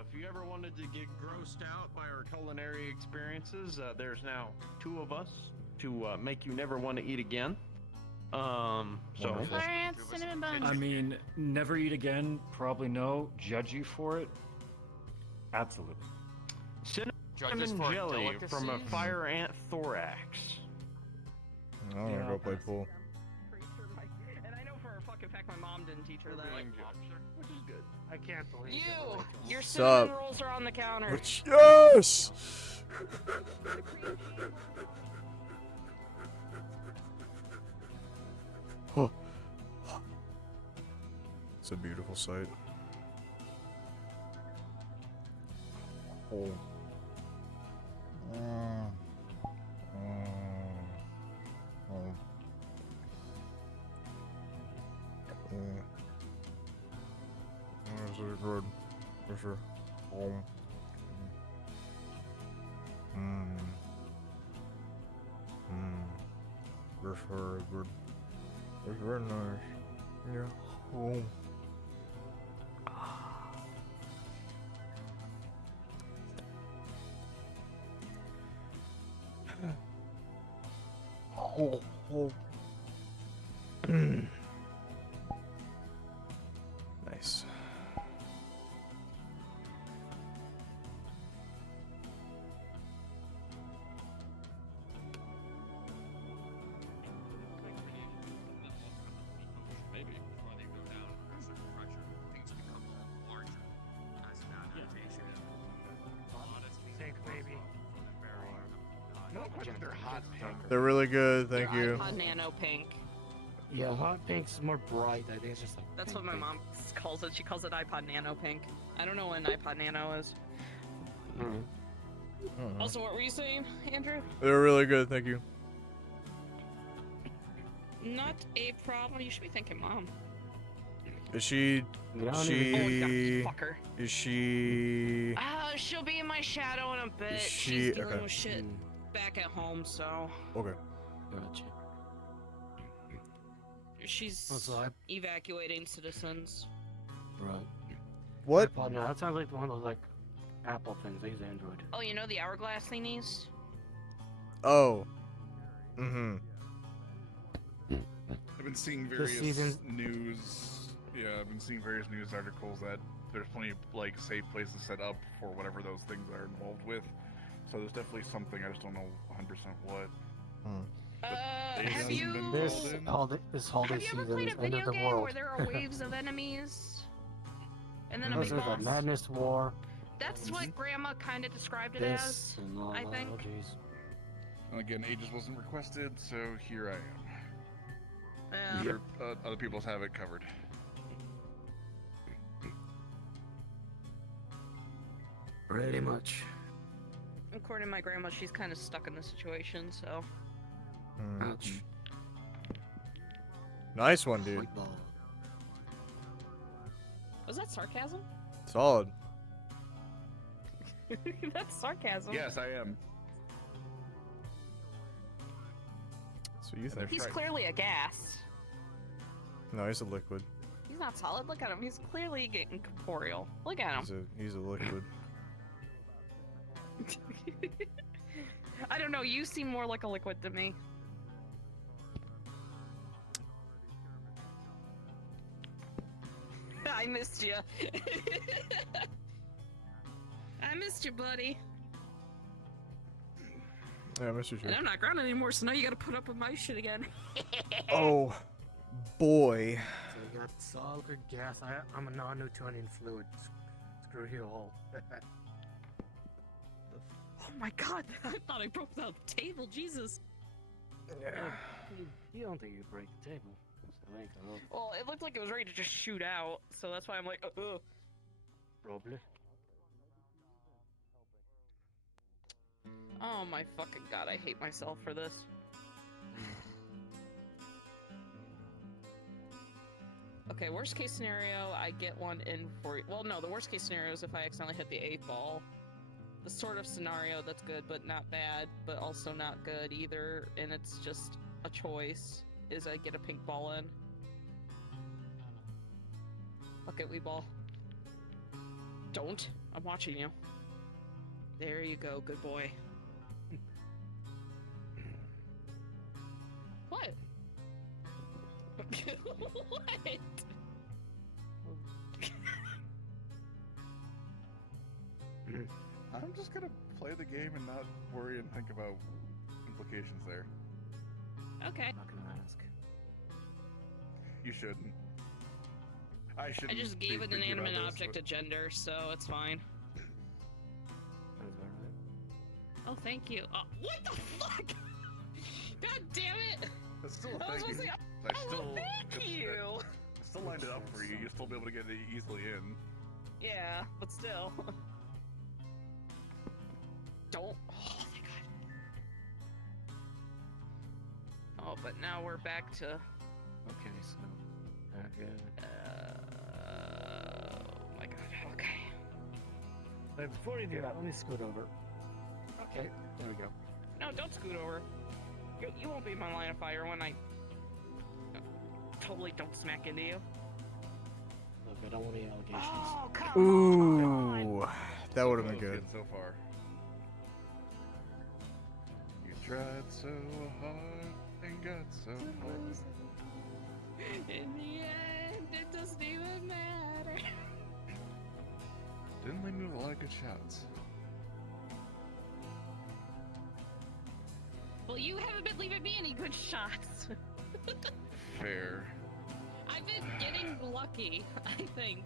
If you ever wanted to get grossed out by our culinary experiences, there's now 2 of us to make you never want to eat again. So cinnamon buns. I mean, never eat again, probably no. Judge you for it? Absolutely. Cinnamon jelly from a fire ant thorax. I want to go play pool. And I know for a fucking fact my mom didn't teach her that. Which is good. I can't believe Your What's cinnamon up? rolls are on the counter. Yes! Oh. It's a beautiful sight. Oh. This is good. For sure. That's very good. It's very nice. Yeah. Nice. Maybe before they go down, there's a pressure. Things become larger as an adaptation. Think maybe. No question they're hot pink. They're really good, thank Your you. iPod Nano pink. Yeah, hot pink's more bright. I think it's just like. That's pink, what my pink. mom calls it. She calls it iPod Nano pink. I don't know what an iPod Nano is. Also, what were you saying, Andrew? They're really good, thank you. Not a problem. You should be thanking mom. Is she? Oh, yeah, fucker. Is she? She'll be in my shadow in a bit. Is She's she? dealing Okay. with shit back at home, so Okay. Gotcha. she's Also, evacuating citizens. right. What? Well, no, that sounds like one of those like Apple things. I use Android. Oh, you know the hourglass thingies? Oh. Mm-hmm. I've been seeing This various season- news. Yeah, I've been seeing various news articles that there's plenty of like safe places set up for whatever those things are involved with. So there's definitely something. I just don't know 100% what. Have hasn't you been This called in? holiday, this holiday have you ever season played is a end video of the game world. where there are waves of enemies and then a This big is a boss? madness war. That's what Grandma kind of described it This as. and all I that. think. Oh, jeez. And again, Aegis wasn't requested, so here I am. Yeah. Sure, other people's have it covered. Pretty much. According to my grandma, she's kind of stuck in the situation, so. Ouch. Nice one, dude. Football. Was that sarcasm? Solid. That's sarcasm. Yes, I am. So you think? He's right. clearly a gas. No, he's a liquid. He's not solid. Look at him. He's clearly getting corporeal. Look at him. He's a liquid. I don't know. You seem more like a liquid to me. I missed you. I missed you, buddy. Yeah, Mr. And Sure. I'm not grounded anymore, so now you gotta put up with my shit again. Oh, boy. So you got solid gas. I'm a non-Newtonian fluid. Screw you all. Oh my god, I thought I broke the table, Jesus. You don't think you break the table? So ain't gonna- Well, it looked like it was ready to just shoot out, so that's why I'm like, Probably. Oh my fucking god, I hate myself for this. Okay, worst case scenario, I get one in for... Well, no, the worst case scenario is if I accidentally hit the 8 ball. The sort of scenario that's good, but not bad, but also not good either, and it's just a choice, is I get a pink ball in. Fuck it, we ball. Don't? I'm watching you. There you go, good boy. What? What? I'm just gonna play the game and not worry and think about implications there. Okay. I'm not gonna ask. You shouldn't. I shouldn't. I just be gave an thinking about inanimate this, object but- a gender, so it's fine. Is that right? Oh, thank you. Oh, what the fuck? God damn it! That's still a I was thank supposed you. to I say, still, oh, thank it's- you! I still lined it up for you. You'll still be able to get it easily in. Yeah, but still. Don't. Oh, thank God. Oh, but now we're back to. Okay, so. Okay. Oh my God. Okay. But before you do that, let me scoot over. Okay, there we go. No, don't scoot over. You won't be my line of fire when I totally don't smack into you. Look, I don't want any allegations. Oh, come on! Ooh, that would have been Close good. yet so far. You tried so hard and got so far. In the end, it doesn't even matter. Didn't leave me with a lot of good shots. Well, you haven't been leaving me any good shots. Fair. I've been getting lucky, I think.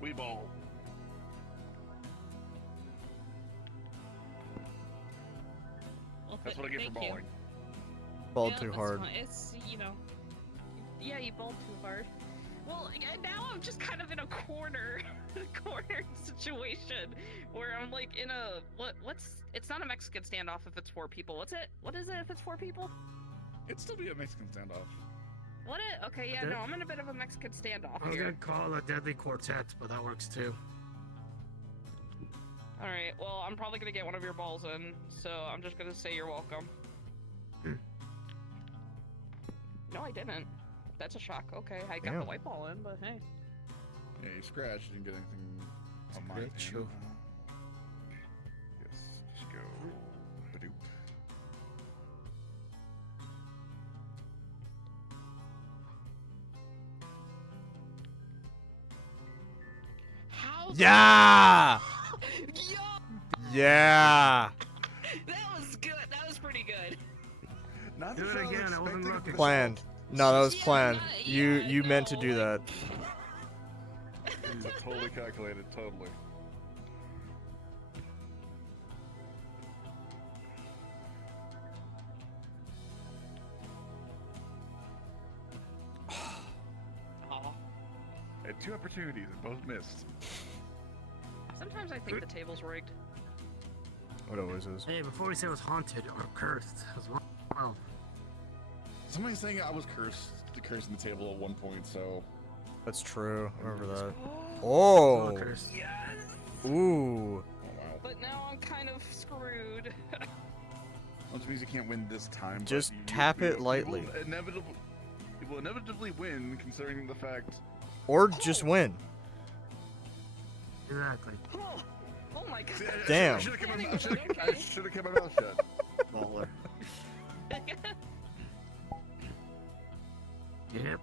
We ball. Well, That's what I get for thank you. balling. Balled Yeah, too that's hard. fine. It's, you know. Yeah, you balled too hard. Well, now I'm just kind of in a cornered situation where I'm like in a what's it's not a Mexican standoff if it's 4 people. What is it if it's 4 people? It'd still be a Mexican standoff. Okay, yeah, no, I'm in a bit of a Mexican standoff I was here. gonna call a deadly quartet, but that works too. All right, well, I'm probably gonna get one of your balls in, so I'm just gonna say you're welcome. No, I didn't. That's a shock. Okay, I got the Damn. white ball in, but hey. Yeah, you scratched. Didn't get anything on my Great end. show. Yes, just go. Badoop. How? Yeah! Yo, Yeah! that was good. That was pretty good. Not Do the it shot I was again, I wasn't expecting looking. for Planned. No, that was Yeah, planned. not- You yeah, meant to no, do that. myself. Totally calculated. Totally. Aw. I had 2 opportunities and both missed. Sometimes I think the table's rigged. It always is. Hey, before we say it was haunted or cursed as well. Well, Somebody's saying I was cursing the table at one point, so. That's true. I remember that. it's all Oh! cursed. Yes! Ooh! Oh wow. But now I'm kind of screwed. Which means you can't win this time. but Just you- tap you- it lightly. You will inevitably win, considering the fact. Or just win. Exactly. Oh my god. See, Damn. I should have kept my Okay. mouth shut. Baller. Yep.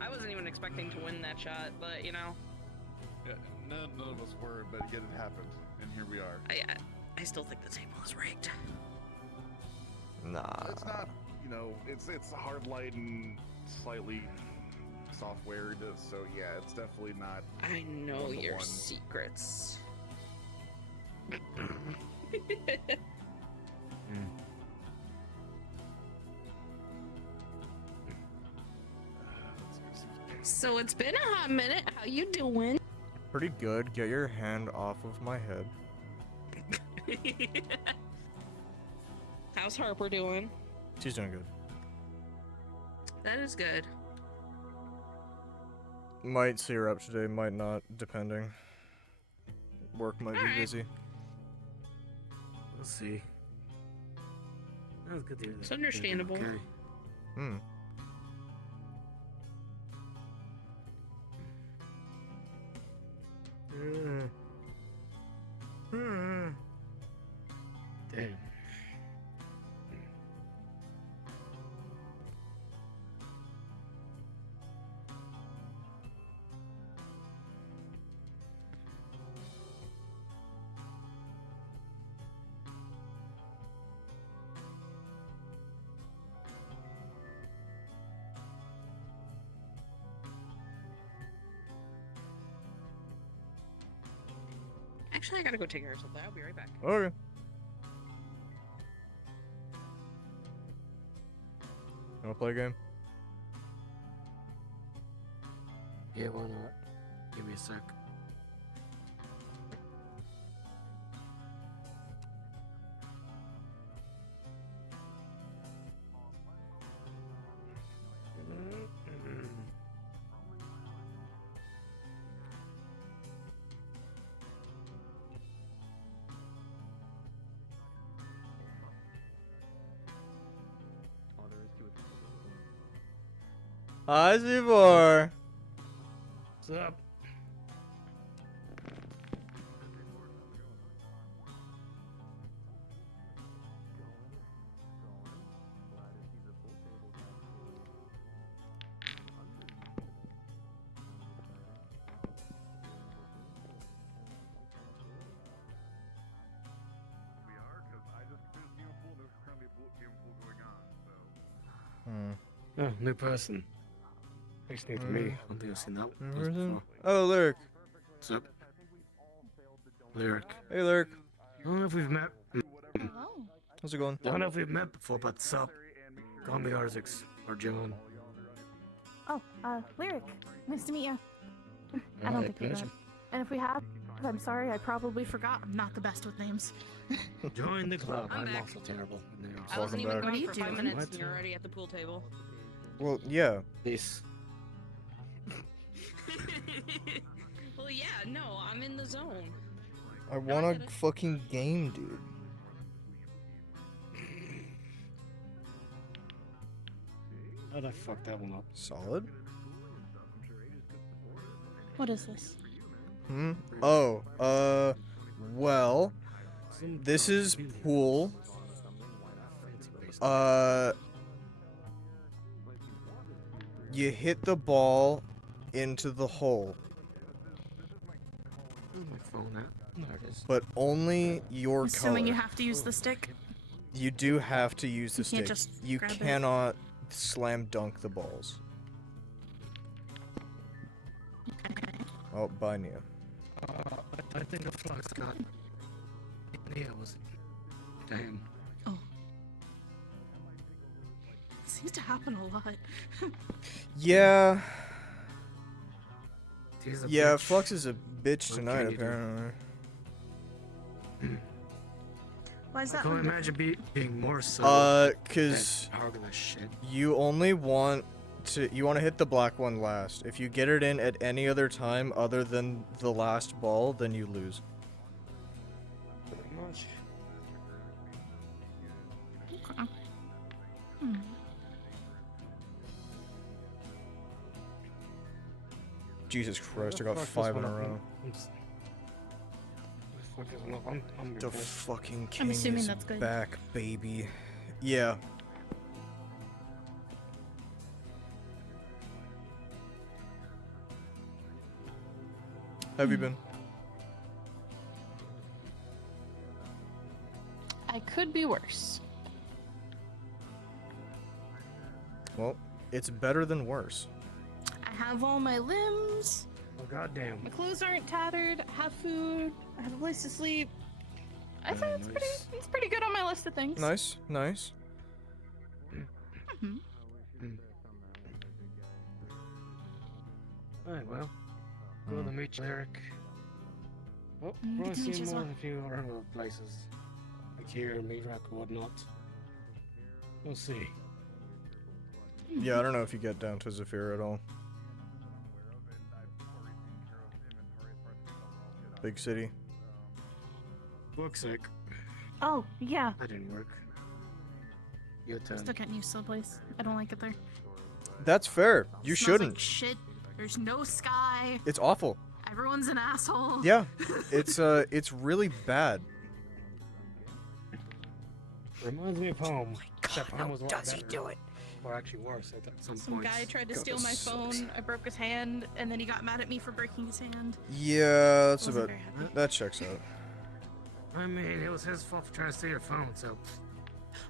I wasn't even expecting to win that shot, but you know, Yeah, none of us were, but yet it happened, and here we are. I still think the table is rigged. Nah. It's not, it's hard light and slightly software, so yeah, it's definitely not. I know 1 to your 1. secrets. So it's been a hot minute. How you doing? Pretty good. Get your hand off of my head. How's Harper doing? She's doing good. That is good. Might see her up today, might not, depending. Work might be Alright. busy. We'll see. That was good to hear that. It's understandable. Okay. Damn. Actually, I gotta go take care of something. I'll be right back. Okay. You wanna play a game? Yeah, why not? Give me a sec. Hi, Zivor. What's up? We are, because I just finished game pool. There's currently a game pool going on, so. Hmm. Oh, new person. Nice to meet me. I don't think I've seen that New one person? before. Oh, Lyric. What's up? Lyric. Hey, Lyric. I don't know if we've met. Oh. How's it going? I don't know if we've met before, but what's up? Call me Arzix or John. Oh, Lyric. Nice to meet you. I don't think we have. And if we have, I'm sorry, I probably forgot. I'm not the best with names. Join the club. I'm I'm back. also terrible with names. I wasn't Welcome even back. gone What are you for 5 doing? minutes, What? and you're already at the pool table. Well, yeah. This. Well, yeah, no, I'm in the zone. I want a fucking game, dude. How'd I fuck that one up? Solid? What is this? Hmm? Oh, well, this is pool. You hit the ball into the hole, Where's my phone at? There it is. but only your color. Assuming you have to use the stick. You do have to use the You stick. can't just You grab it. cannot slam dunk the balls. Oh, bye, Nia. I think the flux got. Yeah, was it? Damn. Seems to happen a lot. Yeah, He's a yeah. bitch. Flux is a bitch What tonight, can you do? apparently. Why is I that? can't one imagine being more so. Cause than Argon shit. you only want to hit the black one last. If you get it in at any other time other than the last ball, then you lose. Pretty much. different? Okay. Hmm. Jesus Christ, I got Fuck this 5 in one a up, row. man. Fuck this one up. I'm The good, boss. fucking king assuming is that's good. back, baby. Yeah. Have you been? I could be worse. Well, it's better than worse. I have all my limbs. Oh goddamn. My clothes aren't tattered. I have food. I have a place to sleep. I think Very nice. it's pretty good on my list of things. Nice, nice. Mhm. Alright, well. Go to meet Lyric. Well, Mm, we'll good to meet see you as more well. if you are in other places. Like here, Midrak or whatnot. We'll see. Yeah, I don't know if you get down to Zephyr at all. Big city. Looks like Oh, yeah. that didn't work. Your turn. Still getting used to the place. I don't like it there. That's fair. You Smells shouldn't. Like shit. There's no sky. It's awful. Everyone's an asshole. Yeah, it's really bad. Reminds me of home. Except home was a lot does he better. do it? Or actually worse at some Some points. guy tried to God, steal this my sucks. phone. I broke his hand, and then he got mad at me for breaking his hand. Yeah, that's Wasn't about very happy. that checks out. I mean, it was his fault for trying to steal your phone, so...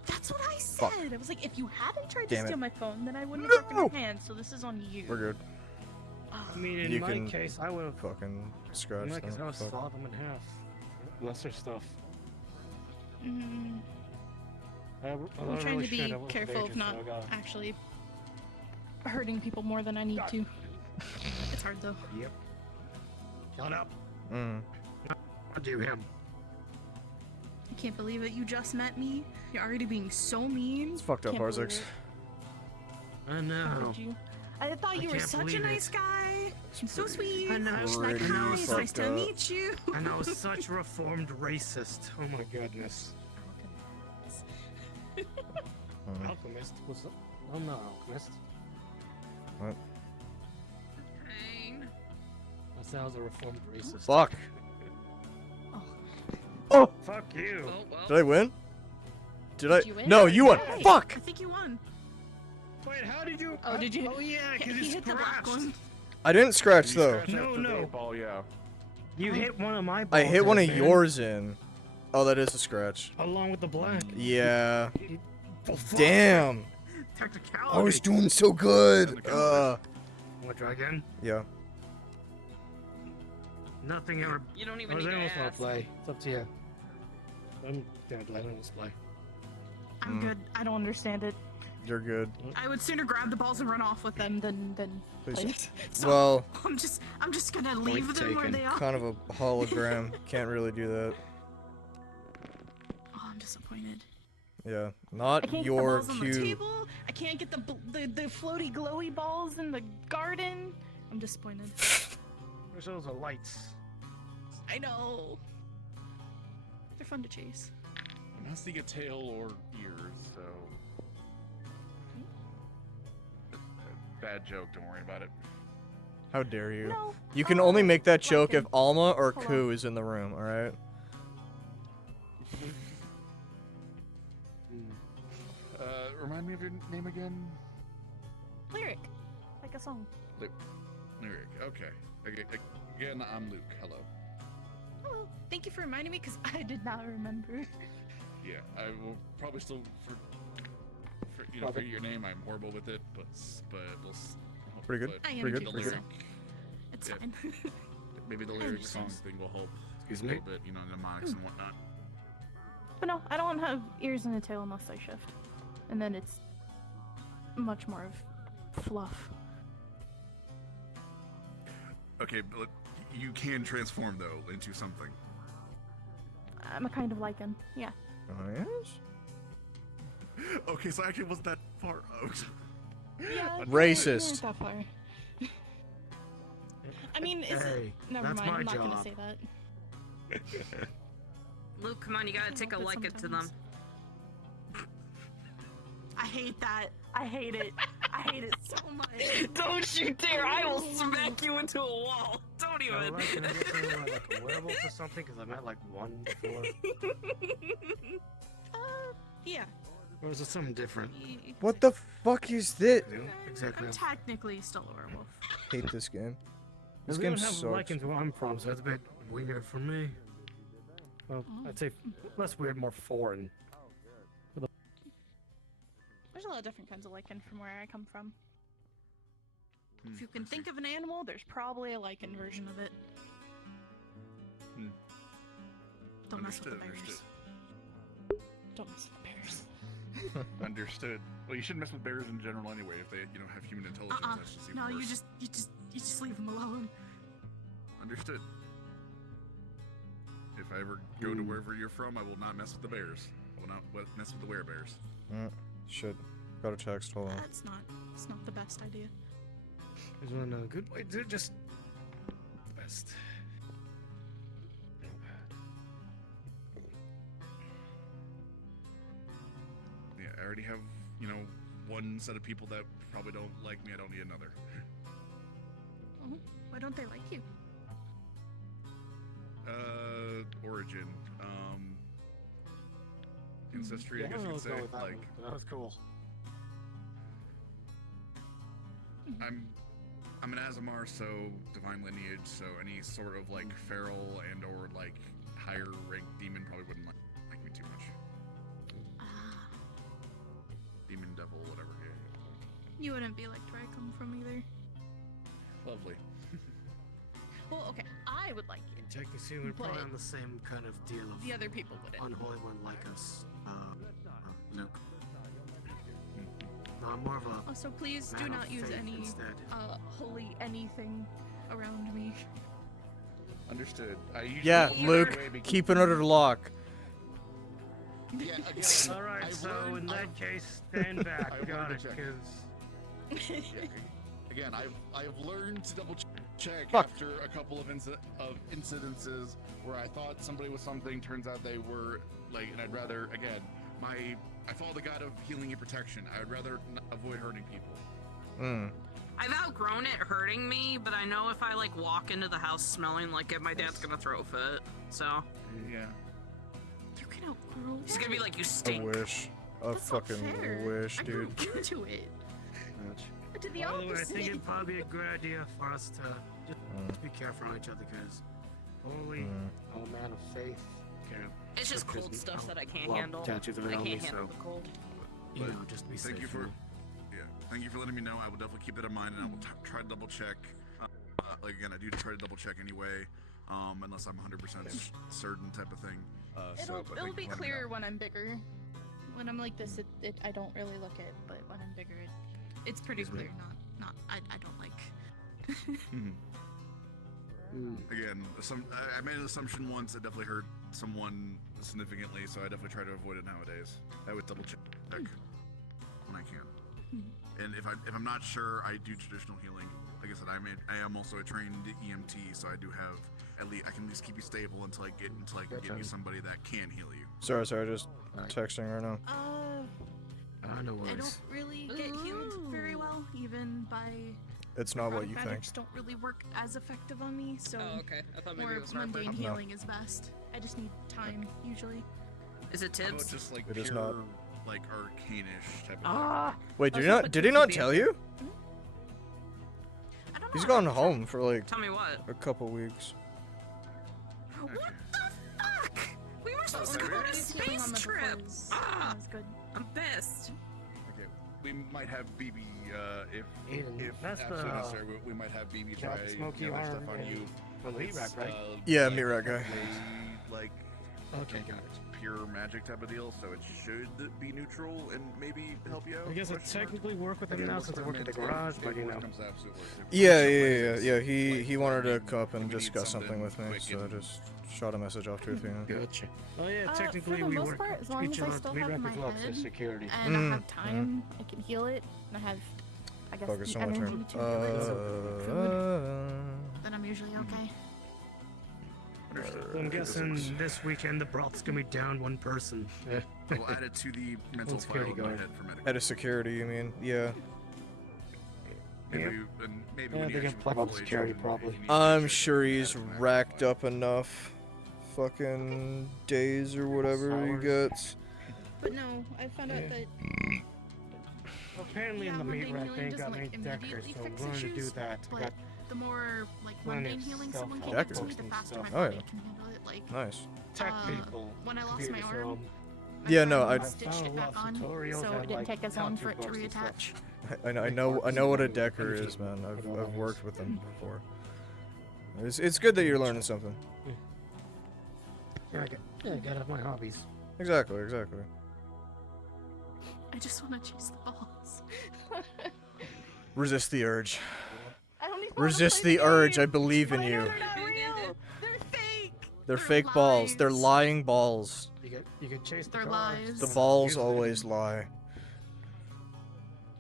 That's what I said. Fuck. I was like, if you hadn't tried Damn to it. steal my phone, then I wouldn't have broken No! your hand. So this is on you. We're good. I mean, in You my can case, I would have... Fucking scratch In my case, that. I would Fuck. slap him in half. Lesser stuff. Mm, I'm I'm trying to be careful of not actually hurting people more than I need to. It's hard though. Yep. Shut up. Mm. I'll do him. I can't believe it. You just met me. You're already being so mean. It's fucked up, Can't believe Harzix. it. I How know. could you? I thought you were can't such a believe nice it. guy. So sweet. I know. Just like, Pretty hi, it's nice to fucked up. meet you. And I was such a reformed racist. Oh my goodness. Mm. Alchemist was... I'm not alchemist. What? Pain. I said I was a reformed racist. Fuck. Fuck you. Oh, well. Did I win? Did I? Did you win? No, you won. Yay. Fuck. I think you won. Wait, how did you... Oh, did you? Oh yeah, He because you hit the black scratched. one. I didn't scratch You though. scratch No, after the no. 8-ball, yeah. You hit one of my balls. I hit one of man. yours in. Oh, that is a scratch. Along with the black. Yeah. Oh, fuck. Damn. Technicality. I was doing so good. Want to try again? Yeah. Nothing ever... You don't Or even does need to anyone else want ask. to play? It's up to you. I'm dead. I don't want to play. I'm good. I don't understand it. You're good. I would sooner grab the balls and run off with them than Please. play it. So Well, I'm just gonna leave them where taken. they are. kind of a hologram. Can't really do that. Oh, I'm disappointed. Yeah. I Not can't get the your balls on the cue. table. I can't get the floaty glowy balls in the garden. I'm disappointed. Wish those are lights. I know. They're fun to chase. I'm not seeing a tail or ears, so. Bad joke, don't worry about it. How dare you? No. You can only make that joke if Lincoln. Alma or Hold Ku is in the room, alright? Remind me of your name again? Lyric. Like a song. Lyric, okay. Again, I'm Luke, hello. Hello. Thank you for reminding me because I did not remember. Yeah, I will probably still, forget your name, I'm horrible with it, but we'll... Pretty good. but I am Pretty good. too, Pretty so good. it's Yeah. fine. maybe the I lyric song understand. thing will help Excuse a me? little bit, mnemonics and whatnot. But no, I don't have ears and a tail unless I shift. And then it's much more of fluff. Okay, but you can transform, though, into something. I'm a kind of lichen. Yeah. Oh, yes? Okay, so I actually wasn't that far out. Yeah. Racist. Not that far. I mean, is it? Hey, Never that's mind. my I'm not gonna job. say that. Luke, come on, you gotta take a but liking to them. sometimes- I hate that. I hate it. I hate it so much. Don't you dare! I will smack you into a wall. Don't So, even. like, can I get something like a werewolf or something? Because I'm at like 1 before. Yeah. Or is it something different? What the fuck is this? Yeah, exactly. I'm technically still a werewolf. Hate this game. This We game don't have sucks. lichens where I'm from, so it's a bit weird for me. Well, I'd say less weird, more foreign. There's a lot of different kinds of lichen from where I come from. If you can I see. think of an animal, there's probably a lichen version of it. Hmm. Don't mess with the Understood, bears. Don't mess with the bears. Understood. Well, you shouldn't mess with bears in general anyway. If they, have human intelligence, that's just even No, worse. you just leave them alone. Understood. If I ever go to wherever you're from, I will not mess with the bears. I will not mess with the werebears. Shit. Got a text. Hold on. That's not the best idea. There's one good way to just the best. Yeah, I already have, one set of people that probably don't like me. I don't need another. Why don't they like you? question. Ancestry, I guess you could say. Like, that was cool. I'm an Azamar, so divine lineage, so any sort of like feral and or like higher ranked demon probably wouldn't like me too much. Demon, devil, whatever. Yeah. You wouldn't be like where I come from either. Lovely. Well, okay, I would like you. Technically, we're probably But- on the same kind of deal of The other people wouldn't. unholy one like us. No. No, I'm more of a Also, please do man not of use faith any instead. holy anything around me. Understood. I usually Yeah, keep it Luke, away because- keep it under lock. Yeah, again, Alright, I've so learned- in that I've- case, stand back. I Got wanted it, to check. because Yeah, again, I've learned to double check Fuck. after a couple of incidences where I thought somebody was something, turns out they were like, and I'd rather again, I follow the god of healing and protection. I'd rather avoid hurting people. Mm. I've outgrown it hurting me, but I know if I like walk into the house smelling like it, my dad's gonna throw a fit. So Yeah. You can outgrow he's gonna be like, "You I stink." wish. I That's not fucking fair. wish, I grew dude. into it. I did the by the way, I opposite. think it'd probably be a good idea for us to Mm. just be careful on each other, because holy, Mm. I'm a man of faith. Okay. It's just Because cold stuff I'll- that I can't well, handle. tattoos I around can't me, handle so the cold. you know, just be safe. Thank you for thank you for letting me know. I will definitely keep that in mind, and I will try to double check. Like again, I do try to double check anyway, unless I'm 100% certain type of thing. It'll, but it'll thank be you for letting me clearer know. when I'm bigger. When I'm like this, I don't really look it, but when I'm bigger, it's pretty Excuse me? clear. I don't like. Mhm. Again, I made an assumption once. It definitely hurt someone significantly, so I definitely try to avoid it nowadays. I would double check when I can. And if I'm not sure, I do traditional healing. Like I said, I am also a trained EMT, so I do have I can at least keep you stable until I get you somebody that can heal you. Sorry, just texting right now. No I worries. don't really get healed very well, even by. It's not what you think. Magics don't really work as effective on me, so Oh, okay. I thought maybe more it was Harper. mundane No. healing is best. I just need time usually. Is it How about Tibbs? just like It pure, is not. like arcane-ish type of Ah, Wait, I was did hoping he this not would be tell you? I don't know. He's I gone haven't home for like tell me what? a couple weeks. checked. What the fuck? We were supposed to go on a He's healing on space the trip. befores. Ah, That was good. I'm pissed. Okay, we might have BB if Aiden, that's absolutely the necessary. We might have BB try Captain Smoky other arm stuff on and- you. for the heat rack, right? Yeah, like, meat rack guy. Like Okay, got it. pure magic type of deal, so it should be neutral and maybe help you out. I guess I question mark? technically work with him Again, now what's since I the work at the mental garage, if but you worst know. comes to absolute worst. If Yeah. like, He wanted to like, come up and we need discuss something with me, quick so I and- just shot a message off to you. Gotcha. Oh yeah, technically for the we most work part, as with long each as I other. still We have work my as well for head security. and I Mm, have time, I can heal it, and I have, I guess, Focus the on my energy turn. to do it. So food, then I'm usually okay. Understood. So I'm guessing this weekend the broth's gonna be down one person. Yeah. We'll add it to the mental file security in my guard. head for medical. At a security, you mean? Yeah. Maybe, Yep. and maybe Yeah, when they're you gonna plug up actually security if you probably. need to I'm check sure it, he's add it back racked to up enough fucking days or whatever he Hours. gets. But no, I found out that Apparently in yeah, the meat mundane rack healing they ain't doesn't got like any deckers, immediately so I'm fix going to do issues, that. I but got the more like plenty mundane of healing stuff someone on can give to me, Deckers the and faster stuff. my Oh, body yeah. can handle it. Like Nice. tech uh, people. when I lost my computer, arm, so Yeah, no, I, stitched found it a lot back of on, tutorials so and, it didn't like, take as long for it to how-to books and stuff. reattach. I know what a decker is, man. I've worked with them before. It's good that you're learning something. Yeah, I gotta have my hobbies. Exactly. I just want to chase the balls. Resist the urge. I don't even Resist the urge. I believe in you. They're not real. They're fake. They're fake balls. They're lies. lying balls. You can chase the They're cars. lies. The Use balls them. always lie.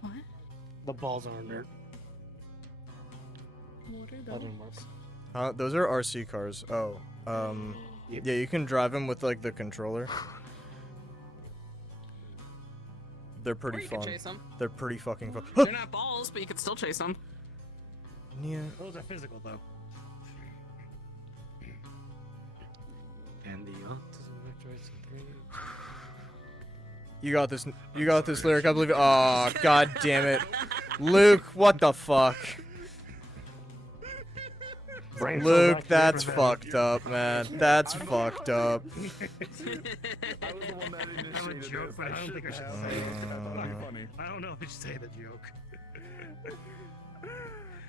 What? The balls aren't dirt. What are That those? didn't work. Those are RC cars. Oh, yeah, you can drive them with like the controller. They're Or pretty you can fun. chase them. They're pretty fucking fun. They're not balls, but you can still chase them. Yeah. Those are physical though. And the You got this. You got this, Lyric. I believe it. Oh, god damn it. Luke, what the fuck? Luke, that's fucked up, man. That's fucked up. I was the one that I'm a initiated joke, this. but I don't think I should have. say it. I thought it'd be funny. I don't know if I should say the joke.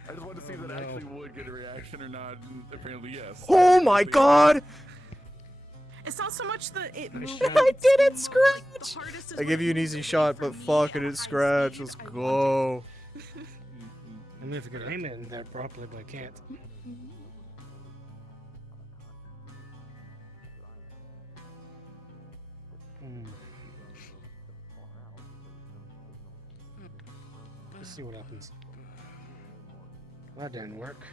I just wanted to see if that actually would get a reaction or not, and apparently yes. Oh my god! It's not so much that it moves. I didn't scratch! The hardest is I give you an easy shot, but fuck, I didn't scratch. Let's go. I mean, if I could aim it in there properly, but I can't. Let's see what happens. That didn't work.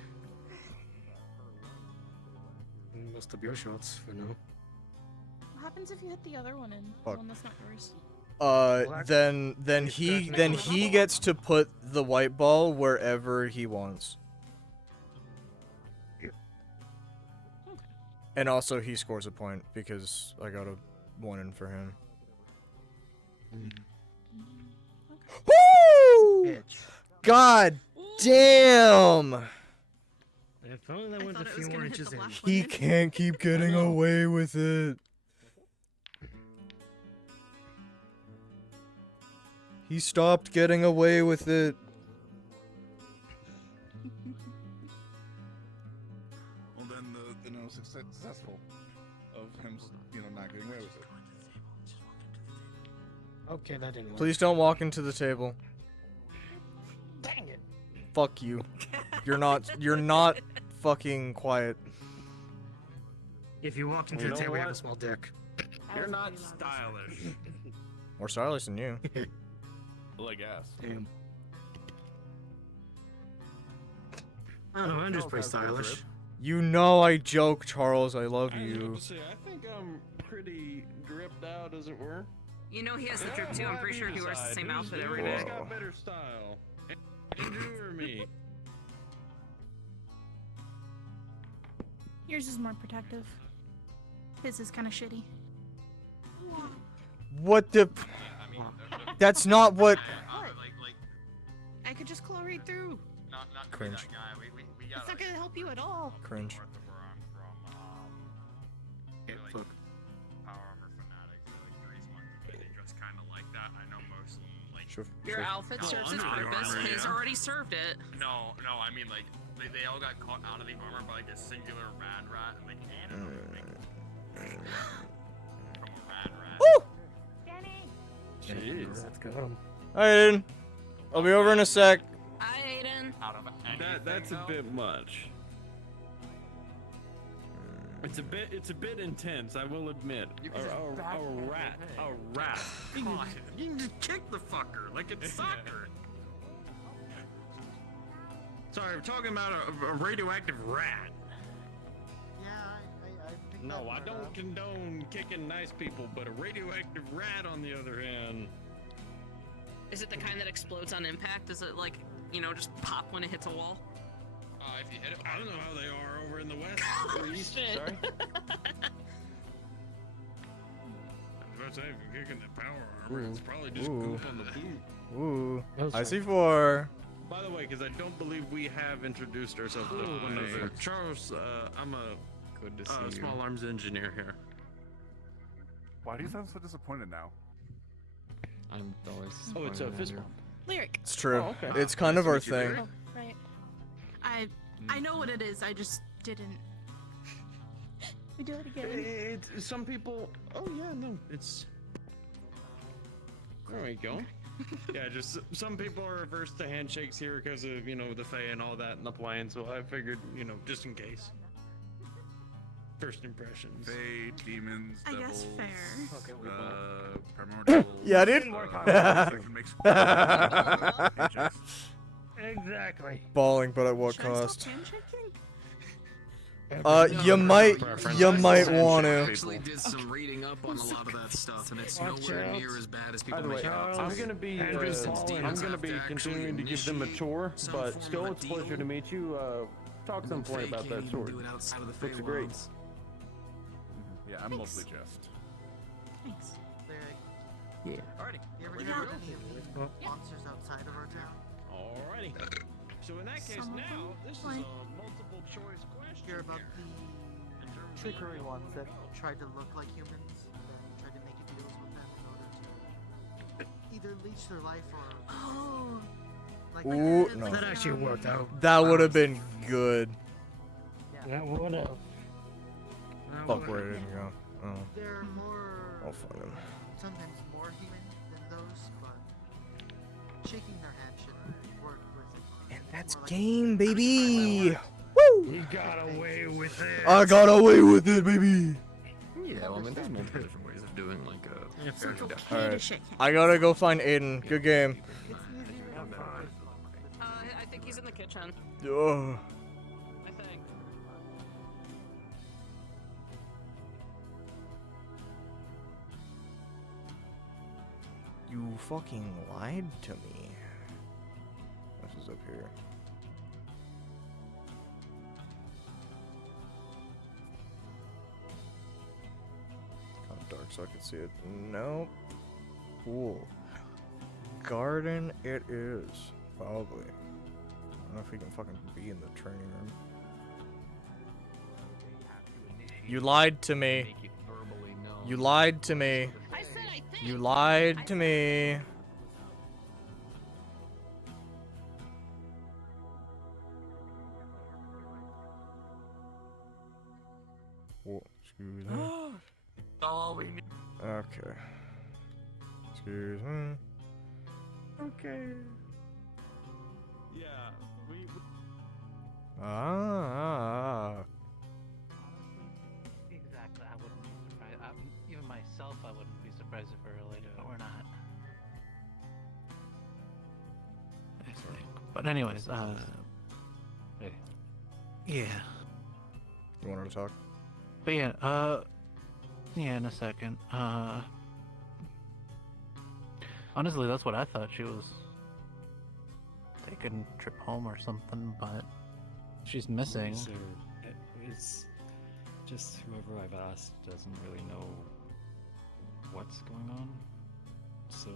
Must have your shots for now. What happens if you hit the other one in? The Fuck. one that's not yours? Then he gets to put the white ball wherever he wants. And also he scores a point because I got a 1 in for him. Woo! God damn! If only that went a few more inches in. He can't keep getting away with it. He stopped getting away with it. Well, then the no successful of him, not getting away with it. Okay, that didn't work. Please don't walk into the table. Dang it. Fuck you. You're not fucking quiet. If you walked into You the know table, you have a what? small dick. You're not stylish. More stylish than you. Like ass. Damn. I don't know, Andrew's pretty stylish. You know I joke, Charles. I love I was you. about to say, I think I'm pretty dripped out, as it were. You know he has the drip too. I'm pretty sure he wears the same outfit every Who's day. got better style? Andrew or me? Yours is more protective. His is kind of shitty. What the? That's not what. I could just claw right through. Not to be Cringe. that guy. We It's got not gonna help you at all. Cringe. north of where I'm from. Yeah, like, fuck. Power Armor fanatics. Grace Monkey, they dress kind of like that. I know most of them, like. Your outfit serves its Under purpose. Armour, His yeah. already served it. No, I mean like they all got caught out of the armor by like a singular rad rat and like from a rad rat. Woo! Jeez. Let's go. Hi, Aiden. I'll be over in a sec. Hi, Aiden. Out of That's a bit much. It's a bit intense, I will admit. A rat. You can just kick the fucker like it's soccer. Sorry, we're talking about a radioactive rat. Yeah, I think No, I don't condone kicking nice people, but a radioactive rat on the other hand. Is it the kind that explodes on impact? Does it like, just pop when it hits a wall? If you hit it, I don't know how they are over in the west or east. Shit. Sorry. I was about to say, if you're kicking the power armor, it's probably just goop on the boot. Ooh. That was I fun. see 4. By the way, because I don't believe we have introduced ourselves to one another. Charles, I'm a Good to see small arms engineer here. Why do you sound so disappointed now? I'm always. Oh, it's a fist bump. Lyric. It's true. Oh, okay. It's kind of our Nice to meet you, thing. Lyric. Oh, right. I know what it is. I just didn't. We do it again. It's some people. Oh yeah, no, it's. There we go. Yeah, just some people are averse to handshakes here because of the Fae and all that in the plane. So I figured just in case. First impressions. Fae, demons, I devils. guess fair. Primordial. Yeah, dude. Exactly. Balling, but at what Should I stop cost? handshaking? You might want to. Actually did some reading up on a lot of that stuff, and it's Watch nowhere out. near as bad as By people the way, make it out. I'm gonna be continuing to give them a tour, but still, it's a pleasure to meet you. Talk to them plenty about that sword. Do it outside of the Looks great. Feywilds. Yeah, I'm mostly just. Thanks. Lyric, Yeah. Alrighty. you ever Well, hear yeah. of any of the monsters outside of our town? Alrighty. So in that case, Some of now them, this is like- a multiple choice question. Hear about here. the In terms of trickery where ones you that wanna go. tried to look like humans and then tried to make deals with them in order to either leech their life or Oh. like Ooh, like, no. That actually worked out. That would have been good. That would have. Fuck where it didn't go. Oh. they're more I'll find him. sometimes more human than those, but shaking their hand should work with it. And that's More like- game, baby. Woo! He got away with it. I got away with it, baby. Yeah, well, I mean, there's multiple different ways of doing like a. So it's okay to Alright. shake hands. I gotta go find Aiden. Good game. I think he's in the kitchen. Ugh. I think. You fucking lied to me. This is up here. Kind of dark so I can see it. Nope. Cool. Garden it is. Probably. I don't know if we can fucking be in the training room. You lied to me. Make it verbally known. You lied to me. I said I think. You lied to me. Whoa, excuse me. Oh, we need. Okay. Excuse me. Okay. Yeah, we. Ah. Exactly. I wouldn't be surprised. Even myself, I wouldn't be surprised if we're related or not. I think. But anyways, hey. Yeah. You wanted to talk? But yeah, yeah, in a second. Honestly, that's what I thought. She was taking a trip home or something, but she's missing. So it's just whoever I've asked doesn't really know what's going on. So,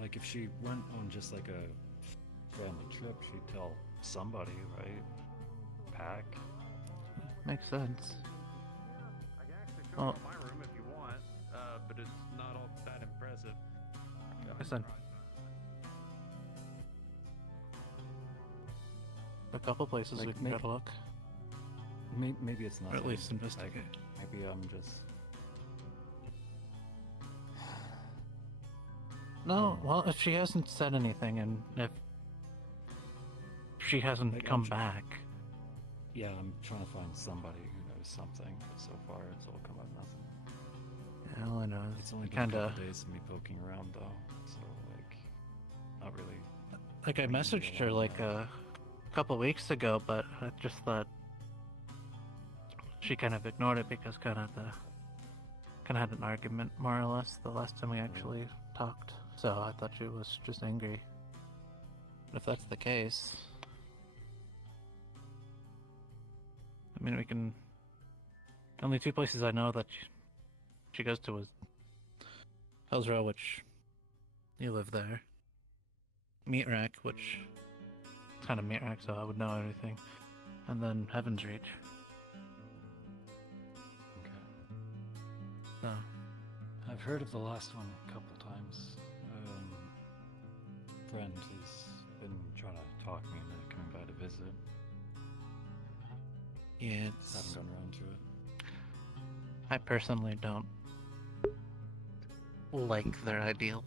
like, if she went on just like a family trip, she'd tell somebody, right? Pack. Makes sense. I can actually show Oh. you my room if you want, but it's not all that impressive. Listen. A couple places Like, we can maybe- go to look. Maybe it's not. Or at least investigate. Maybe I'm just. No, well, if she hasn't said anything and if she hasn't Like, come I'm tr- back, Yeah, I'm trying to find somebody who knows something. But so far, it's all come out nothing. all I know is It's only been kind a of couple days of me poking around, though. So like, not really. like I messaged her like a couple weeks ago, but I just thought she kind of ignored it because kind of had an argument more or less the last time we actually talked. So I thought she was just angry. But if that's the case, I mean, we can. Only two places I know that she goes to is Hell's Row, which you live there. Meat Rack, which is kind of Meat Rack, so I would know everything. And then Heaven's Reach. Okay. So, I've heard of the last one a couple times. Friend has been trying to talk me into coming by to visit. yeah, Just haven't gone around to it. I personally don't like their ideals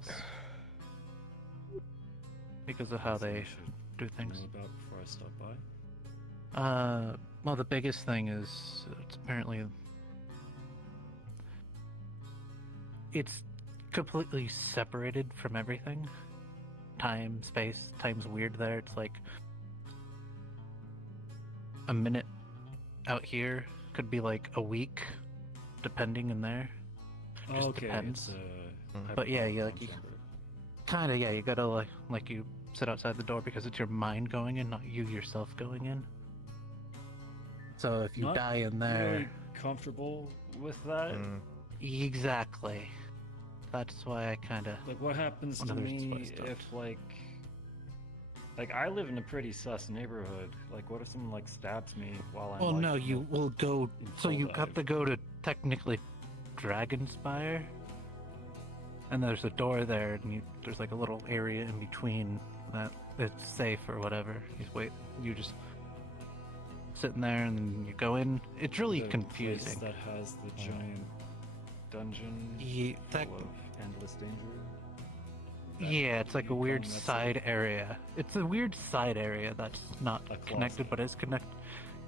because of how So I they should do things. know about before I stop by. Well, the biggest thing is it's apparently it's completely separated from everything. Time, space, time's weird there. It's like a minute out here could be like a week, depending in there. Just Okay, depends. it's But yeah, you hyperbolic you chamber. kind of yeah, you gotta like you sit outside the door because it's your mind going in, not you yourself going in. So if you Not die in there, Really comfortable with that. Exactly. That's why I kind of. Like, what happens to me if, like, I live in a pretty sus neighborhood. Like, what if someone, like, stabs me while I'm, Well, like, no, you will go. So you have to go to technically Dragonspire, and there's a door there, and there's like a little area in between that it's safe or whatever. You just sitting there, and then you go in. It's really the confusing. Place that has the giant dungeon full of endless danger. Yeah, it's like a weird side area. It's a weird side area that's not connected, but is connected.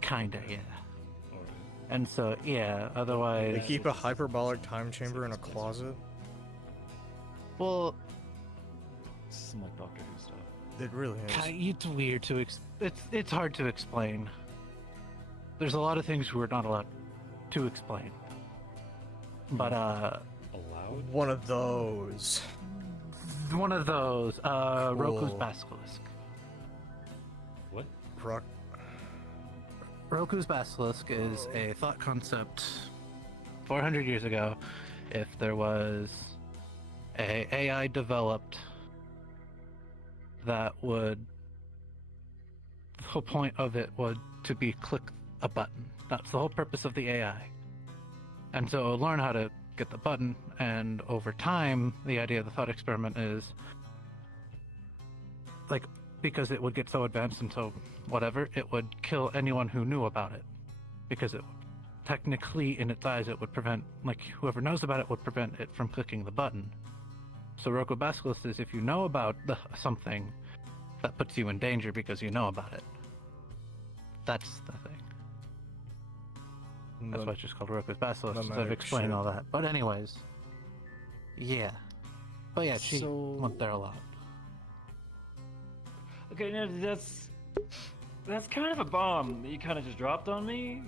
Kinda, yeah. And so, yeah, otherwise... They keep a hyperbolic time chamber in a closet? Well... Some like Doctor Who stuff. It really is. It's weird to... It's hard to explain. There's a lot of things we're not allowed to explain. But, Allowed? One of those. One of those. Cool. Roku's Basilisk. What? Roku's Basilisk is a thought concept 400 years ago. If there was a AI developed that would... The whole point of it was to be click a button. That's the whole purpose of the AI. And so it'll learn how to get the button, and over time, the idea of the thought experiment is, like, because it would get so advanced and so whatever, it would kill anyone who knew about it. Because it technically, in its eyes, it would prevent, like, whoever knows about it would prevent it from clicking the button. So Roku Basilisk is if you know about something, that puts you in danger because you know about it. That's the thing. That's why it's just called Roku's Basilisk, instead of explaining all that. But anyways, yeah. But yeah, she went there a lot. Okay, now that's kind of a bomb that you kind of just dropped on me.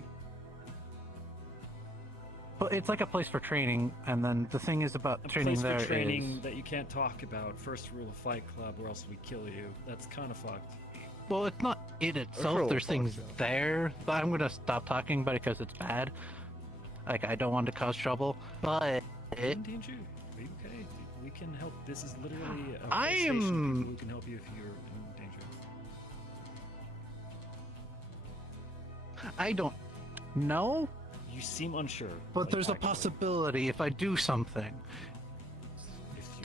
But it's like a place for training, and then the thing is about training there is... training that you can't talk about. First rule of Fight Club, or else we kill you. That's kind of fucked. Well, it's not in itself. There's things there, but I'm gonna stop talking about it because it's bad. Like, I don't want to cause trouble, but... In danger? Are you okay? We can help. This is literally a station. We can help you if you're in danger. I don't know. You seem unsure. But there's a possibility if I do something.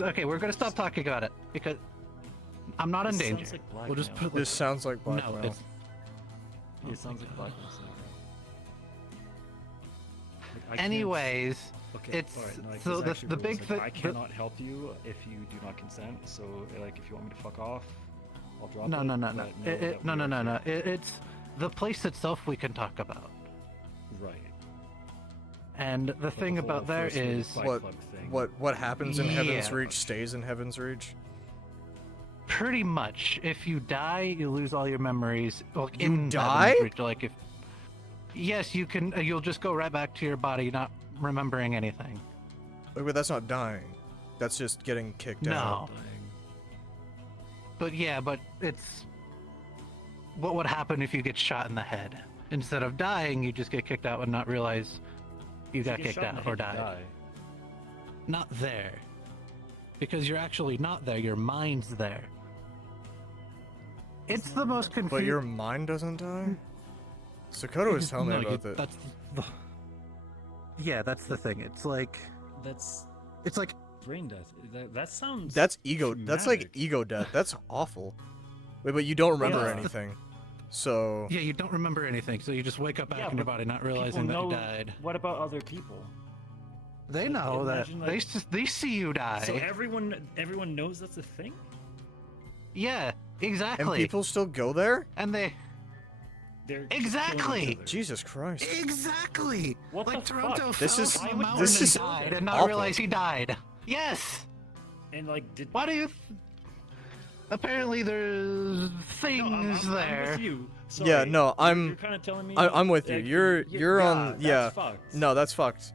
Okay, we're gonna stop talking about it, because I'm not in danger. We'll just put this sounds like blackmail. No, it sounds like blackmail. Anyways, okay, it's right, so the big thing. I cannot help you if you do not consent. So, like, if you want me to fuck off, I'll drop no, it. no. No. It's the place itself we can talk about. Right. And the thing about there is what happens in Heaven's Reach stays in Heaven's Reach. Pretty much. If you die, you lose all your memories. Like, you die? Like if yes, you can. You'll just go right back to your body, not remembering anything. Wait, but that's not dying. That's just getting kicked out. No. But yeah, but it's what would happen if you get shot in the head. Instead of dying, you just get kicked out and not realize you got kicked out or died. Not there. Because you're actually not there, your mind's there. It's the most confusing. But your mind doesn't die? Sakota was telling me about that. That's the... Yeah, that's the thing. It's like... It's like... Brain death. That sounds... That's ego... traumatic. That's like ego death. That's awful. Wait, but you don't remember anything. So... Yeah, you don't remember anything, so you just wake up back in your body not realizing that you died. What about other people? They know that. Like, they see you die. So everyone knows that's a thing? Yeah, exactly. And people still go there? And they're exactly. Jesus Christ. Exactly. What like the Toronto fuck? fell from a mountain and died and not awful. realize he died. Yes. And like, why do you? Apparently, there's things there. I'm with you. Sorry. Yeah, no, You're kind of telling me. I'm with you. like, You're on. that's Yeah. fucked. No, that's fucked.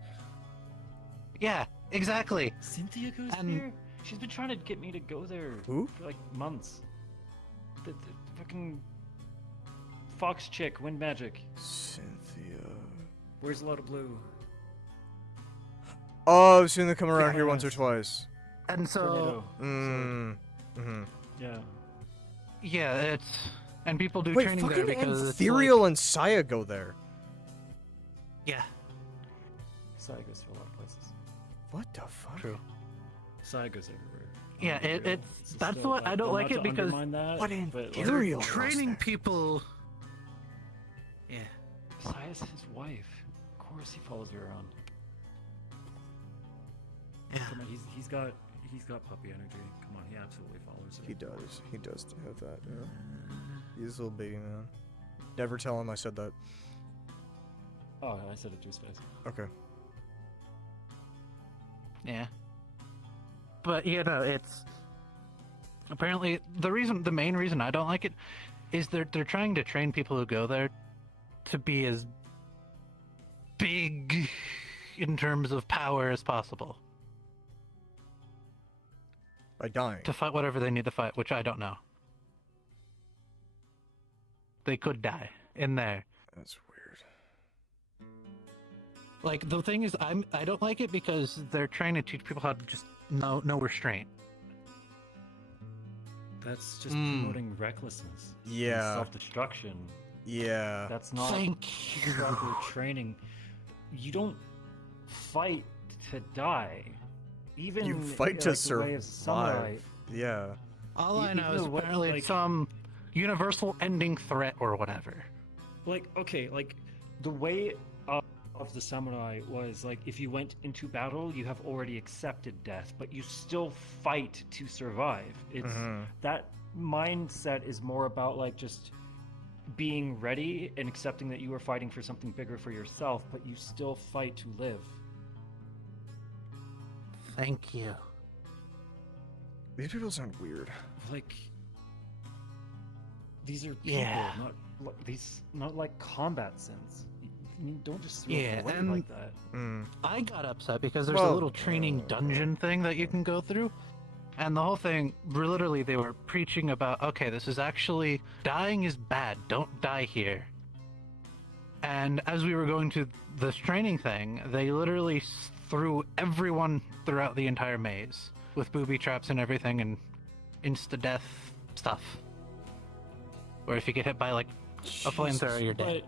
Yeah, exactly. Cynthia goes there? She's been trying to get me to go there Who? for like months. The fucking fox chick, wind magic. Cynthia. Where's a lot of blue? Oh, I've seen them come around Yeah. here once or twice. And so, Yeah. yeah, it's and people do Wait, training there fucking because it's Ethereal and Saya go there. yeah, Sai goes to a lot of places. What the fuck? true. Sai goes everywhere. Yeah, it's So that's still, what I don't not like to it because undermine that, what but, like, Ethereal goes training there? people. Yeah. Sai's his wife. Of course he follows her around. Yeah. Come on, he's got puppy energy. Come on, he absolutely follows her. He does. He does have that. Yeah. He's a little baby man. Never tell him I said that. Oh, I said it to his face. Okay. Yeah. But you know, it's apparently the main reason I don't like it is they're trying to train people who go there to be as big in terms of power as possible. By dying. To fight whatever they need to fight, which I don't know. They could die in there. That's weird. Like the thing is, I don't like it because they're trying to teach people how to just no restraint. That's just promoting recklessness. Yeah. Self-destruction. Yeah. That's not Thank you. proper training. You don't fight to die. Even You fight to like, the way of samurai. survive. Yeah. All I know is Even though, apparently like- it's some universal ending threat or whatever. Like, okay, like the way of the samurai was like if you went into battle, you have already accepted death, but you still fight to survive. It's that mindset is more about like just being ready and accepting that you are fighting for something bigger for yourself, but you still fight to live. Thank you. These people sound weird. Like these are people, Yeah. not like combat sense. You don't just throw Yeah, them away and like that. I got upset because there's Well, a little training dungeon thing that you can go through. And the whole thing, literally, they were preaching about, okay, this is actually, dying is bad, don't die here. And as we were going to this training thing, they literally threw everyone throughout the entire maze with booby traps and everything and insta-death stuff. Or if you get hit by, like, a flamethrower, you're dead.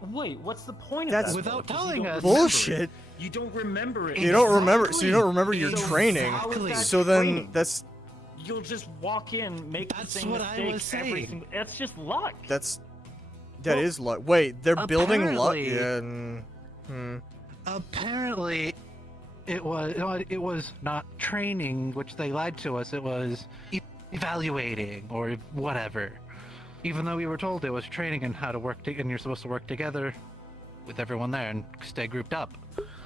But wait, what's the point of That's that? without though? 'Cause telling you don't us. remember Bullshit. it. You don't remember it. You don't remember. So you don't remember your So training. how is that So then training? that's You'll just walk in, make That's the same what I mistakes was every saying. single. That's just luck. that is luck. Wait, they're building luck. Apparently- Yeah. Apparently, it was not training, which they lied to us. It was evaluating or whatever. Even though we were told it was training and how to work, and you're supposed to work together with everyone there and stay grouped up.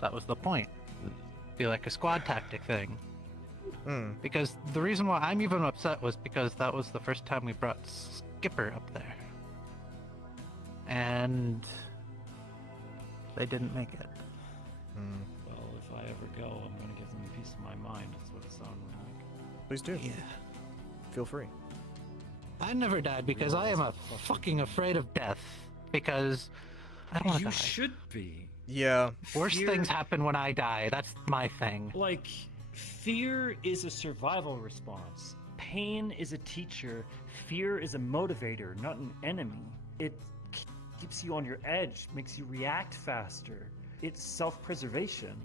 That was the point. Be like a squad tactic thing. Because the reason why I'm even upset was because that was the first time we brought Skipper up there. And they didn't make it. Well, if I ever go, I'm gonna give them a piece of my mind. That's what it sounded like. Please do. Yeah. Feel free. I never died because I am fucking afraid of death. Because I don't want to You die. should be. Yeah. Worst Fear- things happen when I die. That's my thing. Like, fear is a survival response. Pain is a teacher. Fear is a motivator, not an enemy. It keeps you on your edge, makes you react faster. It's self-preservation.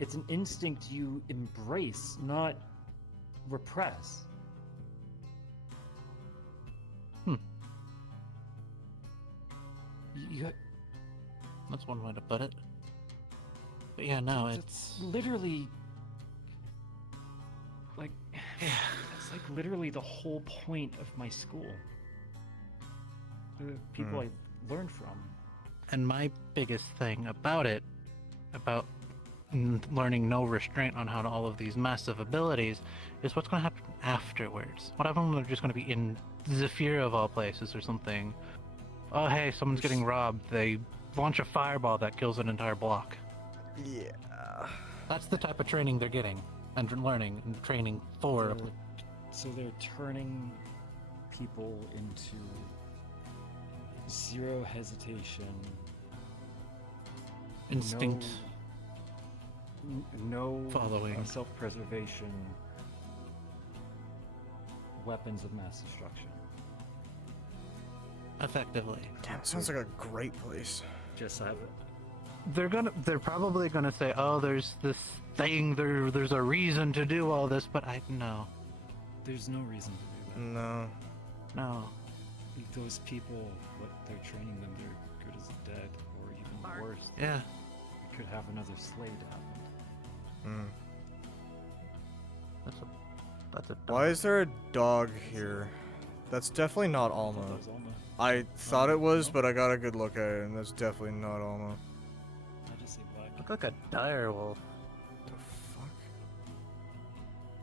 It's an instinct you embrace, not repress. You, That's one way to put it. But yeah, no, That's it's literally like that's like literally the whole point of my school. The people I learned from. and my biggest thing about it, about learning no restraint on how to all of these massive abilities, is what's going to happen afterwards. What if they're just going to be in Zephyr of all places or something? Oh hey, someone's getting robbed. They launch a fireball that kills an entire block. Yeah. That's the type of training they're getting and learning and training for. So they're turning people into zero hesitation, Instinct. No Following. self-preservation weapons of mass destruction. Effectively. Damn, it sounds like a great place. Just have it. They're probably gonna say, oh, there's this thing, there's a reason to do all this, but no. There's no reason to do that. No. Those people, what they're training them, they're good as dead, or even worse. Yeah. We could have another Slade happen. That's a Why is there a dog here? That's definitely not Alma. That was Alma. I thought it was, no? but I got a good look at it, and that's definitely not Alma. I just say black. Look like a dire wolf. The fuck?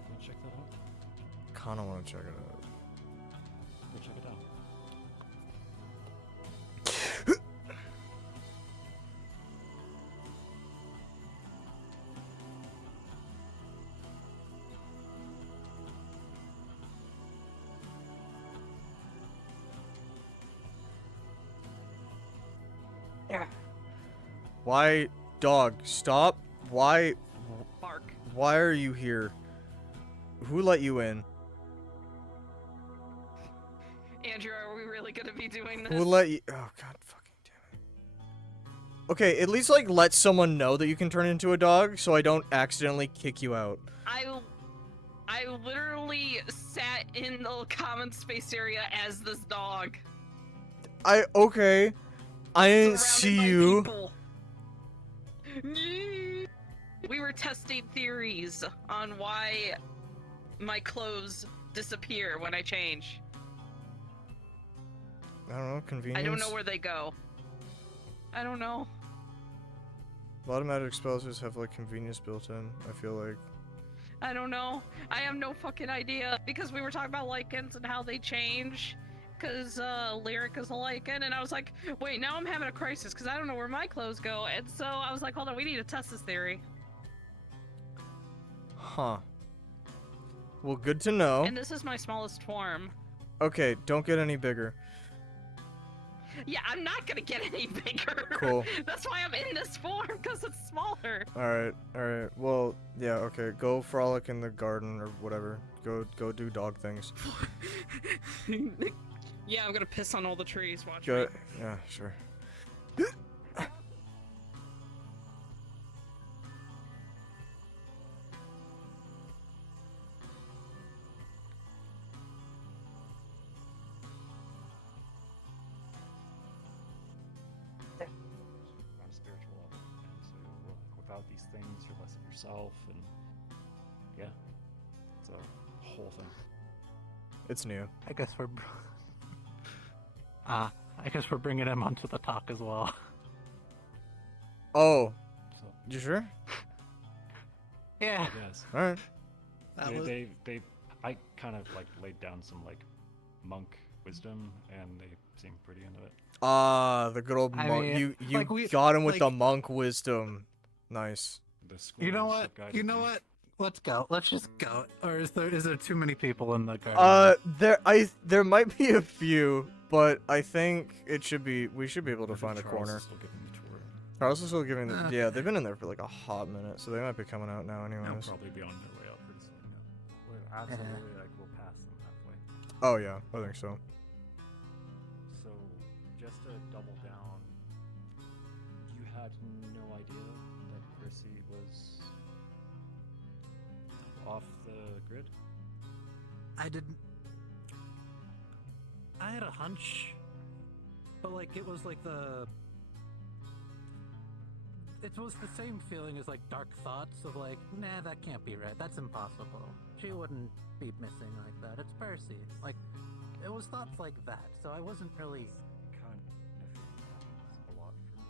Go check that out. Kinda wanna check it out. Go check it out. Why, dog, stop? Why Bark. are you here? Who let you in? Andrew, are we really gonna be doing this? Who let you? Oh god, fucking damn it. Okay, at least like let someone know that you can turn into a dog, so I don't accidentally kick you out. I literally sat in the common space area as this dog. Okay. I didn't see you. People. We were testing theories on why my clothes disappear when I change. I don't know, convenience. I don't know where they go. I don't know. A lot of magic spells just have like convenience built in, I feel like. I don't know. I have no fucking idea. Because we were talking about lichens and how they change. Because Lyric is a lichen. And I was like, wait, now I'm having a crisis because I don't know where my clothes go. And so I was like, hold on, we need to test this theory. Huh. Well, good to know. And this is my smallest form. Okay, don't get any bigger. Yeah, I'm not gonna get any bigger. Cool. That's why I'm in this form, because it's smaller. Alright. Well, yeah, okay. Go frolic in the garden or whatever. Go do dog things. Yeah, I'm gonna piss on all the trees. Watch Go. me. Yeah, sure. On a spiritual level, and so without these things, you're less of yourself, and yeah, it's a whole thing. It's new. I guess we're bringing him onto the talk as well. Oh. So, You sure? Yeah. yes. Alright. I kind of like laid down some like monk wisdom, and they seem pretty into it. Ah, the good old I monk. mean, You like, we- got him with like- the monk wisdom. Nice. The school You know is what? guiding You know me. what? Let's go. Let's just go. Or is there too many people in the garden? There might be a few, but I think we should be able to find a Charles corner. is still giving the tour. Charles is still giving the, Okay. yeah, they've been in there for like a hot minute, so they might be coming out now They'll anyways. probably be on their way out pretty soon. Yeah. We're absolutely like we'll pass them halfway. Oh yeah, I think so. So, just to double down, you had no idea that Percy was off the grid? I didn't. I had a hunch, but like it was like it was the same feeling as like dark thoughts of like, nah, that can't be right. That's impossible. She wouldn't be missing like that. It's Percy. Like, it was thoughts like that. So I wasn't really. Kind of happens a lot for me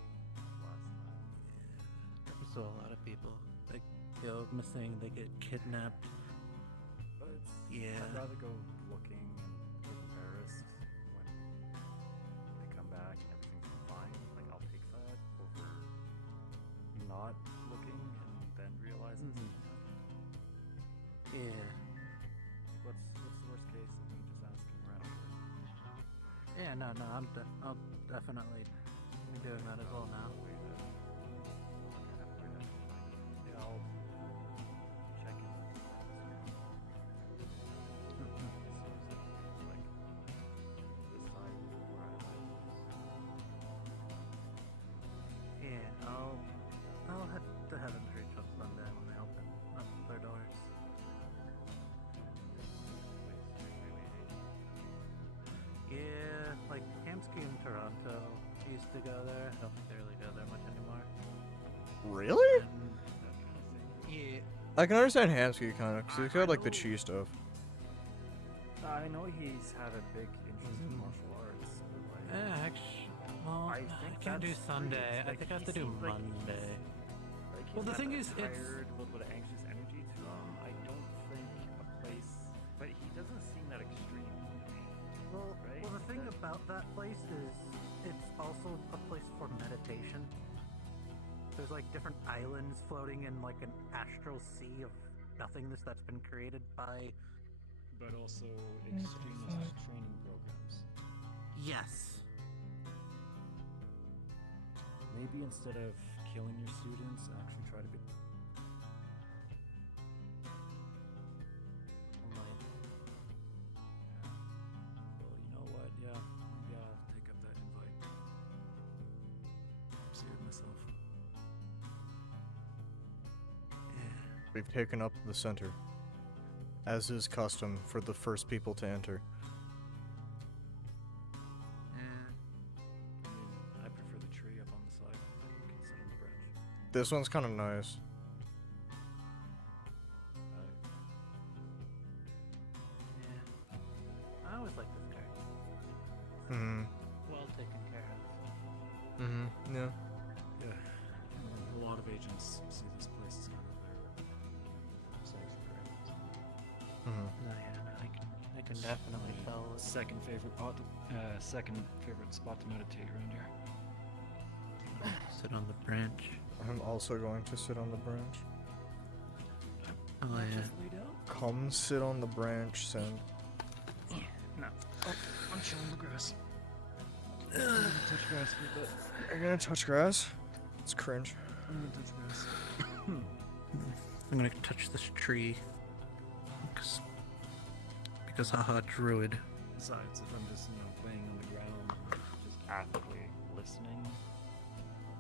last time. So a lot of people they go missing. They get kidnapped. But it's, Yeah. I'd rather go looking and get embarrassed when they come back and everything's fine. Like, I'll take that over not looking and then realizing something happened. Yeah. What's the worst case of me just asking around? Yeah. No. I'll definitely be doing that as well now. Yeah, I'll I can understand Hamsky kind of, because he's got like the chi stuff. I know he's had a big interest in martial arts. But, like, Actually, well, I can't do that's Sunday. pretty- I think I have he to do seems like Monday. Like Well, the he's thing got is, a it's- tired, a little bit of anxious energy to him. I don't think a place, but he doesn't seem that extreme. Well, Right? well, the thing about that place is it's also a place for meditation. There's like different islands floating in like an astral sea of nothingness that's been created by. But also extremist training programs. Yes. Maybe instead of killing your students, actually try to be. Well, you know what? Yeah, maybe I'll take up that invite. See it myself. We've taken up the center, as is custom for the first people to enter. I mean, I prefer the tree up on the side, but you can sit on the branch. This one's kind of nice. I always like this character. Hmm. Well taken care of. Mm-hmm. Yeah. Yeah. A lot of agents see this place as kind of their sanctuary. Mm-hmm. No, yeah, no, I can definitely My tell. Second favorite spot to meditate around here. Sit on the branch. I'm also going to sit on the branch. Oh yeah. Just lay down. Come sit on the branch, Send. No. I'm chilling on the grass. I'm gonna touch grass for a bit. Are you gonna touch grass? It's cringe. I'm gonna touch grass. I'm gonna touch this tree. Because haha, druid. Besides, if I'm just, laying on the ground and just actively listening,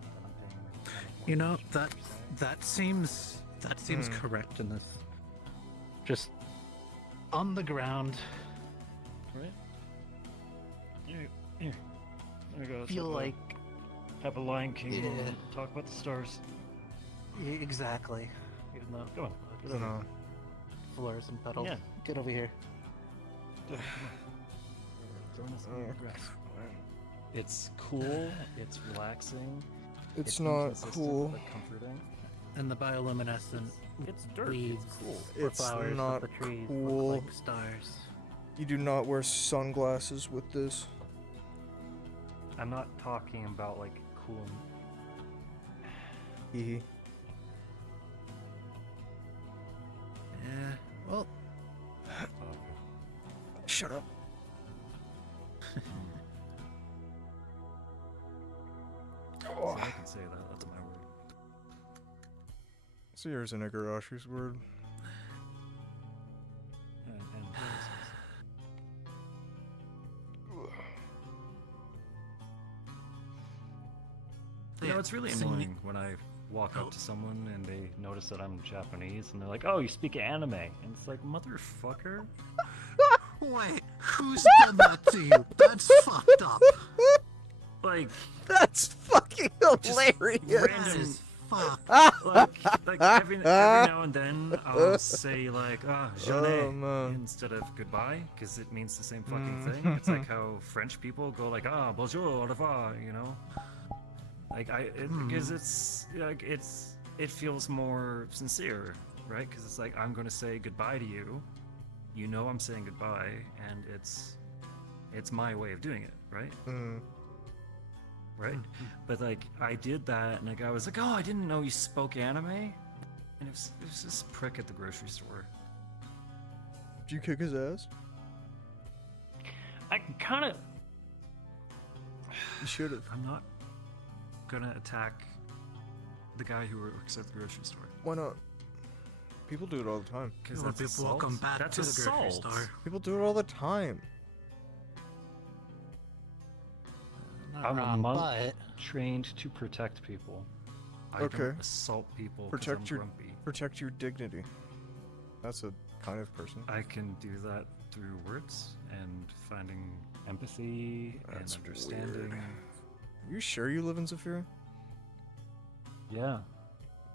then I'm paying kind of more You know, attention to what you're saying. that seems correct in this. Just on the ground. Right? Here. There we go. Feel like have a Lion King Yeah. moment, talk about the stars. exactly. Even though Come on. get over here. Flowers and petals. Yeah. Get over here. Join us on the grass. It's cool. It's relaxing. It's not inconsistent, cool. But comforting. And the bioluminescent It's dirt. leaves It's cool. or It's flowers not of the trees cool. look like stars. You do not wear sunglasses with this. I'm not talking about like cool. Hee. Yeah. Well. Shut up. So I can say that. That's my word. So here's an Igarashi's word. And it's really annoying when I walk up to someone and they notice that I'm Japanese and they're like, "Oh, you speak anime," and it's like, "Motherfucker." Wait, who's done that to you? That's fucked up. Like, that's fucking hilarious. Random fuck. like every now and then I'll say like "Journée" man. instead of goodbye because it means the same fucking thing. It's like how French people go like bonjour, au revoir, Like because it's like it feels more sincere, right? Because it's like I'm gonna say goodbye to you. You know I'm saying goodbye, and it's my way of doing it, right? Right? But like I did that, and a guy was like, "Oh, I didn't know you spoke anime," and it was this prick at the grocery store. Did you kick his ass? I kind of. You should have. I'm not gonna attack the guy who works at the grocery store. Why not? People do it all the time. Because Well, that's people will come back That's to the grocery assault. store. People do it all the time. I'm a wrong, monk but- trained to protect people. I Okay. don't assault people because I'm grumpy. Protect your dignity. That's a kind of person. I can do that through words and finding empathy That's and understanding. weird. Are you sure you live in Zafira? Yeah.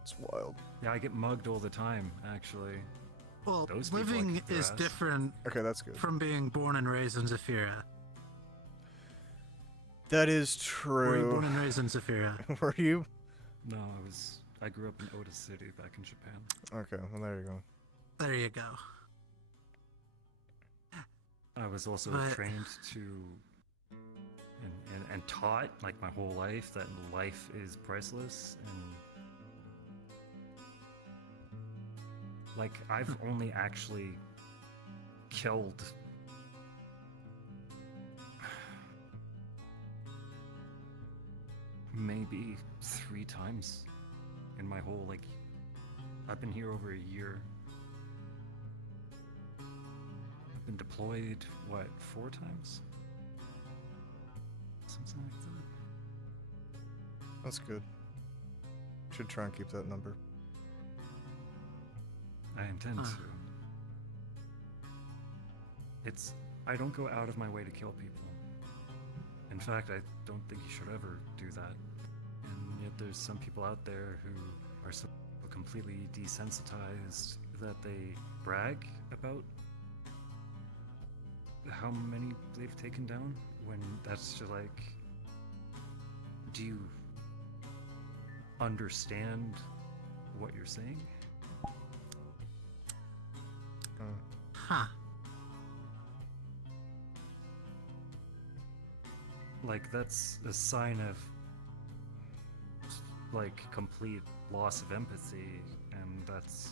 It's wild. Yeah, I get mugged all the time, actually. Well, Those people I living kick their is ass. different Okay, that's good. from being born and raised in Zafira. That is Were you true. born and raised in Zafira? Were you? No, I grew up in Oda City back in Japan. Okay, well there you go. There you go. I was also But- trained to and taught like my whole life that life is priceless, and like I've only actually killed maybe 3 times in my whole, like, I've been here over a year. I've been deployed, what, 4 times? Something like that. That's good. Should try and keep that number. I intend to. I don't go out of my way to kill people. In fact, I don't think you should ever do that. And yet there's some people out there who are so completely desensitized that they brag about how many they've taken down, when that's just like, do you understand what you're saying? Huh. Like, that's a sign of, like, complete loss of empathy, and that's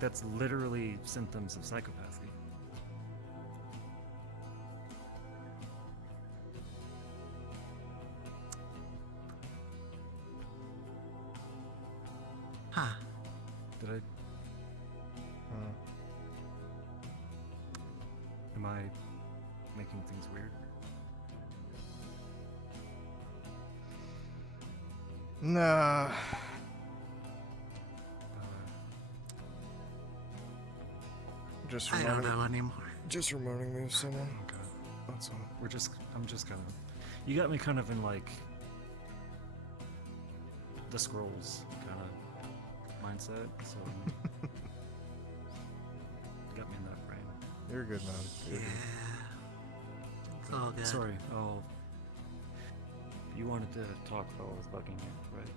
that's literally symptoms of psychopathy. Huh. Did I? Am I making things weird? Nah. Just I don't reminding, know anymore. just reminding me of someone. Okay. That's all. I'm just kind of, you got me kind of in like the Scrolls kind of mindset, so got me in that brain. You're good, man. You're good. It's all good. Sorry. Oh, you wanted to talk while I was bugging you, right?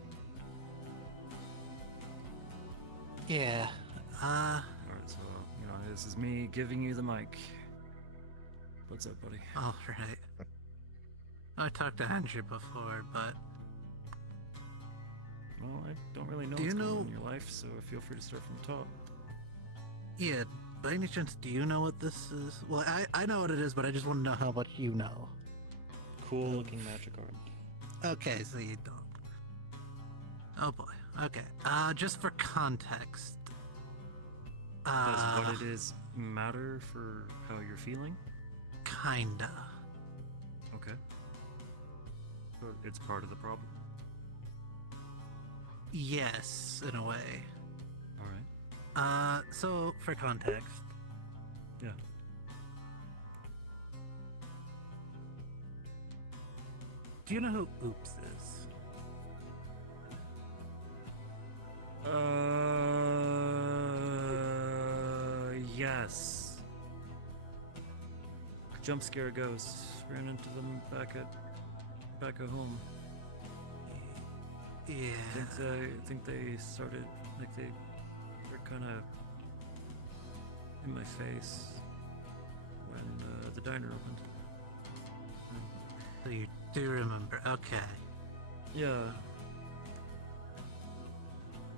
Yeah. Alright, so, you know, this is me giving you the mic. What's up, buddy? All right. I talked to Andrew before, but Well, I don't really know Do what's you going on know- in your life, so feel free to start from the top. yeah, by any chance, do you know what this is? Well, I know what it is, but I just want to know how much you know. Cool looking magic arm. Okay, so you don't. Oh boy. Okay. Just for context. Does what it is matter for how you're feeling? Kinda. Okay. So it's part of the problem. Yes, in a way. Alright. So for context. Yeah. Do you know who Oops is? Yes. Jump scare ghosts. Ran into them back at home. Yeah. I think they started, like, they were kind of in my face when the diner opened. So you do remember. Okay. Yeah.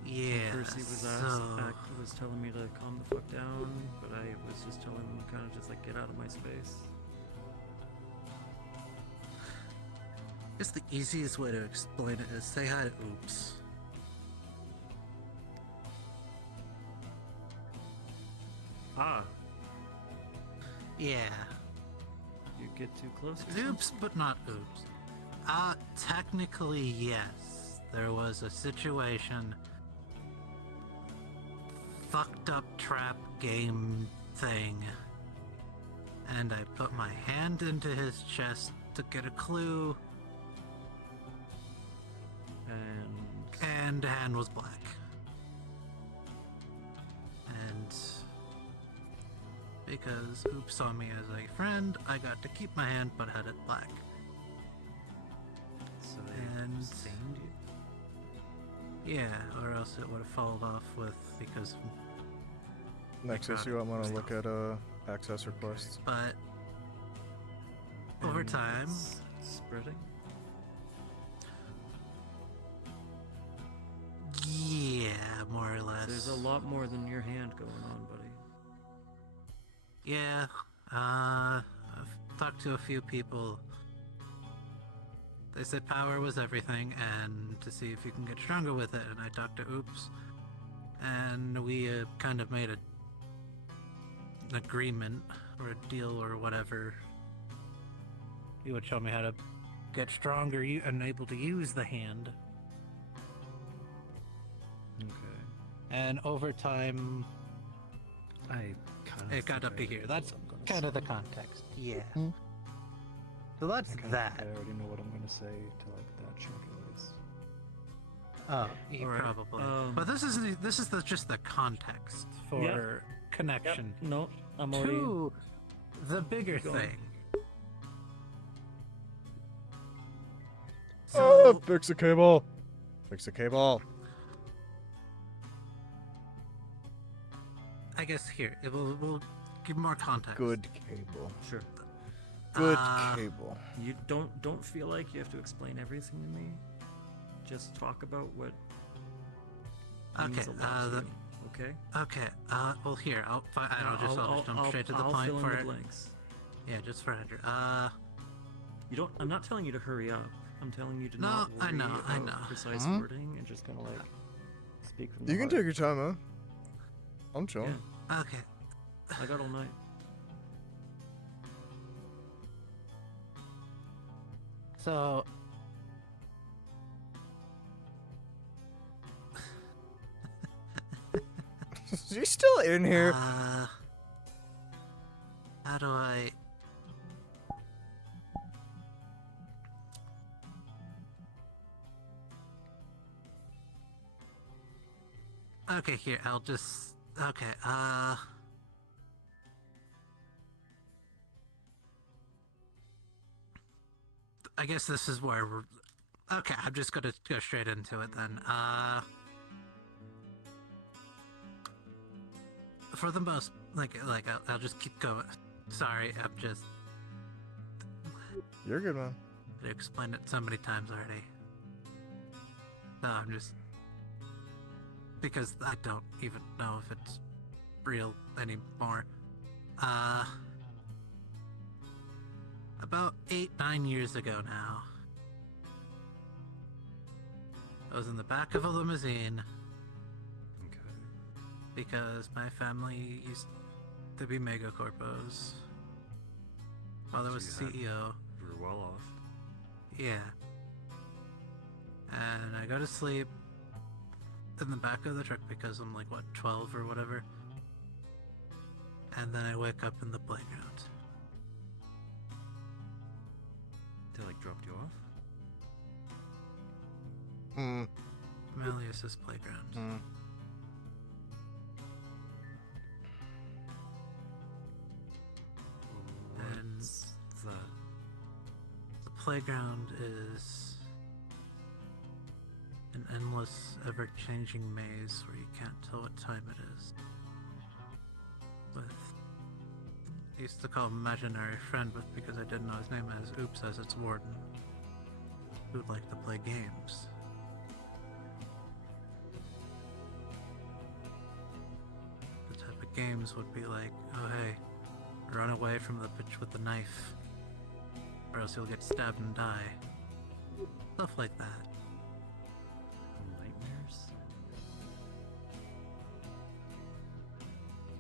Yeah. Percy was was telling me to calm the fuck down, but I was just telling him kind of just like get out of my space. I guess the easiest way to explain it is say hi to Oops. Ah. Yeah. You get too close. or Oops, but not oops. Technically, yes. There was a situation. Fucked up trap game thing. And I put my hand into his chest to get a clue. And and the hand was black. And because Oops saw me as a friend, I got to keep my hand but had it black. So And- they stained you? Yeah, or else it would have fallen off with because. Nexus, you might want to look at access requests. But over And time, it's spreading. yeah, more or less. There's a lot more than your hand going on, buddy. Yeah, I've talked to a few people. They said power was everything, and to see if you can get stronger with it. And I talked to Oops, and we kind of made an agreement or a deal or whatever. He would show me how to get stronger and able to use the hand. Okay. And over time, I kind of it got up to here. That's kind of the context. Yeah. So that's I that. already know what I'm gonna say to like that chunk at least. Oh, Alright, probably. But this is just the context for connection No, I'm already. to the bigger Keep going. thing. Oh, So fix the cable. Fix the cable. I guess here we'll give more context. Good cable. Sure. Good cable. You don't feel like you have to explain everything to me. Just talk about what means Okay. a lot to you, okay. Okay. Well, here I'll just jump straight to the I'll point fill for in the it. blanks. Yeah, just for Andrew. You don't. I'm not telling you to hurry up. I'm telling you to No, not worry I know, I about know. precise Mhm. wording and just kind of like speak from the You can heart. take your time, man. I'm chilling. Okay. I got all night. So Is he still in here? How do I? Okay, here, I'll just... Okay, I guess this is where we're... Okay, I'm just gonna go straight into it then. For the most... I'll just keep going. Sorry, I'm just... You're good, man. I explained it so many times already. So I'm just... Because I don't even know if it's real anymore. About 8-9 years ago now, I was in the back of a limousine. Okay. Because my family used to be megacorpos. Father was So you had- CEO. You were well off. Yeah. And I go to sleep in the back of the truck because I'm like, what, 12 or whatever? And then I wake up in the playground. They like dropped you off? Malleus's playground. And What's that? the playground is an endless, ever-changing maze where you can't tell what time it is. With, I used to call him imaginary friend, but because I didn't know his name as Oops as its warden, who'd like to play games. The type of games would be like, oh hey, run away from the bitch with the knife, or else you'll get stabbed and die. Stuff like that. Nightmares?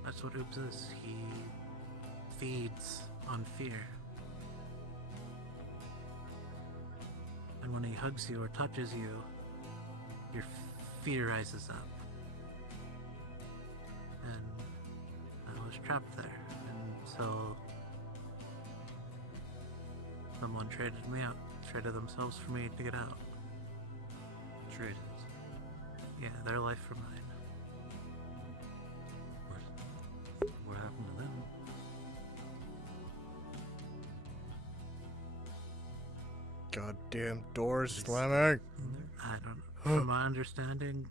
That's what Oops is. He feeds on fear. And when he hugs you or touches you, your fear rises up. And I was trapped there until someone traded me out. Traded themselves for me to get out. Traded. Yeah, their life for mine. What happened to them? Goddamn doors slamming. I don't know. From my understanding,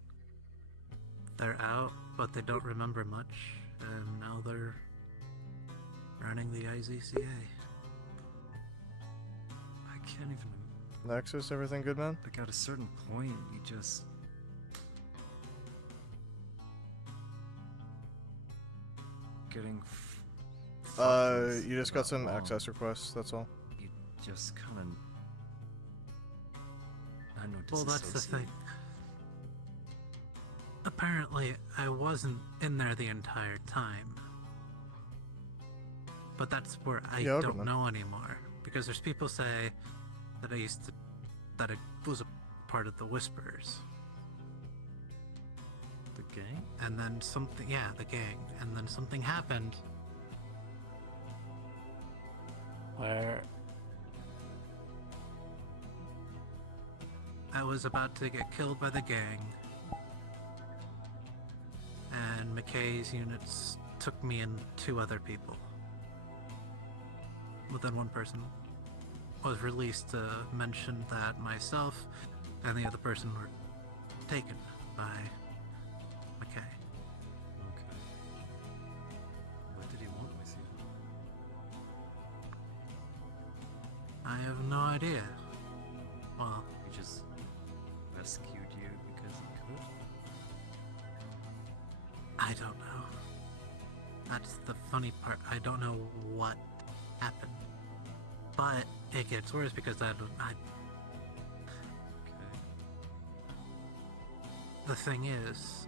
they're out, but they don't remember much, and now they're running the IZCA. I can't even. Nexus, everything good, man? Like at a certain point, you just. Getting. You just got some access requests, that's all. You just kind of. I know. Well, that's the thing. Apparently, I wasn't in there the entire time. But that's where I Yeah, okay, don't man. know anymore. Because there's people say that that I was a part of the Whispers. The gang? And then something, yeah, the gang. And then something happened. Where I was about to get killed by the gang. And McKay's units took me and 2 other people. But then one person was released to mention that myself and the other person were taken by McKay. Okay. What did he want with you? I have no idea. Well, He just rescued you because he could? I don't know. That's the funny part. I don't know what happened. But it gets worse because I Okay. the thing is,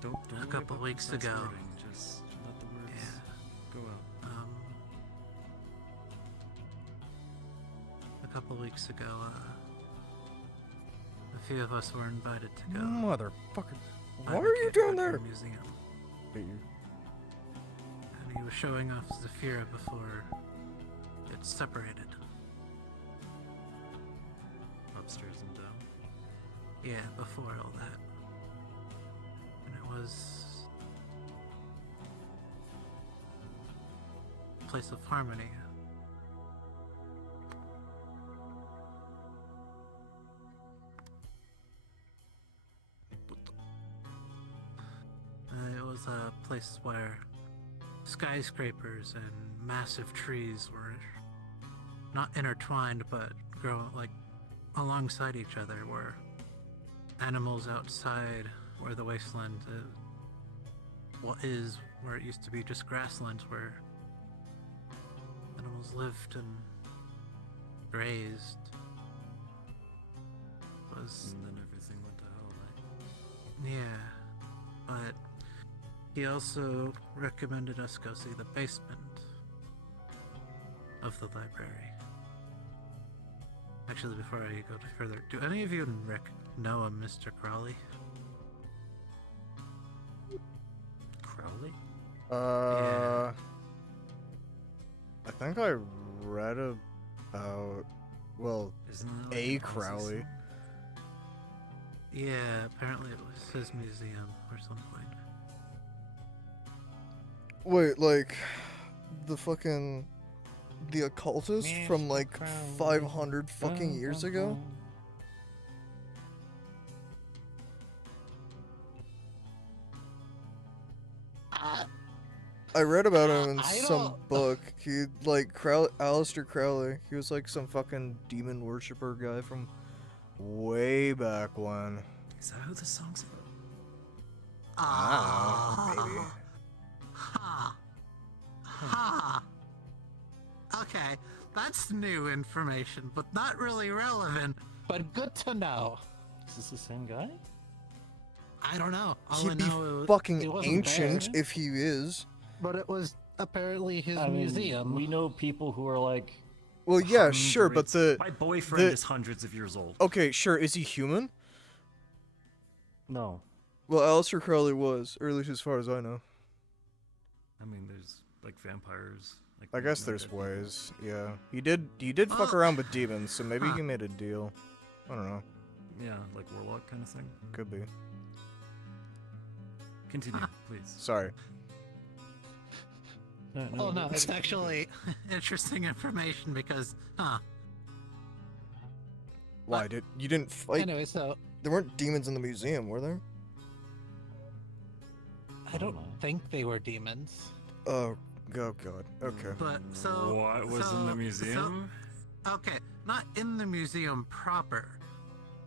Don't a worry couple about weeks precise ago, wording, just let the words go out. A couple weeks ago, a few of us were invited to go. Motherfucker. by Why the are you Kid down Butcher there? Museum. Hate you. And he was showing off Zafira before it separated. Upstairs and down. Yeah, before all that. And it was a place of harmony. It was a place where skyscrapers and massive trees were not intertwined but grow like alongside each other, where animals outside where the wasteland is where it used to be just grasslands where animals lived and grazed was And then everything went to hell, right? yeah, but he also recommended us go see the basement of the library. Actually, before I go further, do any of you know a Mr. Crowley? Crowley? I think I read about, well, Isn't that like a an Aussie Crowley. song? Yeah, apparently it was his museum or some point. Wait, like, the occultist from like 500 fucking years ago? I read about him in some book. He, like, Aleister Crowley. He was like some fucking demon worshiper guy from way back when. Is that who the song's about? Maybe. Ha! Ha! Okay, that's new information, but not really relevant. But good to know. Is this the same guy? I don't know. All I He'd be know fucking it wasn't ancient there, if he is. but it was apparently his I mean, museum. we know people who are like. Well, yeah, sure, but My boyfriend is hundreds of years old. Okay, sure. Is he human? No. Well, Aleister Crowley was, or at least as far as I know. I mean, there's like vampires. Like I guess no there's dead people. ways. Yeah, he did fuck around with demons, so maybe he made a deal. I don't know. Yeah, like warlock kind of thing. Could be. Continue, please. Sorry. Oh no, It's actually interesting information because, Why did you didn't fight? Anyway, so There weren't demons in the museum, were there? I don't think they were demons. Oh god. Okay. But so What was in the museum? Okay, not in the museum proper.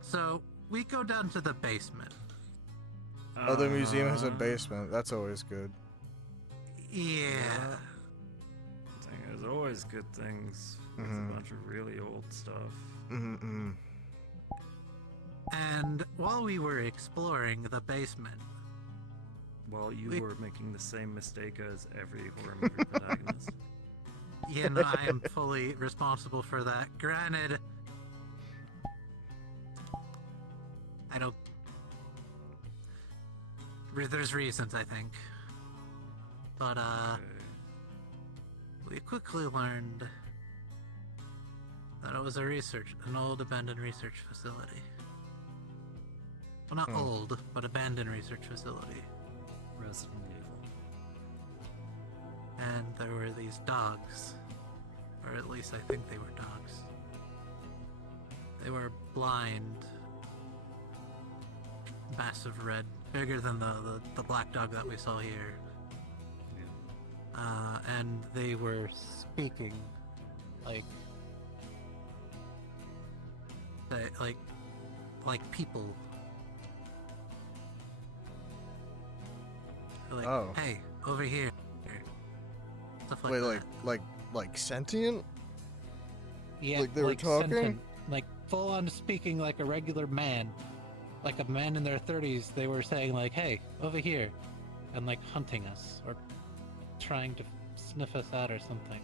So we go down to the basement. Oh, the museum has a basement. That's always good. Yeah. There's always good things. There's a bunch of really old stuff. And while we were exploring the basement, Well, you were making the same mistake as every horror movie protagonist. yeah, no, I am fully responsible for that. Granted, I don't. There's reasons, I think. But, we quickly learned that it was an old abandoned research facility. Well, not old, but abandoned research facility. Resident Evil. And there were these dogs. Or at least I think they were dogs. They were blind. Massive red. Bigger than the black dog that we saw here. And They were speaking, like people. Like, Oh. hey, over here. Stuff like Wait, that. like sentient? Yeah, Like they were talking? sentient, like full on speaking like a regular man, like a man in their 30s. They were saying like, "Hey, over here," and like hunting us or trying to sniff us out or something.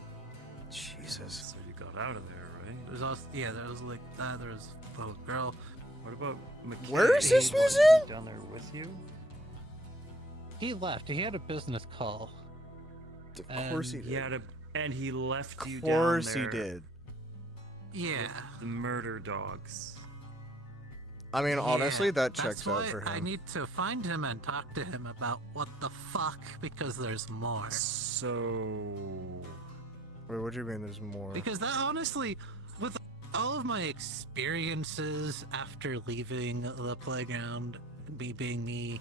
Jesus. So you got out of there, right? There's also there was like that. There was the little girl. What about McKay? Where is this Was he museum? down there with you? He left. He had a business call. Of course he And did. and he left you Of down course there. he did. Yeah. The murder dogs. I mean, honestly, Yeah, that that's checks out why for him. I need to find him and talk to him about what the fuck, because there's more. So. Wait, what do you mean there's more? Because that honestly, with all of my experiences after leaving the playground, me being me,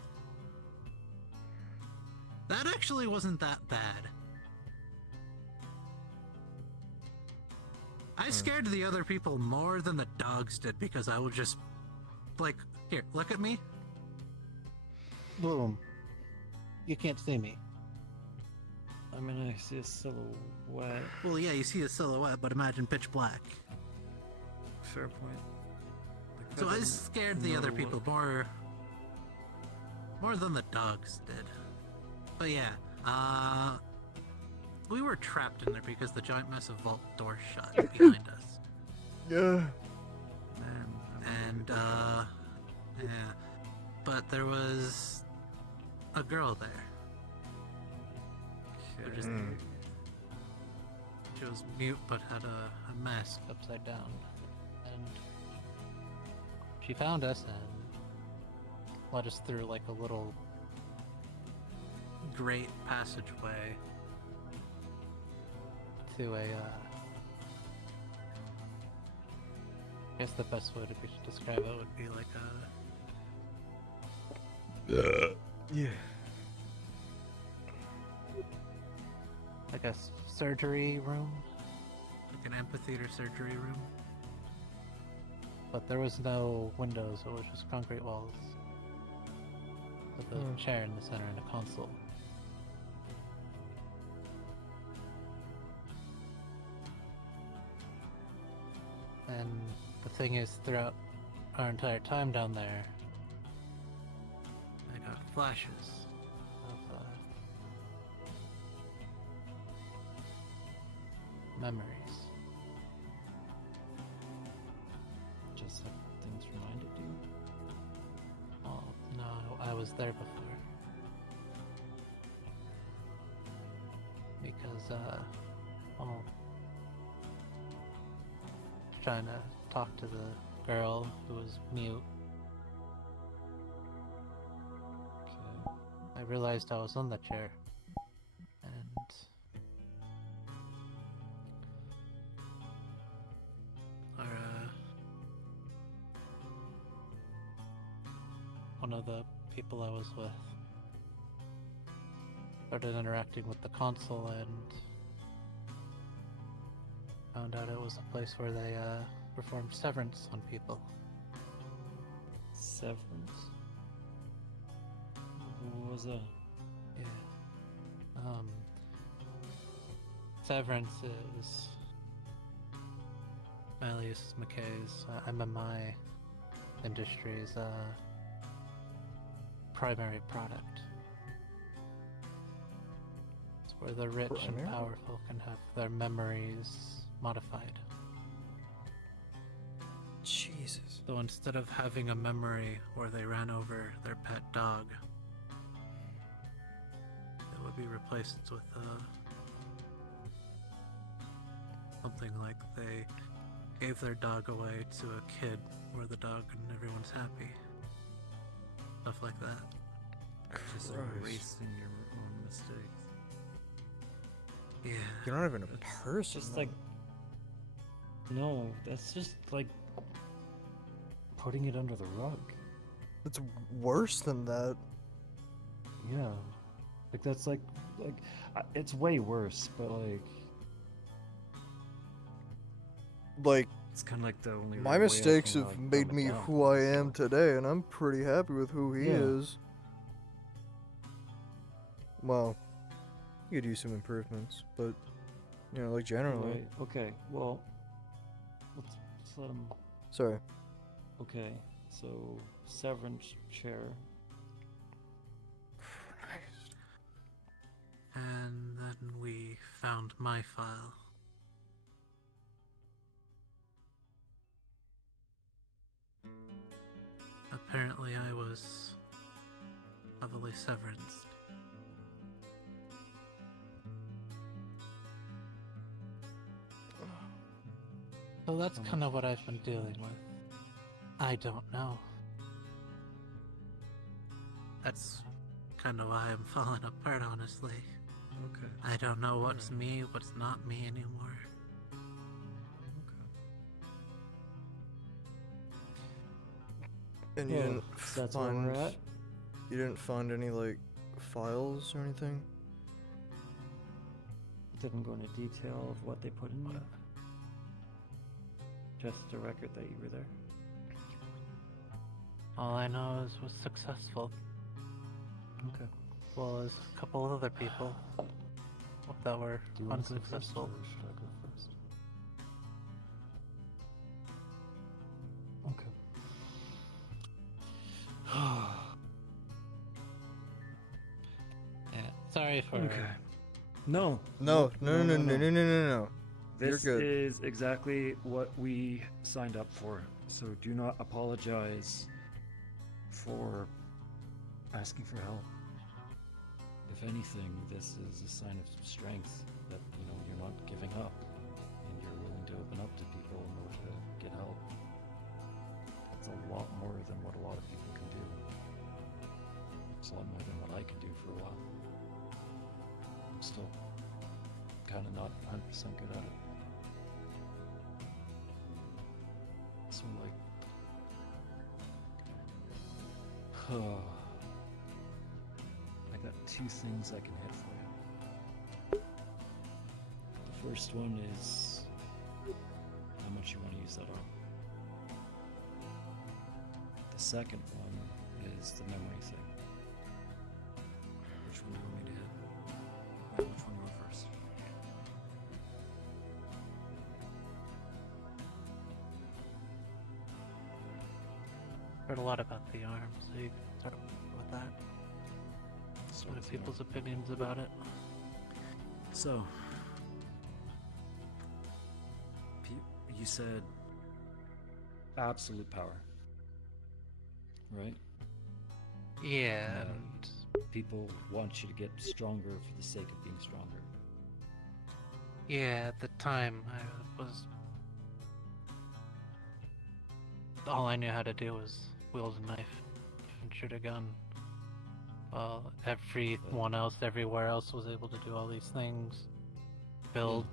that actually wasn't that bad. I scared the other people more than the dogs did because I would just, like, here, look at me. Boom. You can't see me. I mean, I see a silhouette. Well, yeah, you see a silhouette, but imagine pitch black. Fair point. So I scared the other people more than the dogs did. But yeah, we were trapped in there because the giant massive vault door shut behind us. Yeah. And yeah, but there was a girl there. She was mute but had a mask upside down, and she found us and led us through like a little great passageway to a. I guess the best way to describe it would be like a. Yeah. Like a surgery room, like an amphitheater surgery room. but there was no windows. It was just concrete walls with a chair in the center and a console. And the thing is, throughout our entire time down there, I got flashes of memories. Just have things reminded you. Oh, No, I was there before. Because, I'm trying to talk to the girl who was mute. Okay. I realized I was on the chair. And one of the people I was with started interacting with the console and found out it was a place where they performed severance on people. Severance? What was that? Yeah. Severance is Malleus McKay's MMI industry's primary product. It's where the rich and powerful can have their memories modified. Jesus. So instead of having a memory where they ran over their pet dog, it would be replaced with something like they gave their dog away to a kid where the dog and everyone's happy. Stuff like that. Just erasing your own mistakes. Yeah. You're not even a person. Just like... No, that's just like... putting it under the rug. It's worse than that. Yeah. Like, that's like it's way worse, but like it's kind of like the only my way I mistakes can, have made dumb me it down. who I am today, and I'm pretty happy with who he Yeah. is. Well, you could use some improvements, but you know, like generally. Right. Okay. Well, let's let him. Sorry. Okay. So severance chair. And then we found my file. Apparently I was heavily severanced. So that's kind of what I've been dealing with. I don't know. That's kind of why I'm falling apart, honestly. Okay. I don't know what's me, what's not me anymore. And you Well, didn't that's where find we're at? You didn't find any like files or anything? Didn't go into detail of what they put in there. Just a record that you were there. All I know is was successful. Okay. Well as a couple of other people that were Do you want to go first, unsuccessful. or should I go first? Okay. Yeah, sorry for. Okay. No. No. This You're good. is exactly what we signed up for. So do not apologize for asking for help. If anything, this is a sign of strength that, you know, you're not giving up and you're willing to open up to people in order to get help. That's a lot more than what a lot of people can do. It's a lot more than what I can do for a while. I'm still kind of not 100% good at it. So like, I got two things I can hit for you. The first one is how much you want to use that on. The second one is the memory thing. Which one do you want me to hit? Which one do you want first? Heard a lot about the arm, so you can start with that. What are people's opinions about it? So, you said absolute power, right? Yeah, And people want you to get stronger for the sake of being stronger. yeah, at the time, I was... All I knew how to do was wield a knife and shoot a gun. While everyone else, everywhere else was able to do all these things. Build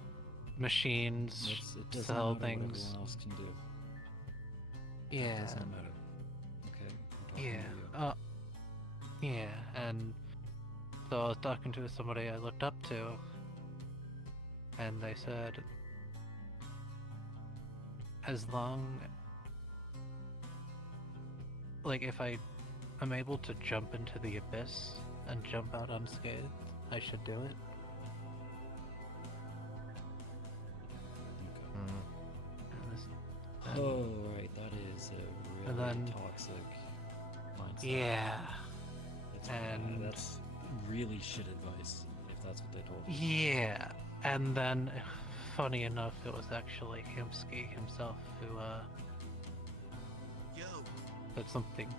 machines, It doesn't sell matter things. what everyone else can do. It Yeah. doesn't matter. Okay, I'm talking Yeah. to you. Yeah, and so I was talking to somebody I looked up to, and they said, as long, like if I'm able to jump into the abyss and jump out unscathed, I should do it. And this- and- Oh, right, that is a And really then- toxic mindset. Yeah. That's, And- that's really shit advice, if that's what they told you. Yeah, and then, funny enough, it was actually Himsky himself who, said something.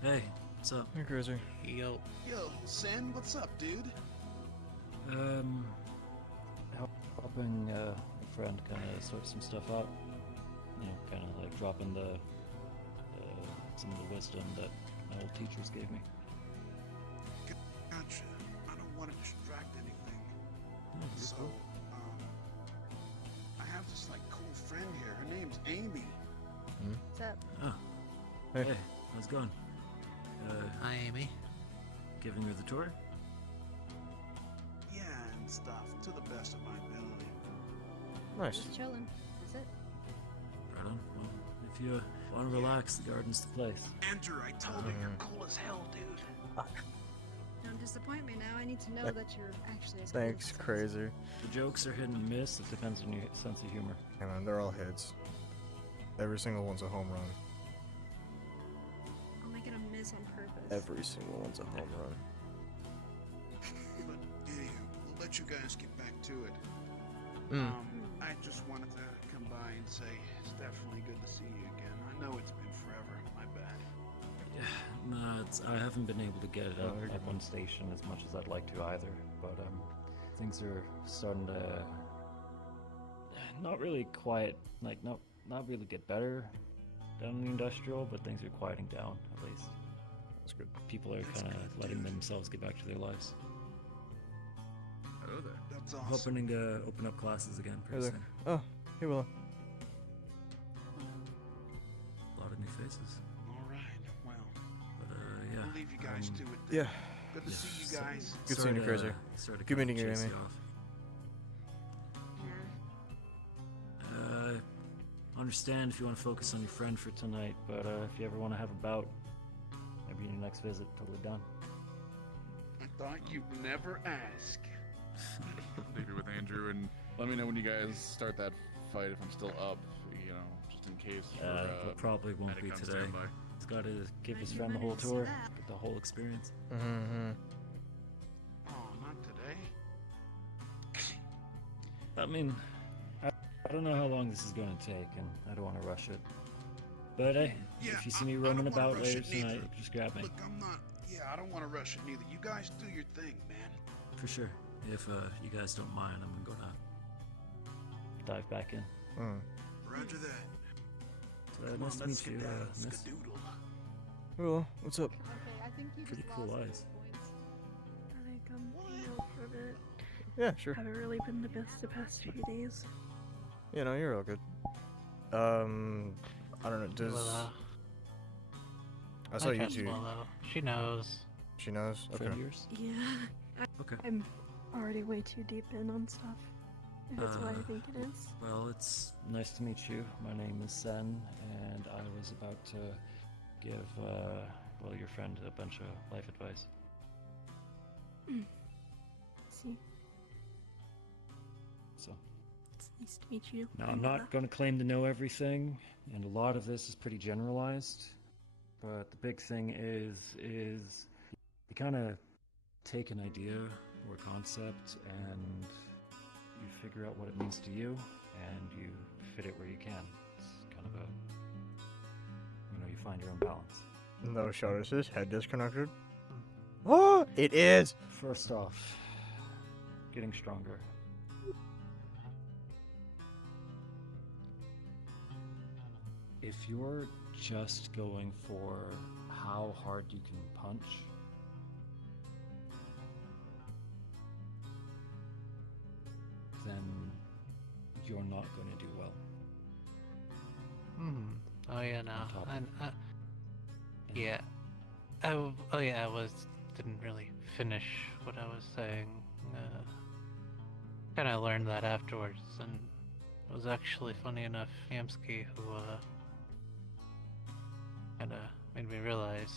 Hey, what's up? Hey, Crazy. Yo. Yo, Sen, what's up, dude? Helping a friend kind of sort some stuff out. You know, kind of like dropping some of the wisdom that my old teachers gave me. Gotcha. I don't want to distract anything. you're So, cool. I have this like cool friend here. Her name's Amy. What's up? Oh. Hey. Hey, how's it going? Hi, Amy. Giving her the tour? Yeah, and stuff, to the best of my ability. Nice. Just chilling. That's it. Right on. Well, if you want to relax, the garden's the place. Andrew, I told her you're cool as hell, dude. Don't disappoint me now. I need to know that you're actually as Thanks, cool as it Crazy. The jokes are hit and miss. It depends on your sense of humor. Hey man, they're all hits. Every single one's a home run. sounds. I'll make it a miss on purpose. Every single one's a home run. But anywho, we'll let you guys get back to it. I just wanted to come by and say it's definitely good to see you again. I know it's been forever. My bad. Yeah, no, I haven't been able to get it at one station as much as I'd like to either. But things are starting to not really quiet, like not really get better down in the industrial, but things are quieting down at least. That's good. People are kind of letting themselves get back to their lives. Hello there. That's I'm awesome. hoping to open up classes again Hey pretty there. soon. Oh, hey Willow. A lot of new faces. All right. Well, But yeah. we'll leave you guys to it. Then. Yeah. Good to see you guys. Good seeing you, Crazy. Good meeting you, Amy. Understand if you want to focus on your friend for tonight, but if you ever want to have a bout, maybe in your next visit, totally done. I thought you'd never ask. Leave it with Andrew and let me know when you guys start that fight if I'm still up, you know, just in case. It probably won't medic be on today. standby. He's got to give his friend the whole tour, get the whole experience. Mm-hmm. Oh, not today. I mean, I don't know how long this is going to take, and I don't want to rush it. But hey, Yeah, if you see me I roaming don't wanna about rush later it neither. tonight, just grab me. Look, I'm not. Yeah, I don't want to rush it neither. You guys do your thing, man. For sure. If you guys don't mind, I'm gonna dive back in. Roger that. So, Come nice on, to let's meet you, get down, miss. skadoodle. Willow, what's up? Okay, I think you Pretty just cool lost eyes. points. I think I'm healed for a bit. Yeah, sure. Haven't really been the best the past few days. You know, you're all good. I don't know, does... Willow. I saw you trust two. Willow. She knows. She knows? Okay. Friend of yours? Yeah. Okay. I'm already way too deep in on stuff. If it's what I think it is. Well, it's nice to meet you. My name is Sen, and I was about to give, well, your friend a bunch of life advice. See, So, it's nice to meet you. now I'm not going to claim to know everything, and a lot of this is pretty generalized. But the big thing is you kind of take an idea or concept and you figure out what it means to you, and you fit it where you can. It's kind of a, you know, you find your own balance. No shot. Is his head disconnected? Oh, it is! First off, getting stronger. If you're just going for how hard you can punch, then you're not going to do well. Oh yeah, no. On top of- And and- yeah. I didn't really finish what I was saying. Kind of learned that afterwards, and it was actually funny enough Yamsky who kind of made me realize.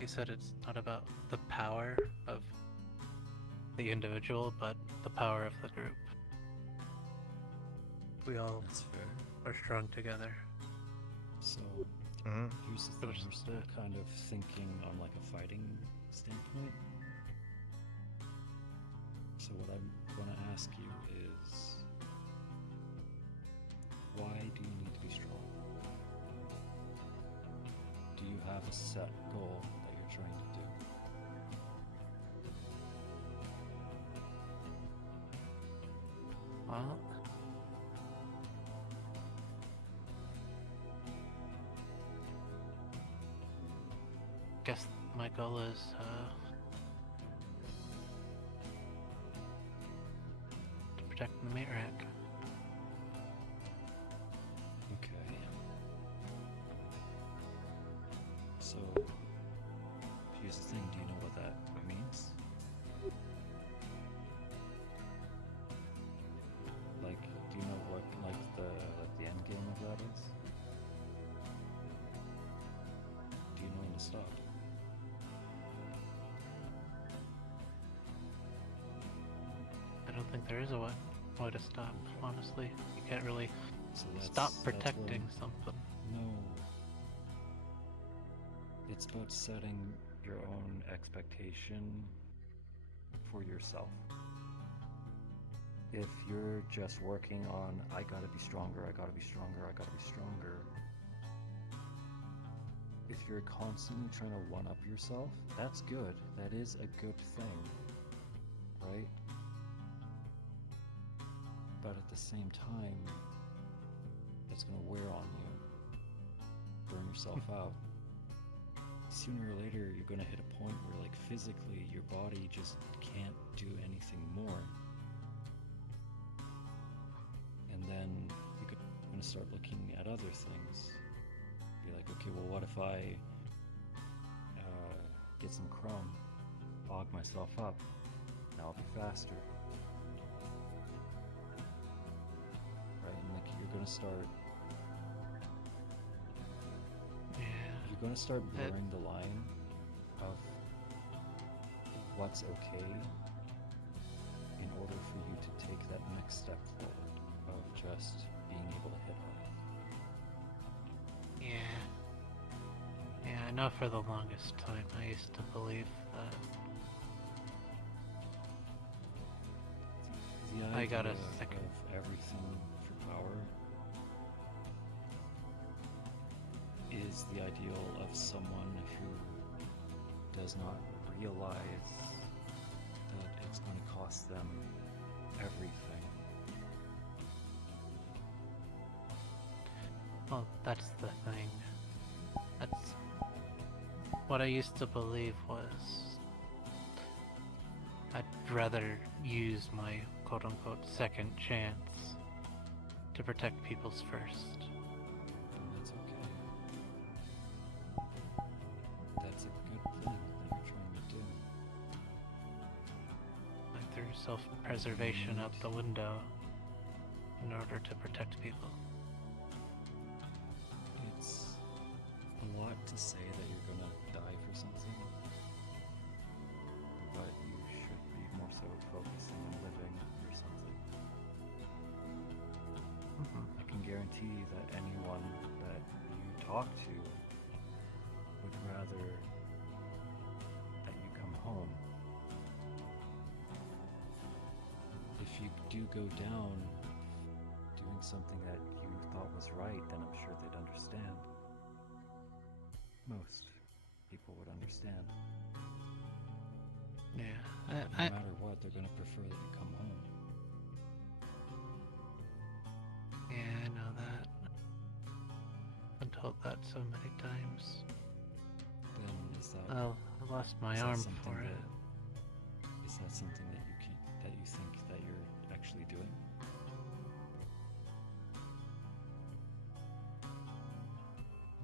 He said it's not about the power of the individual, but the power of the group. We all That's fair. are strong together. So Mhm. here's the thing, we're still kind of thinking on like a fighting standpoint. So what I'm going to ask you is, why do you need to be strong? Do you have a set goal that you're trying to do? Well, guess my goal is to protect the meat rack. Okay. So, here's the thing, do you know what that means? Like, do you know what, like, the end game of that is? Do you know when to stop? I don't think there is a way to stop, honestly. You can't really So stop that's protecting when- something. No. It's about setting your own expectation for yourself. If you're just working on, I gotta be stronger, I gotta be stronger, I gotta be stronger. If you're constantly trying to one up yourself, that's good. That is a good thing. Right? But at the same time, it's gonna wear on you. Burn yourself out. Sooner or later, you're gonna hit a point where, like, physically, your body just can't do anything more. And then you're gonna start looking at other things. Be like, okay, well, what if I get some chrome, aug myself up, now I'll be faster. Right? And like, you're gonna start. You're gonna start blurring the line of what's okay in order for you to take that next step forward of just being able to hit hard. Yeah, I know for the longest time I used to believe that The I got a idea second. of everything for power is the ideal of someone who does not realize that it's going to cost them everything. Well, that's the thing. That's what I used to believe was I'd rather use my quote-unquote second chance to protect people's first. And that's okay. That's a good thing that you're trying to do. I threw self-preservation out the window in order to protect people. It's a lot to say that you're gonna die for something, but you should be more so focusing on living for something. I can guarantee that anyone that you talk to would rather that you come home. If you do go down doing something that you thought was right, then I'm sure they'd understand. most people would understand. Yeah, But no matter what, they're gonna prefer that you come home. yeah, I know that. I've been told that so many times. Then is that? Well, I lost my is that arm something for it. Is that something that you think that you're actually doing?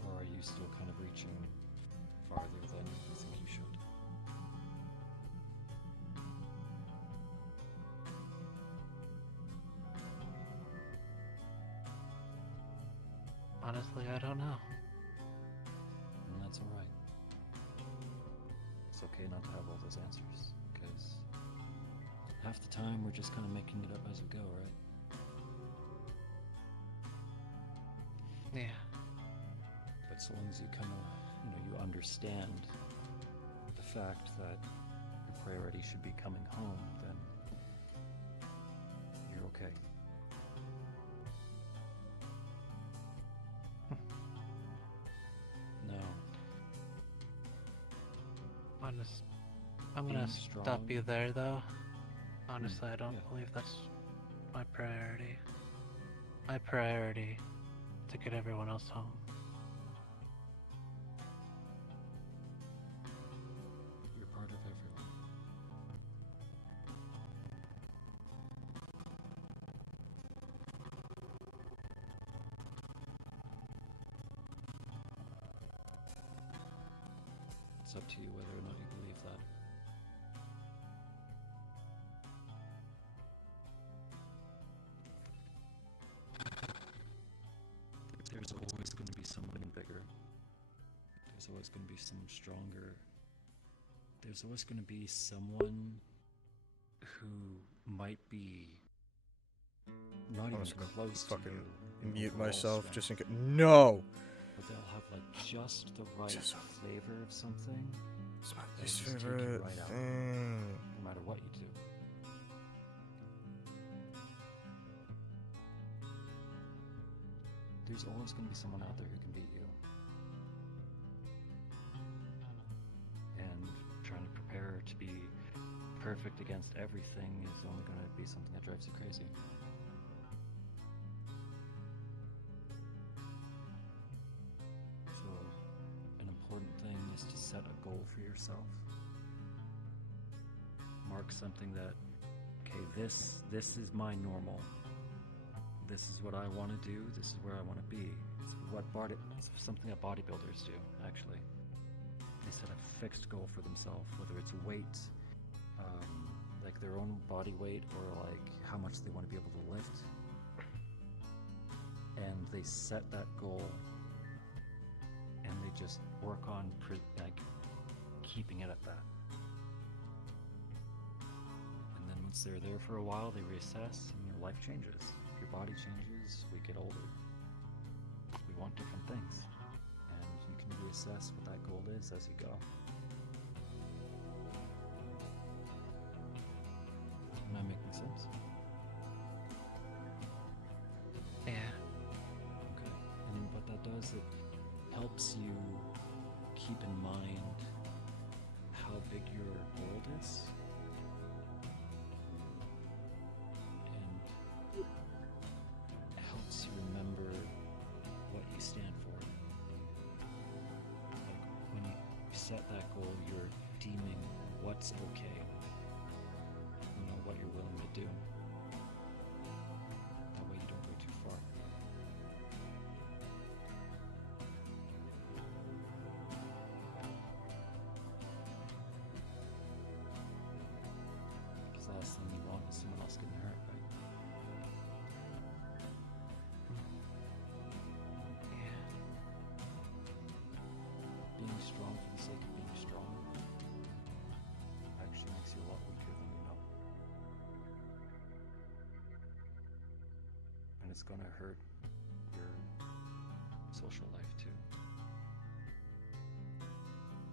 Or are you still kind of reaching farther than you think you should? Honestly, I don't know. And that's alright. It's okay not to have all those answers, because half the time we're just kind of making it up as we go, right? Yeah. But so long as you kind of, you understand the fact that your priority should be coming home, then you're okay. No. I'm gonna Being stop strong. you there, though. Honestly, I don't yeah. believe that's my priority. My priority to get everyone else home. You're part of everyone. It's up to you whether or not you believe that. There's always going to be someone bigger. There's always going to be someone stronger. There's always going to be someone who might be not I'm even just gonna close to fucking you. in mute overall myself strength, just in case. No! but they'll have like just the right Just- flavor of something. It's my that'll least just take you favorite right out, thing. no matter what you do. There's always going to be someone out there who can beat you. And trying to prepare to be perfect against everything is only going to be something that drives you crazy. So, an important thing is to set a goal for yourself. Mark something that, okay, this is my normal. This is what I want to do. This is where I want to be. It's something that bodybuilders do, actually. They set a fixed goal for themselves, whether it's weight, like their own body weight, or like how much they want to be able to lift. And they set that goal, and they just work on keeping it at that. And then once they're there for a while, they reassess, and your life changes. Your body changes, we get older. We want different things. And you can reassess what that goal is as you go. Am I making sense? Yeah. Okay. And what that does, it helps you keep in mind how big your goal is. Helps you remember what you stand for. Like when you set that goal, you're deeming what's okay. What you're willing to do. That way you don't go too far. Because the last thing you want is someone else getting hurt, right? Yeah. Being strong for the sake of being strong actually makes you a lot weaker than you know. And it's gonna hurt your social life too.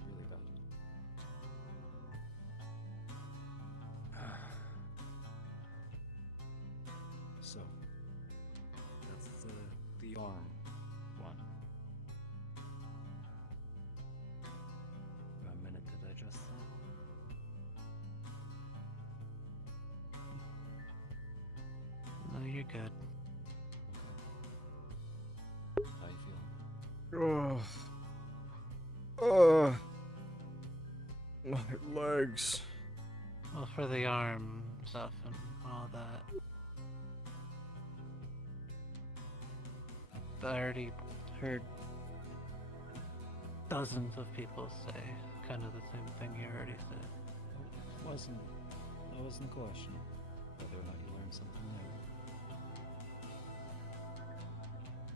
Really bad. So, that's the arm one. you're good. How you feeling? My legs. Well, for the arm stuff and all that. I already heard dozens of people say kind of the same thing you already said. That wasn't the question. Whether or not you learned something new.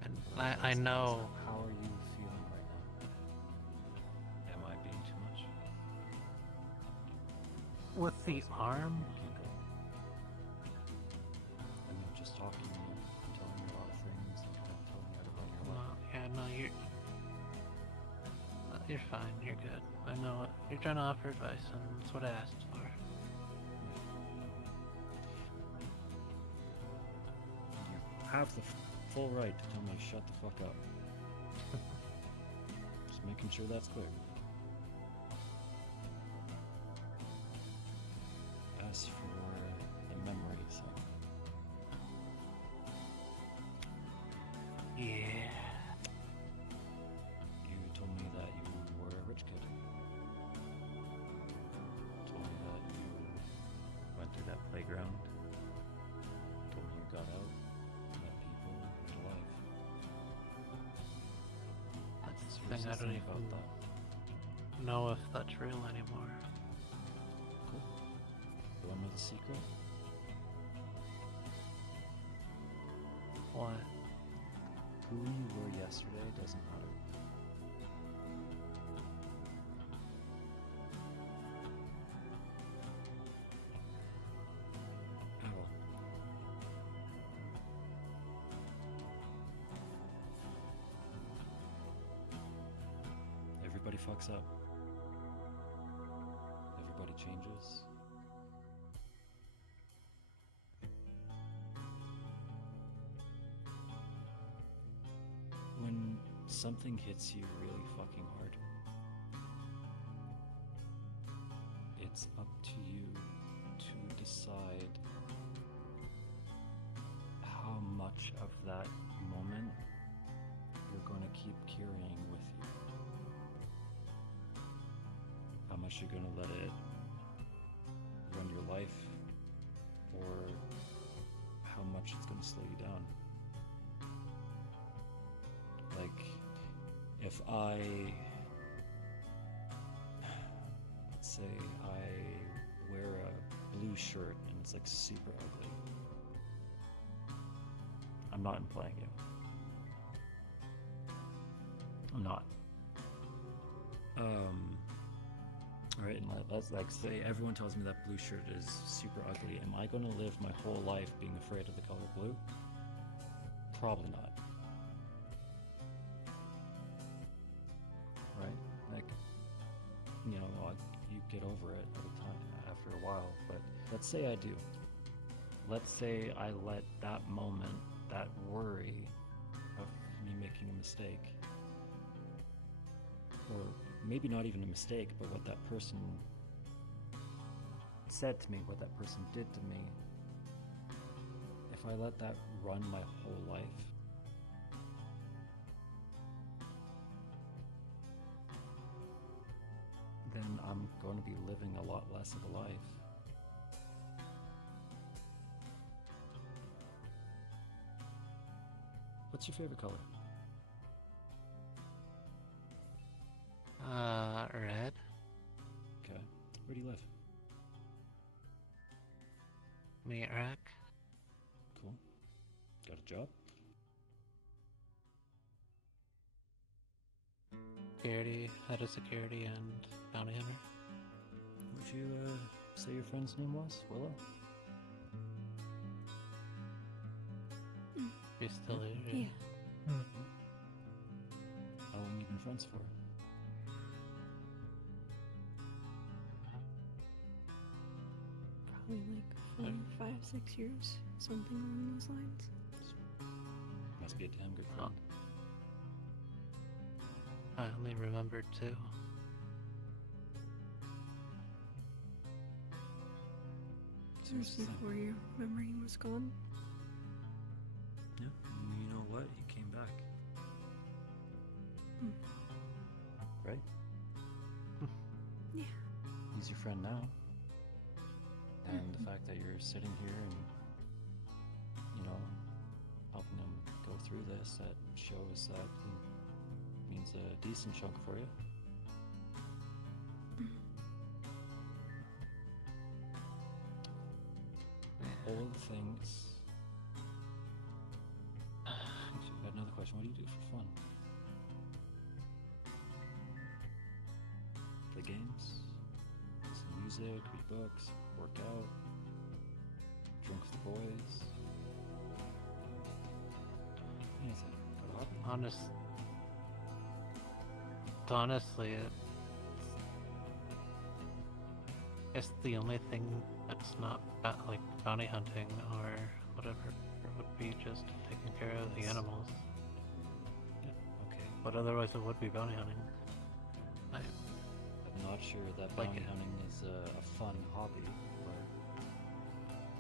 And I know. How are you feeling right now? Am I being too much? With the arm? I mean, just talking to you, telling you a lot of things, and kind of telling you how to run your life. Well, yeah, no, you're fine. You're good. I know you're trying to offer advice, and that's what I asked for. You have the full right to tell me to shut the fuck up. Just making sure that's clear. As for the memories, yeah. You told me that you were a rich kid. Told me that you went through that playground. Told me you got out, met people, met a life. That's the What thing, does I it don't say even about that? know if that's real anymore. Cool. You want to know the secret? What? Who you were yesterday doesn't matter. Ow. Everybody fucks up. Everybody changes. When something hits you really fucking hard, it's up to you to decide how much of that moment you're going to keep carrying with you. How much you're going to let it run your life, or how much it's going to slow you down. Like, if let's say I wear a blue shirt and it's like super ugly. I'm not implying you. I'm not. Alright, and let's like say everyone tells me that blue shirt is super ugly. Am I going to live my whole life being afraid of the color blue? Probably not. Right? Like, you know, you get over it over time after a while, but let's say I do. Let's say I let that moment, that worry of me making a mistake, or maybe not even a mistake, but what that person said to me, what that person did to me, if I let that run my whole life, then I'm going to be living a lot less of a life. What's your favorite color? Red. Okay. Where do you live? Meat rack. Cool. Got a job? Security, head of security and bounty hunter. Would you say your friend's name was? Willow? You still here? Yeah. How long you been friends for? Probably like 4, 5, 6 years, something along those lines. Must be a damn good friend. I only remembered 2. Just before your memory was gone. Yeah, and you know what? He came back. Right? Yeah. He's your friend now. And the fact that you're sitting here and, you know, helping him go through this, that shows that he means a decent chunk for you. All the things. Actually, I got another question. What do you do for fun? Play games? Listen to music, read books, work out, drink with the boys. Anything. Got a hobby? Honestly, it's the only thing that's not like bounty hunting or whatever would be just taking care of the animals. Yeah, okay. But otherwise, it would be bounty hunting. I'm not sure that bounty hunting is a fun hobby, but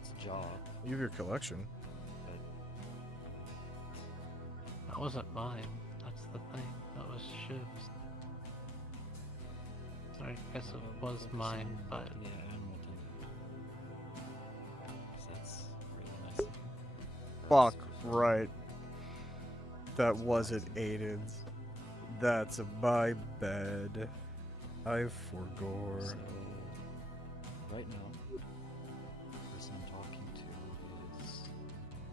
it's a job. You have your collection. But that wasn't mine. That's the thing. That was Shiv's. Sorry, I guess it was mine, but yeah, animal tending. 'Cause that's really nice. Fuck right. That wasn't Aiden's. That's my bad. I forgot. So, right now, the person I'm talking to is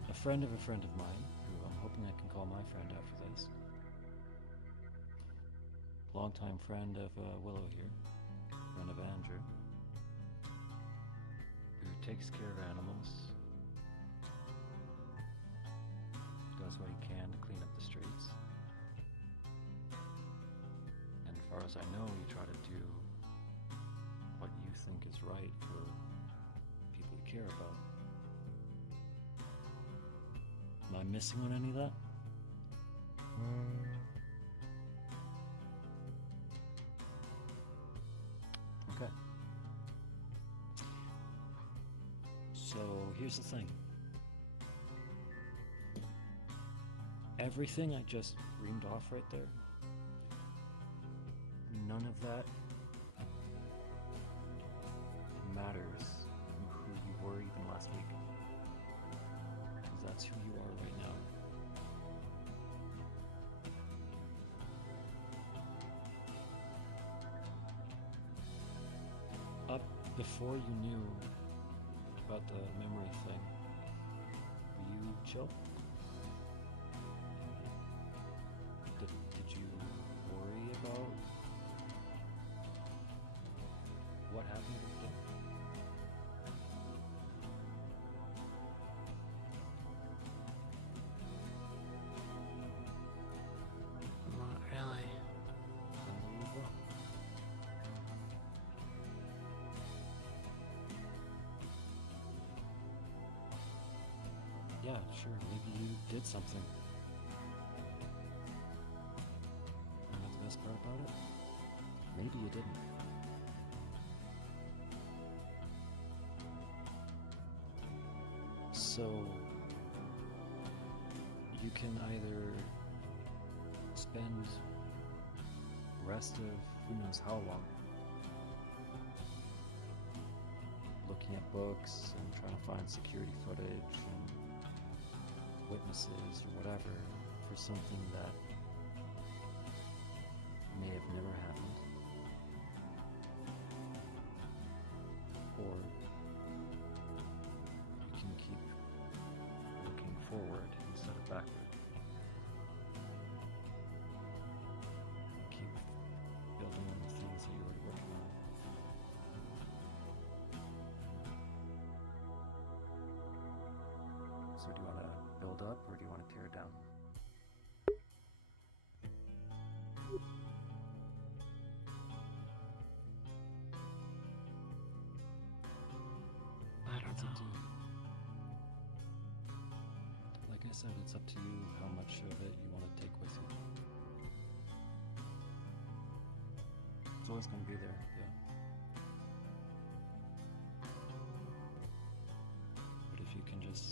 a friend of mine, who I'm hoping I can call my friend after this. Longtime friend of Willow here, friend of Andrew, who takes care of animals, does what he can to clean up the streets. And as far as I know, you try to do what you think is right for people you care about. Am I missing on any of that? Okay. So here's the thing. Everything I just reamed off right there, none of that matters from who you were even last week. Because that's who you are right now. Up before you knew about the memory thing, were you chill? Did you worry about what happened with you? not really. Unbelievable. Yeah, sure, maybe you did something. And that's the best part about it? Maybe you didn't. So, you can either spend the rest of who knows how long looking at books and trying to find security footage and witnesses or whatever for something that may have never happened, or you can keep looking forward instead of backward. Keep building on the things that you're already working on. So do you want to build up or do you want to tear it down? I don't It's up to know. you. Like I said, it's up to you how much of it you want to take with you. It's always going to be there, yeah. But if you can just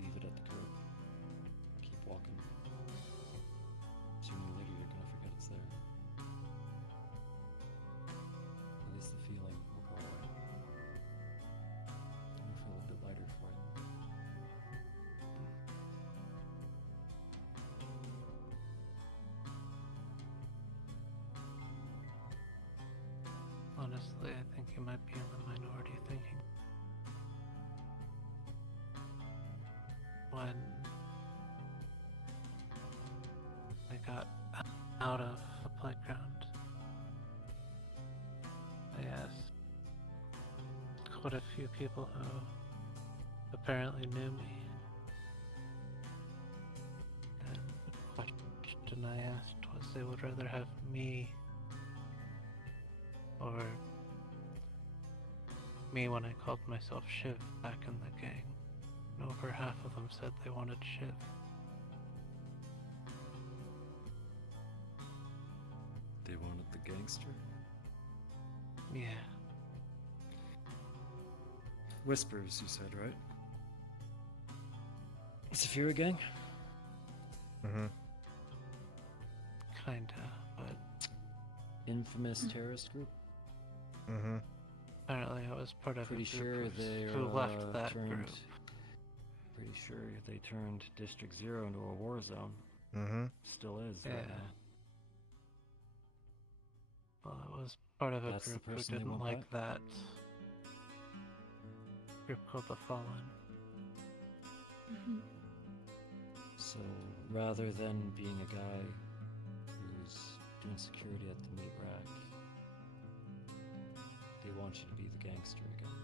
leave it I think you might be in the minority thinking. When I got out of the playground, I asked quite a few people who apparently knew me. And the question I asked was they would rather have me or me when I called myself Shiv back in the gang. And over half of them said they wanted Shiv. They wanted the gangster? Yeah. Whispers, you said, right? Saphira gang? Mm-hmm. Kinda, but... Infamous terrorist group? Mm-hmm. Apparently I was part of Pretty a sure group they who left that turned, group. Pretty sure they turned District 0 into a war zone. Mm-hmm. Still is Yeah. right now. Well, I was part of a That's the group who person they didn't want like back? that. Group called the Fallen. So rather than being a guy who's doing security at the meat rack, they want you to be the gangster again.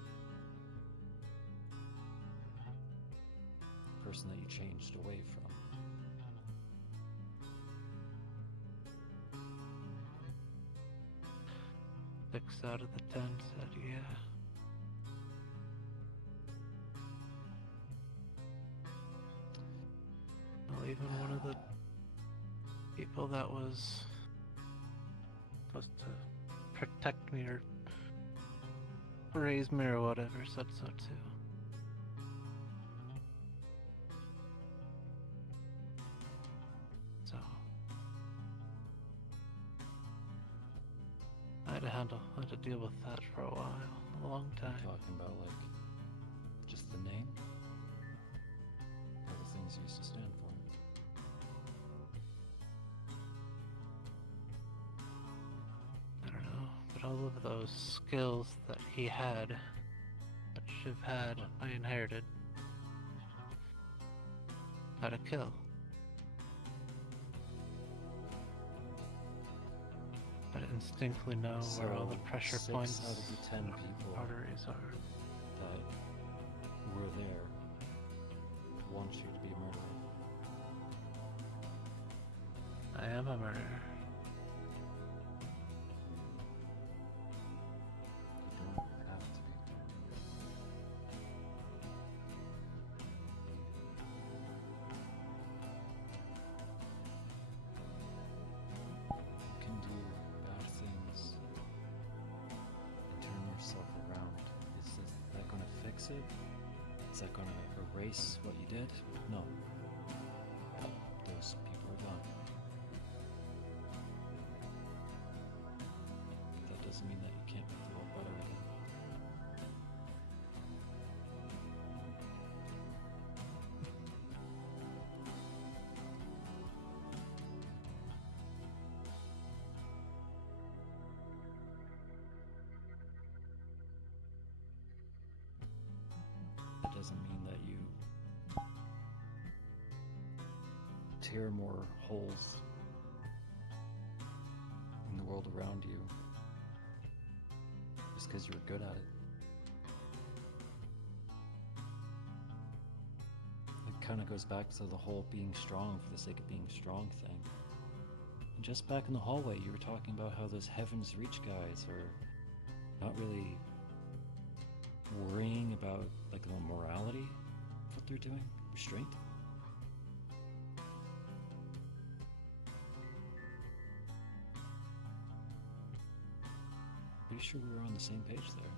The person that you changed away from. Six out of the 10 said yeah. Well, even one of the people that was supposed to protect me or raise me or whatever said so too. So I had to deal with that for a while, a long time. Talking about like just the name? Or the things you used to stand for? I don't know, but all of those skills that he had, that Shiv had, I inherited. How to kill. I instinctively know where all the pressure So, points 6 out of the 10 people arteries are. that were there want you to be a murderer. I am a murderer. You don't have to be. You can do bad things and turn yourself around. Is that going to fix it? Is that going to erase what you did? No. Those people are gone. That doesn't mean that you can't make the world better again. That doesn't mean that you tear more holes in the world around you just because you were good at it. It kind of goes back to the whole being strong for the sake of being strong thing. And just back in the hallway, you were talking about how those Heaven's Reach guys are not really worrying about like the morality of what they're doing, restraint. Pretty sure we were on the same page there.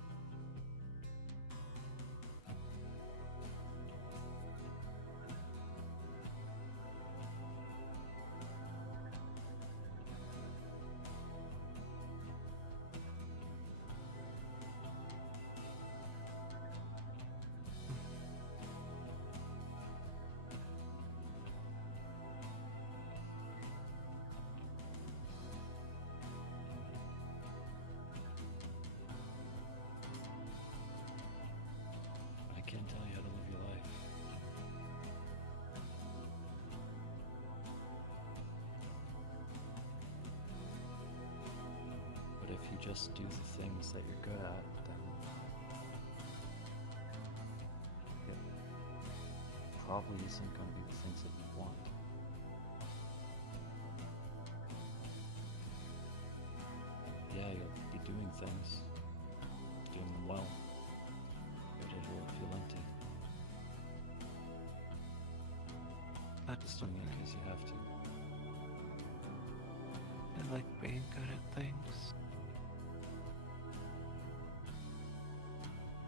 just do the things that you're good at, then it probably isn't going to be the things that you want. Yeah, you'll be doing things, doing them well, but it will feel empty. Just doing it because you have to. I like being good at things.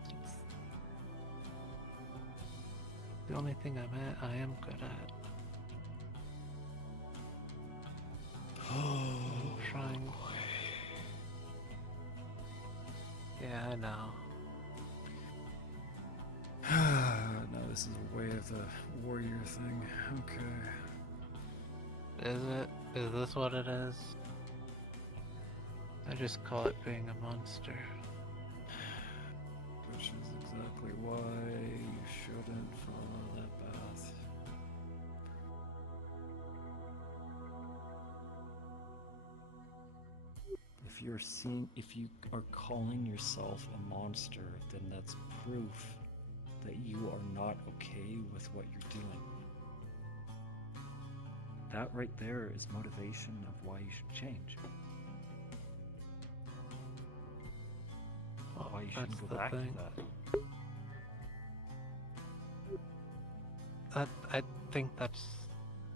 It's the only thing I am good at. I'm trying. Yeah, I know. No, this is a way of the warrior thing. Okay. Is it? Is this what it is? I just call it being a monster. Which is exactly why you shouldn't follow that path. If you are calling yourself a monster, then that's proof that you are not okay with what you're doing. That right there is motivation of why you should change. Well, why you that's shouldn't go the back thing. to that. I think that's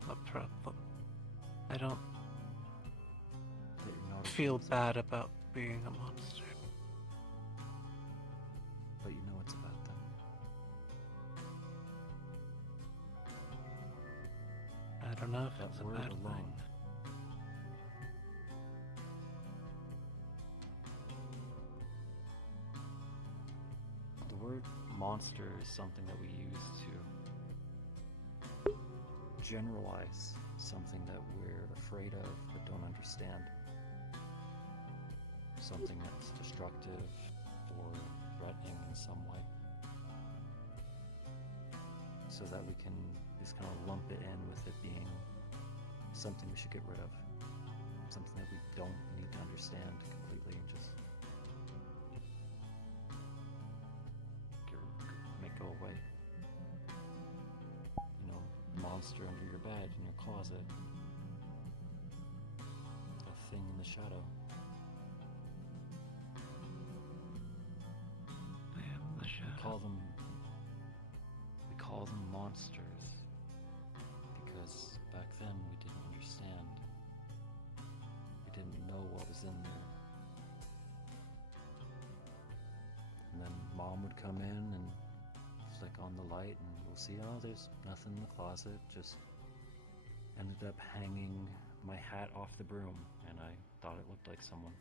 a problem. I don't feel bad about being a monster. But you know it's a bad thing. I don't know if That it's a word bad alone. thing. The word monster is something that we use to generalize something that we're afraid of but don't understand. Something that's destructive or threatening in some way. So that we can just kind of lump it in with it being something we should get rid of. Something that we don't need to understand completely and just make go away. You know, monster under your bed, in your closet. A thing in the shadow. We call them monsters because back then we didn't understand. We didn't know what was in there. And then Mom would come in and flick on the light and we'll see, oh, there's nothing in the closet. Just ended up hanging my hat off the broom and I thought it looked like someone.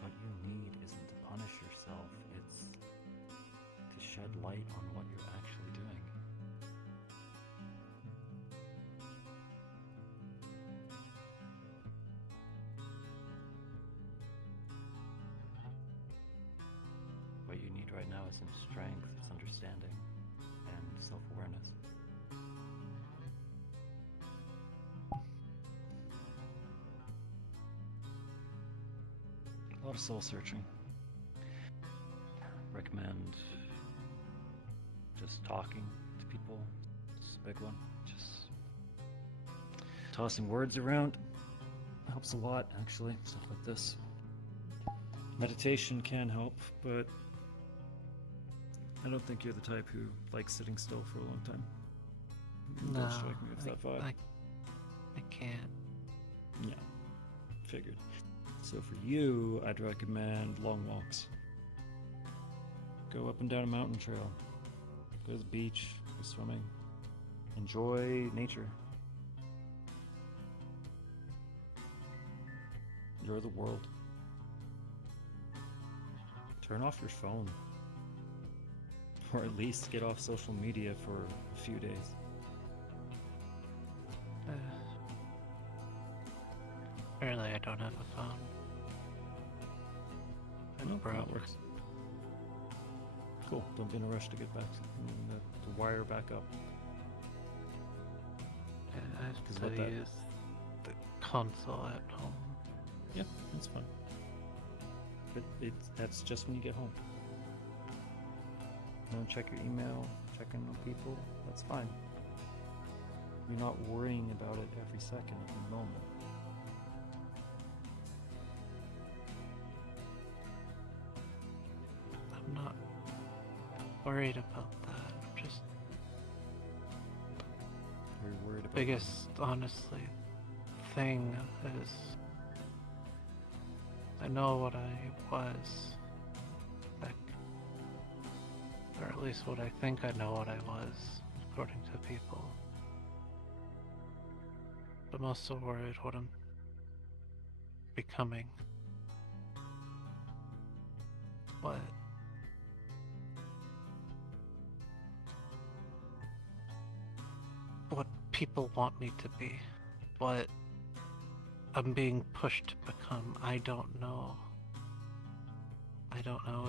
What you need isn't to punish yourself, it's to shed light on what you're actually doing. What you need right now isn't strength, it's understanding and self-awareness. A lot of soul searching. Recommend just talking to people. It's a big one. Just tossing words around helps a lot, actually. Stuff like this. Meditation can help, but I don't think you're the type who likes sitting still for a long time. You No, don't strike me with that vibe. I can't. Yeah, figured. So for you, I'd recommend long walks. Go up and down a mountain trail. Go to the beach, go swimming. Enjoy nature. Enjoy the world. Turn off your phone. Or at least get off social media for a few days. Apparently I don't have a phone. I know how it works. Cool. Don't be in a rush to get back to wire back up. And I have 'Cause to what that- use the console at home. Yeah, that's fine. But that's just when you get home. Don't check your email, check in on people. That's fine. You're not worrying about it every second of the moment. I'm not worried about that. I'm just You're worried about biggest, honestly, thing is I know what I was, like, or at least what I think I know what I was, according to people. But I'm also worried what I'm becoming. What people want me to be, what I'm being pushed to become. I don't know. I don't know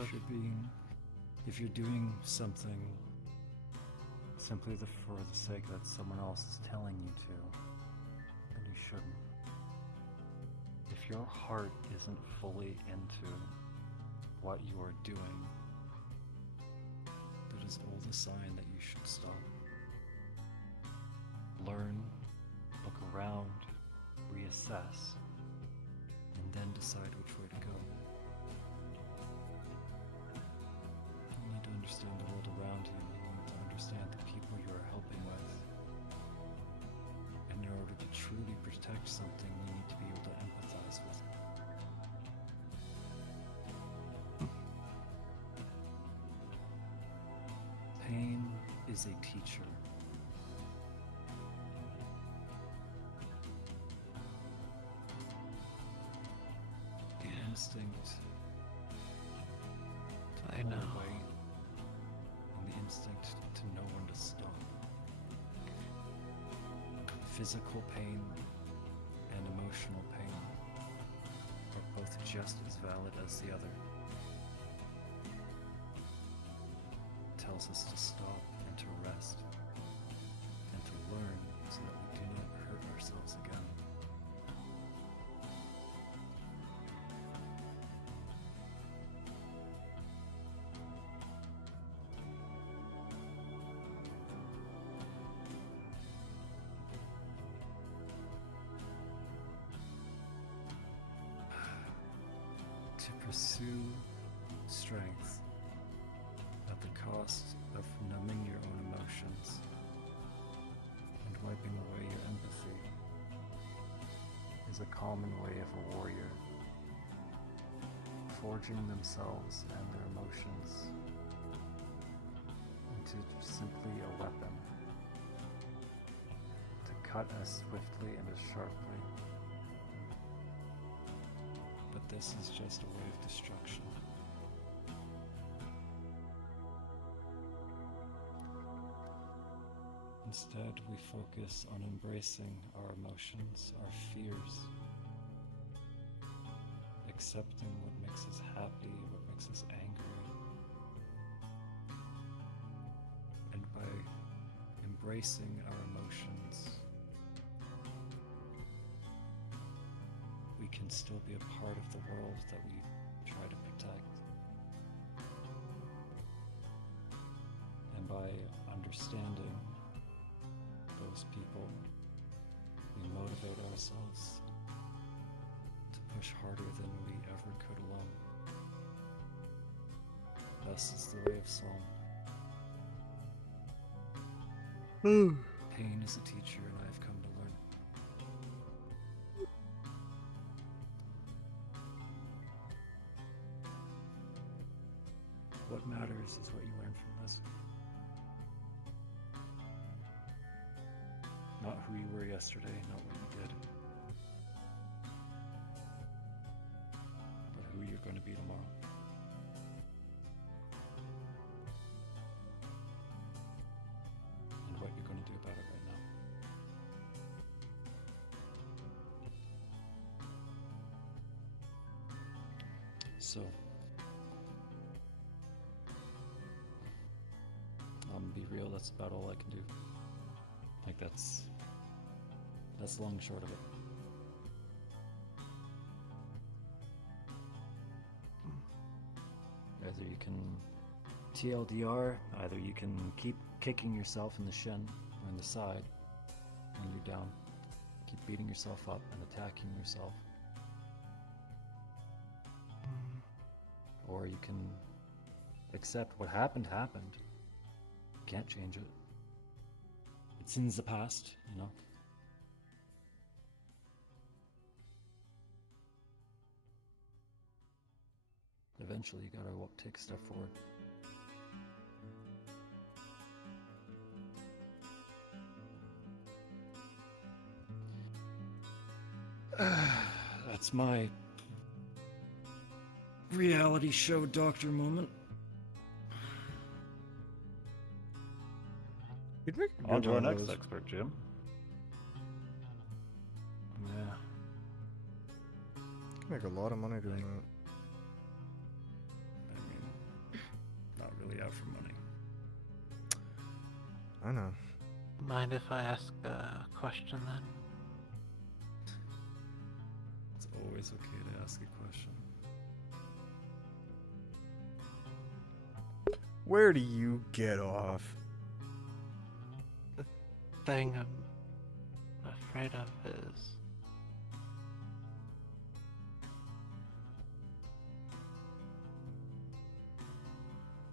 if you're doing something simply for the sake that someone else is telling you to, then you shouldn't. If your heart isn't fully into what you are doing, that is all the sign that you should stop. Learn, look around, reassess, and then decide which way to go. You need to understand the world around you, and you need to understand the people you are helping with. And in order to truly protect something, you need to be able to empathize with it. Pain is a teacher. The instinct I know. away, and the instinct to know when to stop. Physical pain and emotional pain are both just as valid as the other. It tells us to stop and to rest and to learn so that we do not hurt ourselves again. To pursue strength at the cost of numbing your own emotions and wiping away your empathy is a common way of a warrior forging themselves and their emotions into simply a weapon to cut as swiftly and as sharply. But this is just a way of destruction. Instead, we focus on embracing our emotions, our fears, accepting what makes us happy, what makes us angry. And by embracing our emotions, we can still be a part of the world that we try to protect. And by understanding those people, we motivate ourselves to push harder than we ever could alone. Thus is the way of song. Pain is a teacher, and I have come to learn. What matters is what you learn from this. Not who you were yesterday, not what you did. But who you're going to be tomorrow. And what you're going to do about it right now. So, that's about all I can do. Like that's the long and short of it. Either you can TLDR, either you can keep kicking yourself in the shin or in the side when you're down. Keep beating yourself up and attacking yourself. Or you can accept what happened. Can't change it. It's in the past, you know. Eventually you gotta take a step forward. That's my reality show doctor moment. You'd make a On good to our one of next those. expert, Jim. Yeah. You can make a lot of money doing that. I mean, not really out for money. I know. Mind if I ask a question then? It's always okay to ask a question. Where do you get off? The thing I'm afraid of is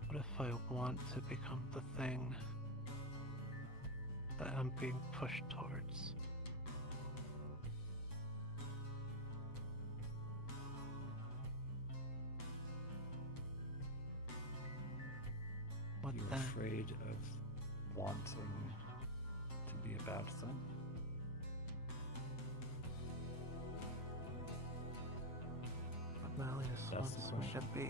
what if I want to become the thing that I'm being pushed towards? What You're then? afraid of wanting to be a bad thing? What Malleus That's the wants me to question. be.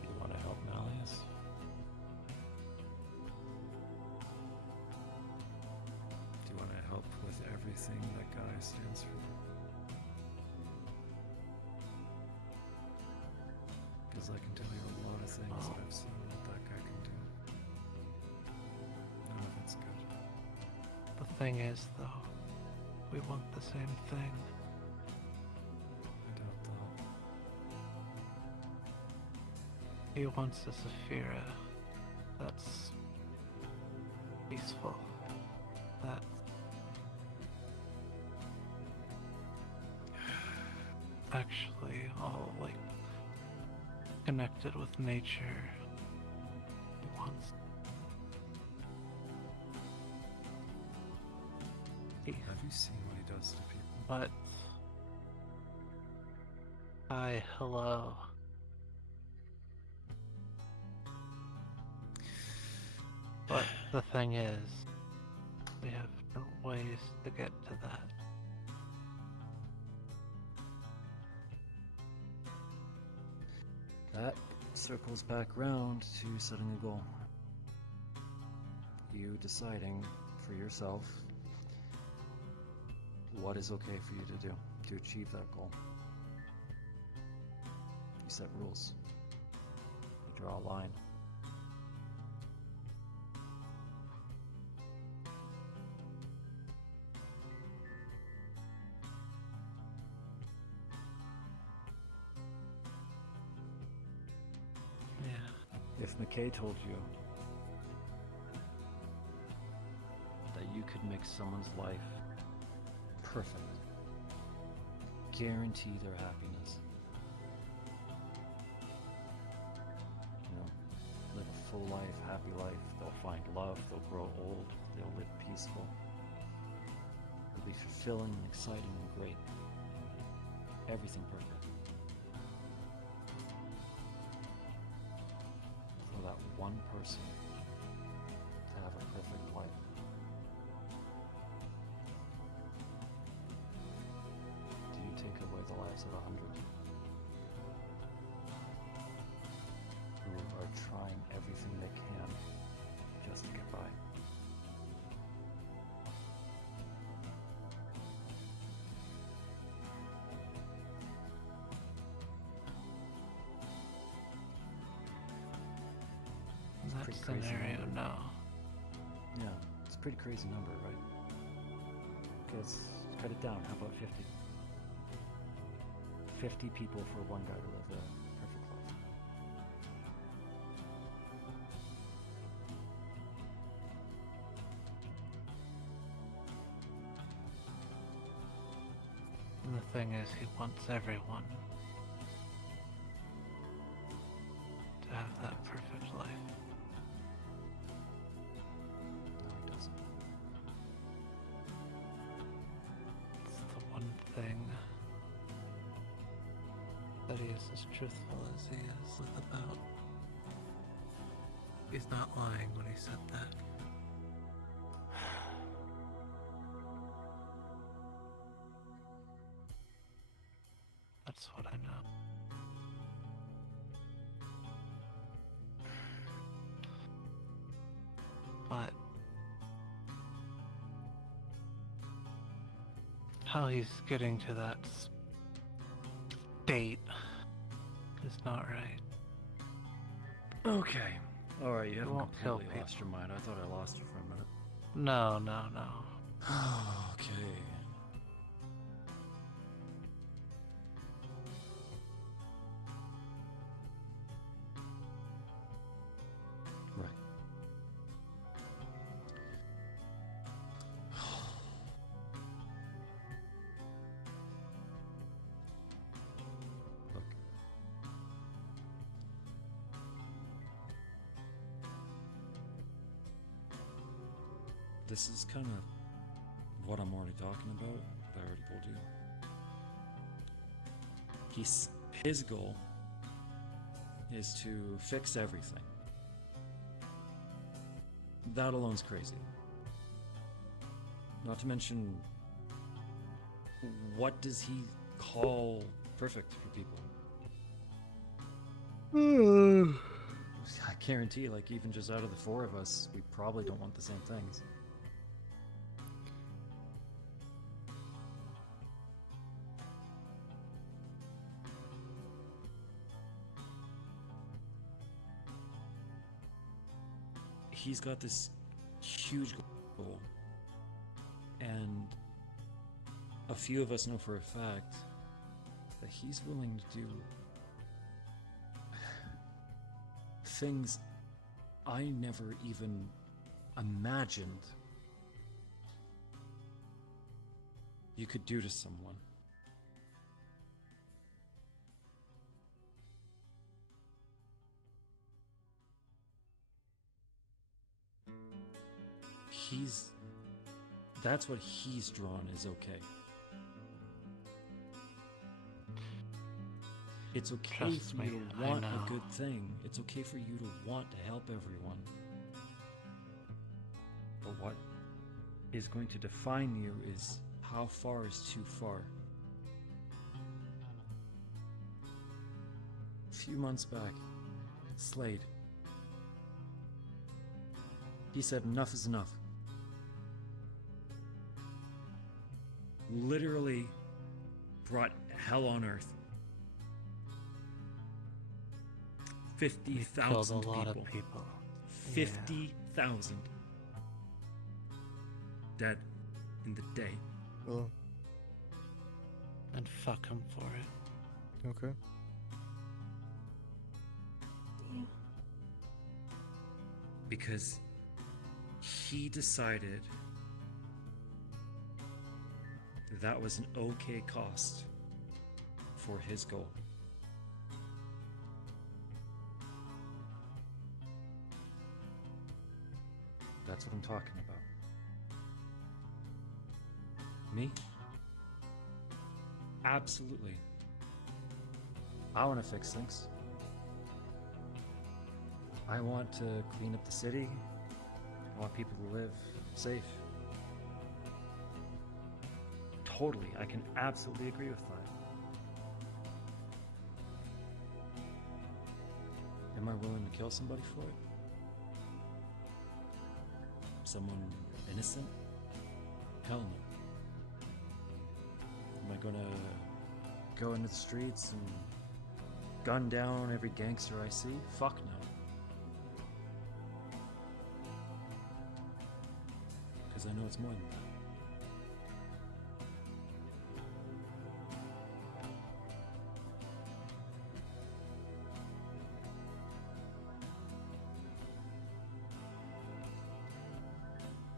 Do you want to help Malleus? Do you want to help with everything that guy stands for? Because I can tell you a lot of things that I've seen that guy can do. None of it's good. The thing is, though, we want the same thing. I doubt that. He wants a Saphira that's peaceful, that's actually all like connected with nature. He wants peace. Have you seen what he does to people? But hi, hello. But the thing is, we have different ways to get to that. That circles back round to setting a goal. You deciding for yourself what is okay for you to do to achieve that goal. You set rules. You draw a line. Yeah. If McKay told you that you could make someone's life perfect, guarantee their happiness, you know, live a full life, happy life, they'll find love, they'll grow old, they'll live peaceful, it'll be fulfilling and exciting and great, everything perfect. For that one person to have a perfect life. Do you take away the lives of 100 who are trying everything they can just to get by? pretty crazy scenario, number. no. Yeah, it's a pretty crazy number, right? Okay, let's cut it down. How about 50? 50 people for one guy to live a perfect life. And the thing is, he wants everyone to have that perfect life. No, he doesn't. It's the one thing that he is as truthful as he is about. He's not lying when he said that. That's what I know. But how he's getting to that state is not right. Okay. Alright, you haven't won't kill completely lost your mind. I thought I lost you for a minute. No, no, no. Okay. Right. Look. This is kind of what I'm already talking about. I already told you. His goal is to fix everything. That alone's crazy. Not to mention, what does he call perfect for people? I guarantee, like, even just out of the four of us, we probably don't want the same things. He's got this huge goal, and a few of us know for a fact that he's willing to do things I never even imagined you could do to someone. That's what he's drawn is okay. It's okay Trust for you me, to I want know. a good thing. It's okay for you to want to help everyone. But what is going to define you is how far is too far. A few months back, Slade, he said enough is enough. Literally brought hell on earth. 50,000 Killed a people. lot of people. 50,000 dead in the day. Well, And fuck him for it. okay. Yeah. Because he decided that was an okay cost for his goal. That's what I'm talking about. Me? Absolutely. I want to fix things. I want to clean up the city. I want people to live safe. Totally, I can absolutely agree with that. Am I willing to kill somebody for it? Someone innocent? Hell no. Am I gonna go into the streets and gun down every gangster I see? Fuck no. Because I know it's more than that.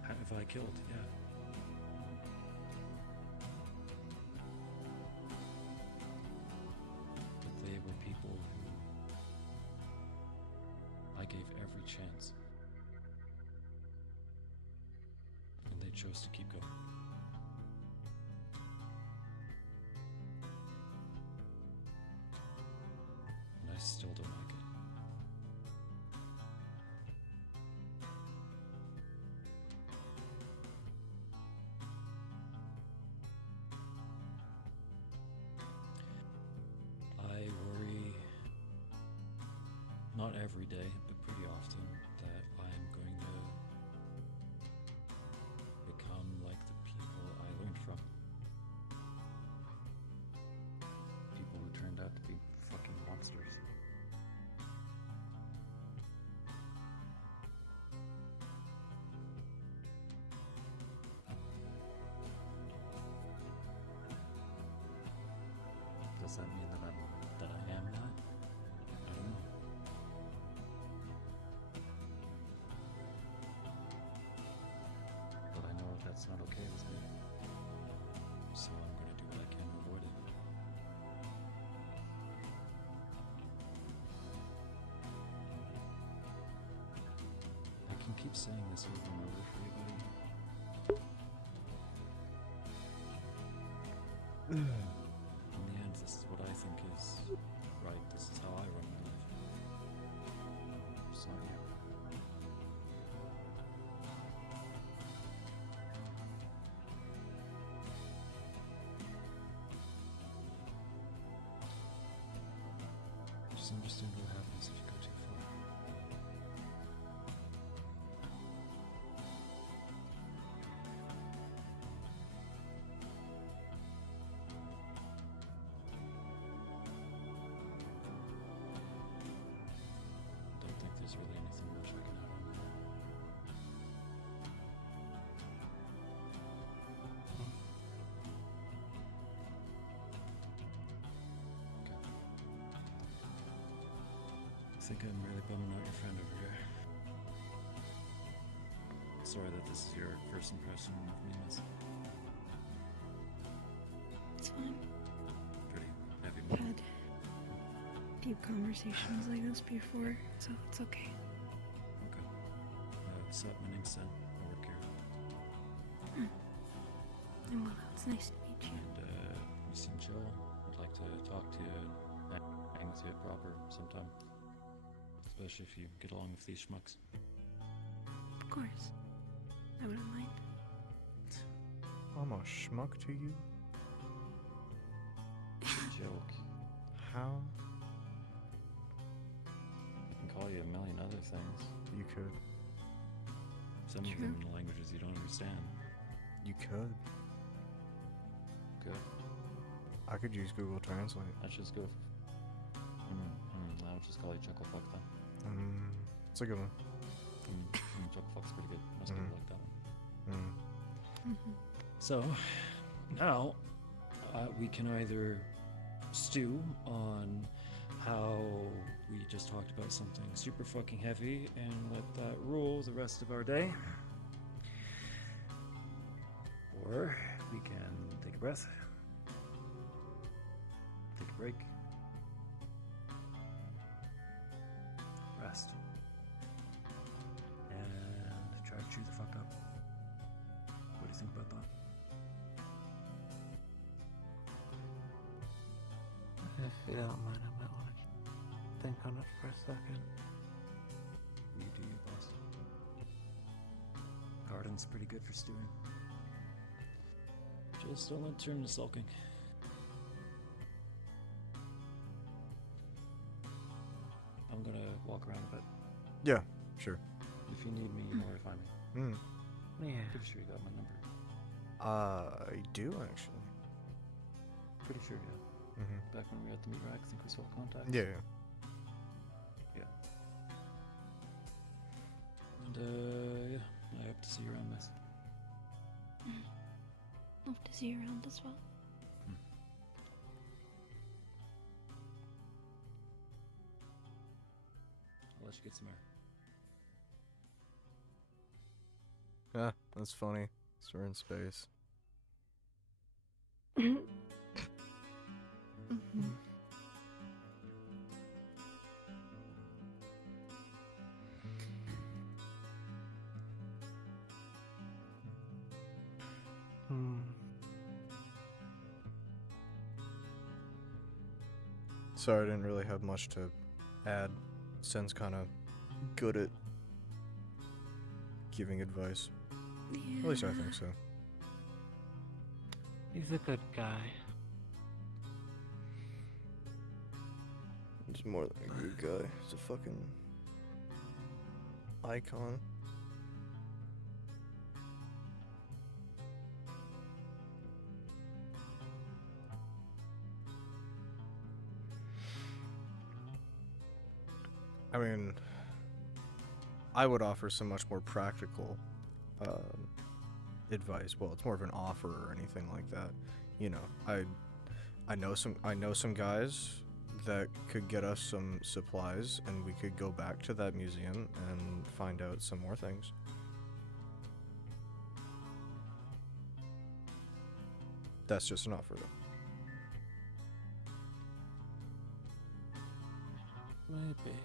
Have I killed? Yeah. But they were people who I gave every chance. And they chose to keep going. And I still don't like it. I worry, not every day, but pretty often, that I am going to become like the people I learned from. People who turned out to be fucking monsters. Does that mean that I am that? I don't know. But I know that's not okay with me. So I'm gonna do what I can to avoid it. I can keep saying this over and over for you, buddy. In the end, this is what I think is right. This is how I run my life. It's not you. Just understand what happens if you go too far. Don't think there's really anything much I can add on that. Okay. I think I'm really bumming out your friend over here. Sorry that this is your first impression of me, miss. It's fine. Pretty heavy I've moment. had deep conversations like this before, so it's okay. Okay. What's up? My name's Sam. I work here. And well, it's nice to meet you. And you seem chill. I'd like to talk to you, hang with you proper sometime. Especially if you get along with these schmucks. Of course. I wouldn't mind. I'm a schmuck to you? Joke. How? I can call you a million other things. You could. Some of them in languages you don't understand. You could. Good. I could use Google Translate. Let's just go. I would just call you Chucklefuck then. It's a good one. Chucklefuck's pretty good. Most people like that one. Mm-hmm. So, now we can either stew on how we just talked about something super fucking heavy and let that rule the rest of our day, or we can take a breath, take a break, rest, and try to chew the fuck up. What do you think about that? If you don't mind, I might want to think on it for a second. You do you, boss. Garden's pretty good for stewing. Just don't let it turn to sulking. I'm gonna walk around a bit. Yeah, sure. If you need me, you know where to find me. Yeah. Pretty sure you got my number. I do actually. Pretty sure, yeah. Back when we were at the meat rack, I think we still have contact. Yeah. Yeah. And yeah, I hope to see you around, miss. hope to see you around as well. I'll let you get some air. Ah, that's funny. So we're in space. Sorry, I didn't really have much to add. Sen's kind of good at giving advice. At least I think so. He's a good guy. He's more than a good guy. He's a fucking icon. I mean, I would offer some much more practical advice. Well, it's more of an offer or anything like that. You know, I know some guys that could get us some supplies, and we could go back to that museum and find out some more things. That's just an offer, though. Maybe.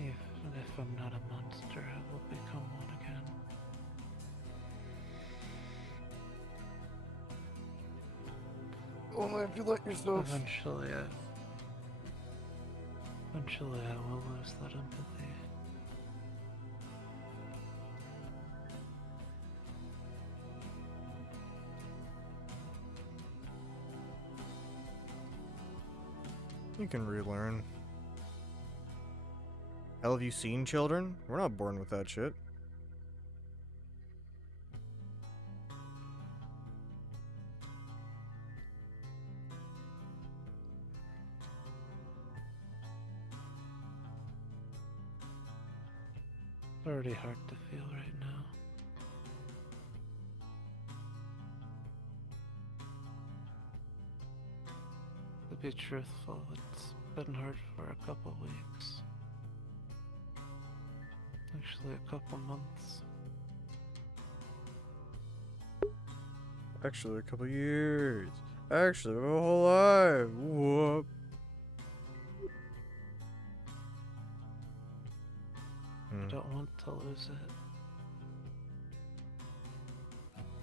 Even if I'm not a monster, I will become one again. Only if you let yourself. Eventually I will lose that empathy. You can relearn. Hell, have you seen children? We're not born with that shit. It's already hard to feel right now. To be truthful, it's been hard for a couple weeks. Actually, a couple months. Actually, a couple years. Actually, my whole life. Whoop. I don't want to lose it.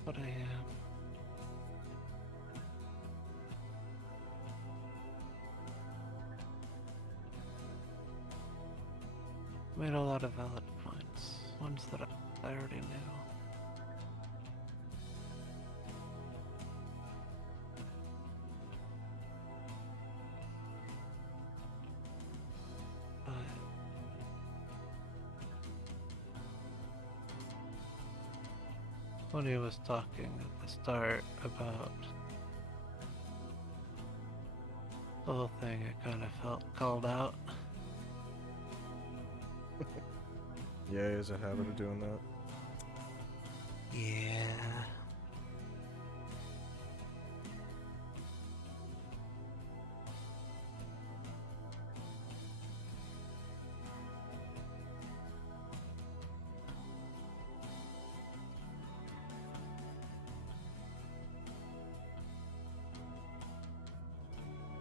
But I am. Made a lot of valid points, ones that I already knew. But when he was talking at the start about the whole thing, I kind of felt called out. Yeah, he has a habit of doing that. Yeah.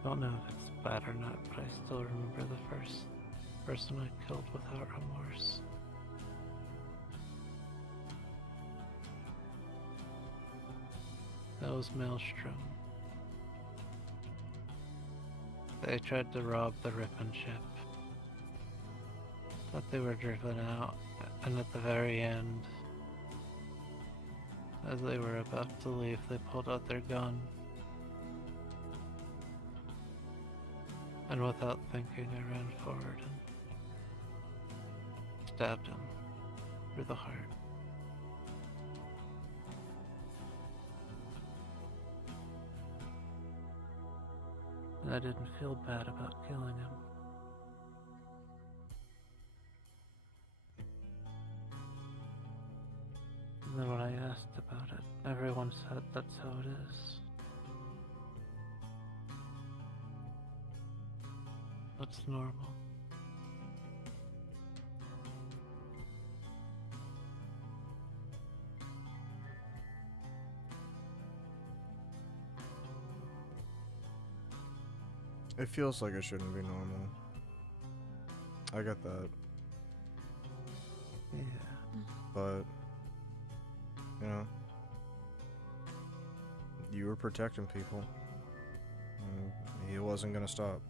Don't know if it's bad or not, but I still remember the first person I killed without remorse. That was Maelstrom. They tried to rob the Ripon ship. that they were driven out, and at the very end, as they were about to leave, they pulled out their gun. And without thinking, I ran forward and stabbed him through the heart. And I didn't feel bad about killing him. And then when I asked about it, everyone said that's how it is. That's normal. It feels like it shouldn't be normal. I get that. Yeah. But, you know, you were protecting people. And he wasn't gonna stop.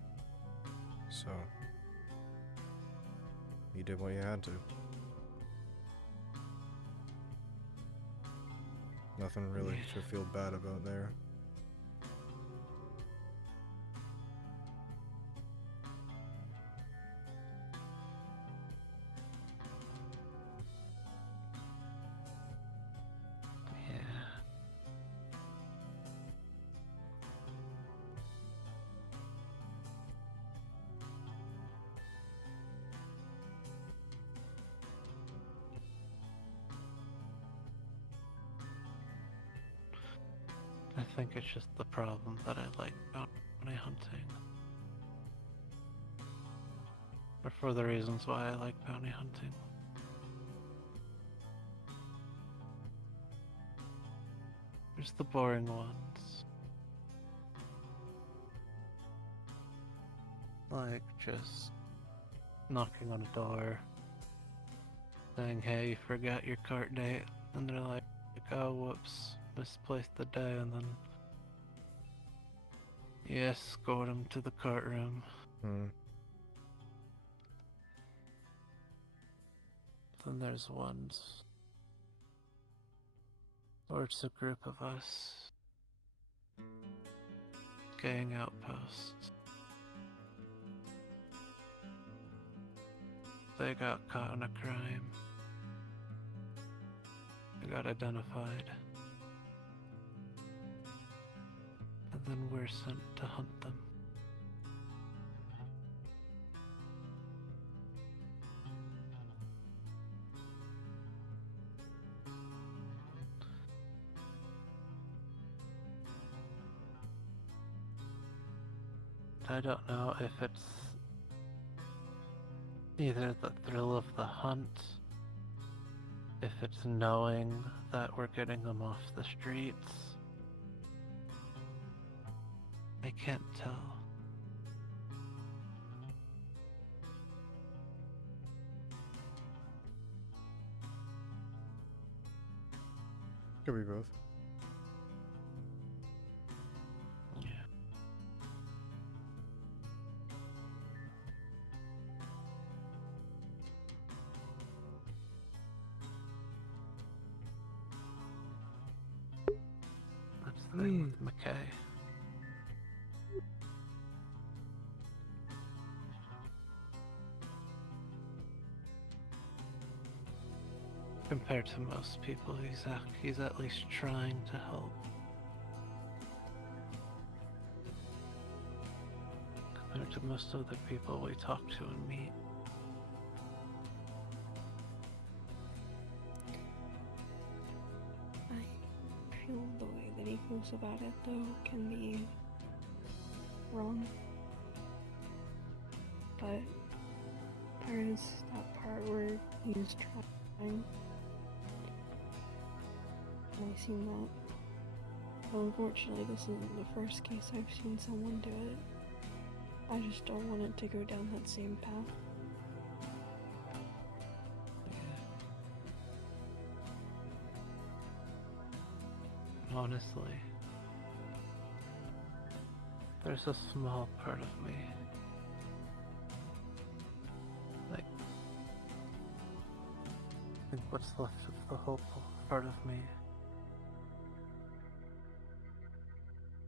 So, you did what you had to. Nothing really to feel bad about there. I think it's just the problem that I like bounty hunting. Or for the reasons why I like bounty hunting. There's the boring ones. Like just knocking on a door, saying, hey, you forgot your cart date, and they're like, oh, whoops, misplaced the day, and then you escort them to the cart room. Then there's ones, or it's a group of us, gang outposts. They got caught in a crime. They got identified. And then we're sent to hunt them. I don't know if it's either the thrill of the hunt, if it's knowing that we're getting them off the streets. I can't tell. Could be both. That's the thing with McKay. Compared to most people, he's at least trying to help. Compared to most other people we talk to and meet. I feel the way that he feels about it, though, can be wrong. But there is that part where he's trying. And I've seen that. But unfortunately, this isn't the first case I've seen someone do it. I just don't want it to go down that same path. Honestly, there's a small part of me, like think what's left of the hopeful part of me.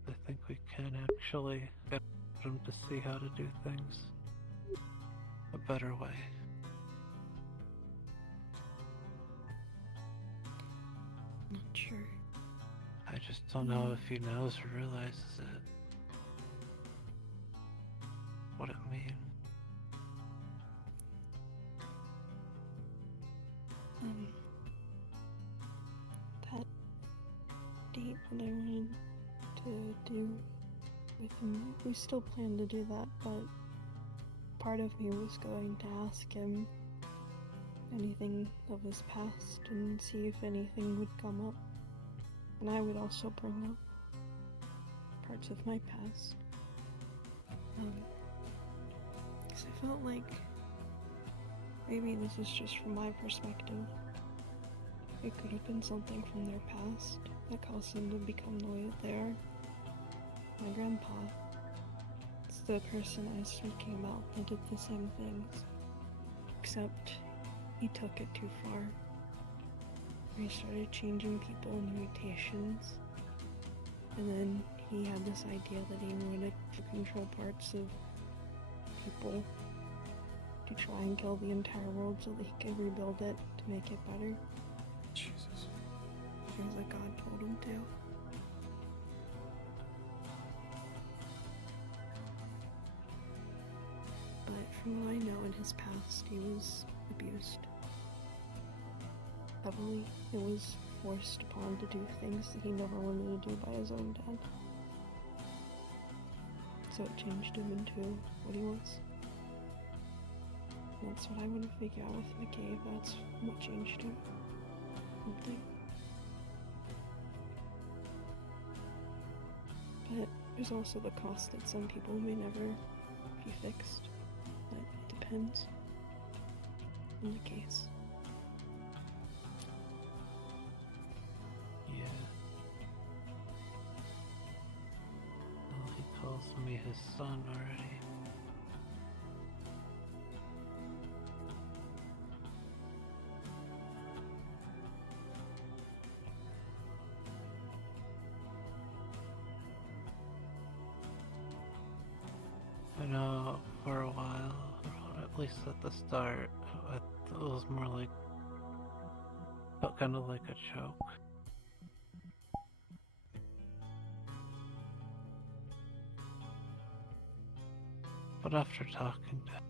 I think we can actually get them to see how to do things a better way. Not sure. I just don't know if he knows or realizes it. What it means. That date that I wanted to do with him, we still plan to do that, but part of me was going to ask him anything of his past and see if anything would come up. And I would also bring up parts of my past. 'Cause I felt like maybe this is just from my perspective. It could have been something from their past that caused them to become the way that they are. My grandpa, it's the person I was speaking about that did the same things. Except he took it too far. He started changing people and mutations. And then he had this idea that he wanted to control parts of people to try and kill the entire world so that he could rebuild it to make it better. Jesus. Feels like God told him to. But from what I know, in his past, he was abused. Heavily. It was forced upon to do things that he never wanted to do by his own dad. So it changed him into what he was. And that's what I want to figure out with McCabe. That's what changed him. Something. But there's also the cost that some people may never be fixed. But it depends on the case. Yeah. Well, he calls me his son already. I know for a while, or at least at the start, it was more like, felt kind of like a joke. But after talking to him,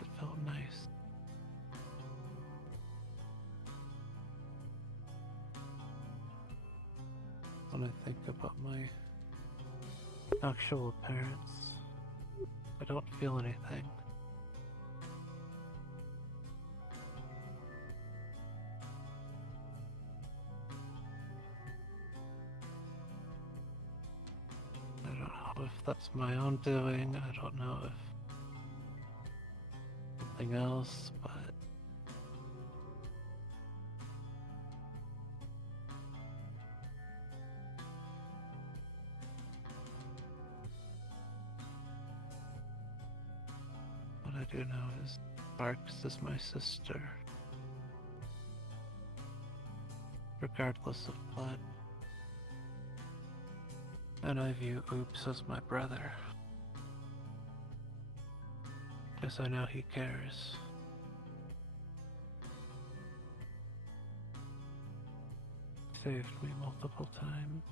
it felt nice. When I think about my actual parents, I don't feel anything. I don't know if that's my own doing, I don't know if something else, but what I do know is Sparks is my sister, regardless of blood. And I view Oops as my brother, because I know he cares. Saved me multiple times.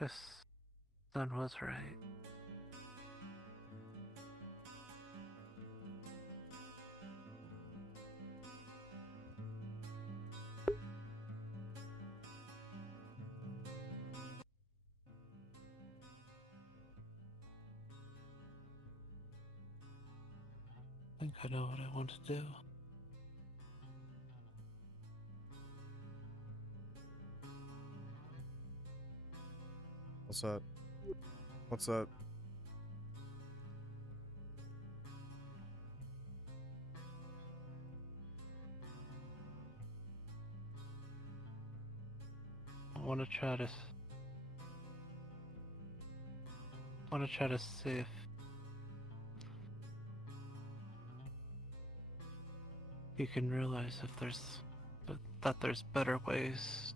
This son was right. think I know what I want to do. What's that? What's that? I want to try to see if you can realize if there's better ways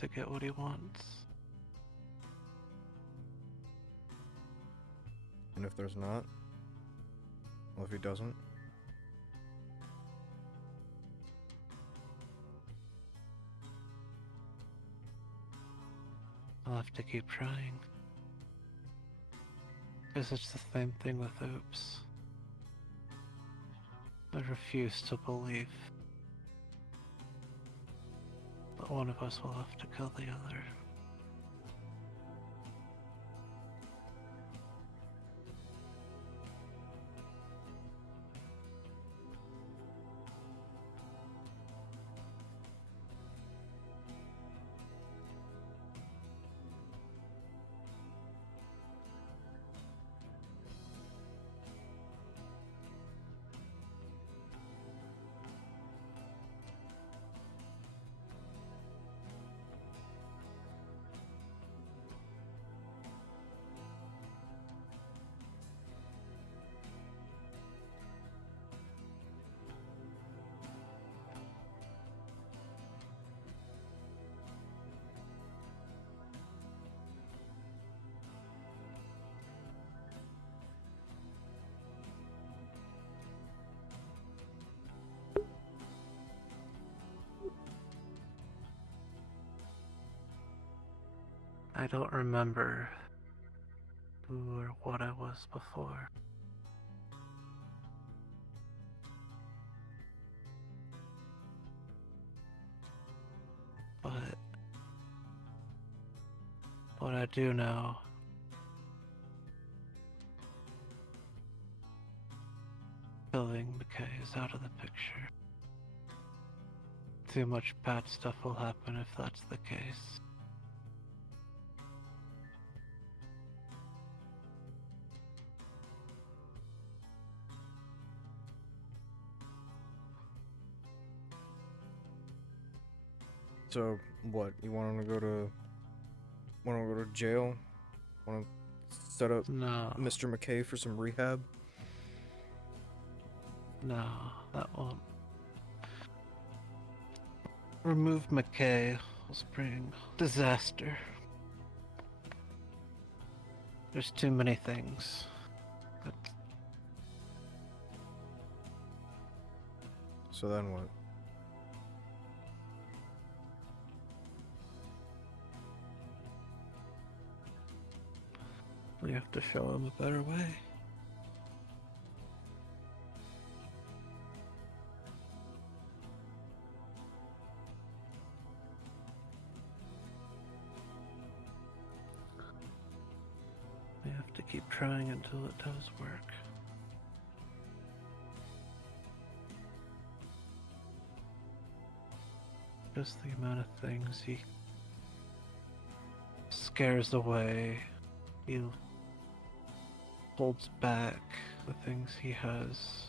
to get what he wants. And if there's not? Well, if he doesn't? I'll have to keep trying. Because it's the same thing with Oops. I refuse to believe that one of us will have to kill the other. I don't remember who or what I was before. But what I do know killing McKay is out of the picture. Too much bad stuff will happen if that's the case. So, what? You want him to go to jail? Want to set up Mr. McKay for some rehab? No, that won't. Remove McKay will bring disaster. There's too many things. So then what? We have to show him a better way. We have to keep trying until it does work. Just the amount of things he scares away, he holds back the things he has.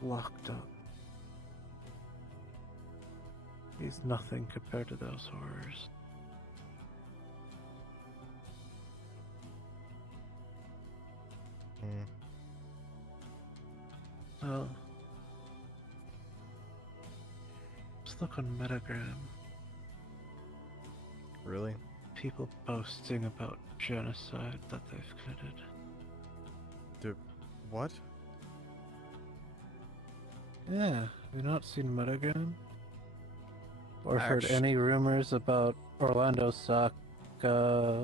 Locked up. He's nothing compared to those horrors. Well, just look on Metagram. Really? People boasting about genocide that they've committed. Dude, what? Yeah, have you not seen Metagram? Or heard Actu- any rumors about Orlando Saka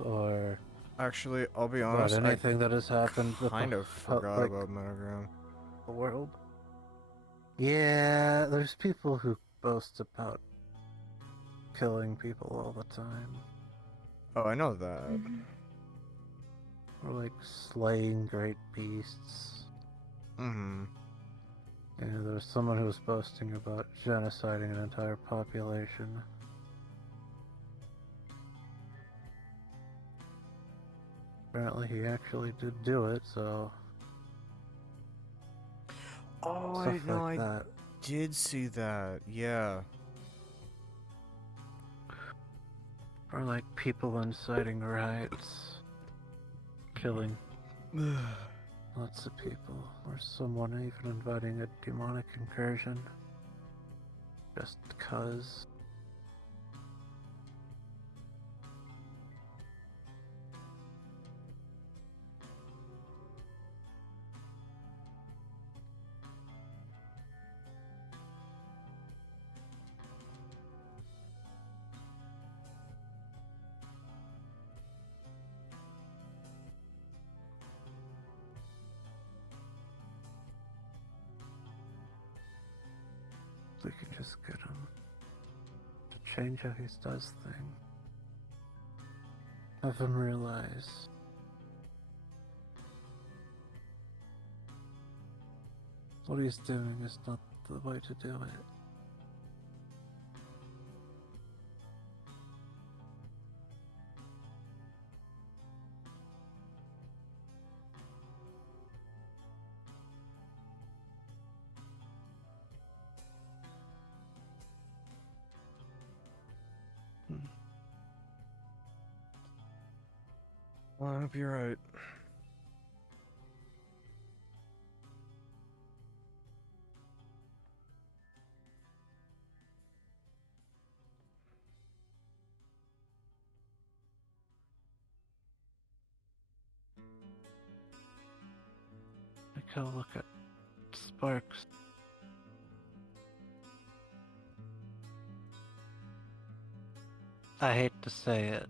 or... Actually, I'll be about honest, anything that has happened with kind the, of forgot like, about Metagram. the world? Yeah, there's people who boast about killing people all the time. Oh, I know that. or like slaying great beasts. Mm-hmm. And there was someone who was boasting about genociding an entire population. Apparently he actually did do it, so... Oh, stuff I know, like I that. did see that, yeah. Or like people inciting riots, killing lots of people, or someone even inviting a demonic incursion just cause. We can just get him to change how he does things. Have him realize what he's doing is not the way to do it. Well, I hope you're right. I go look at Sparks. I hate to say it,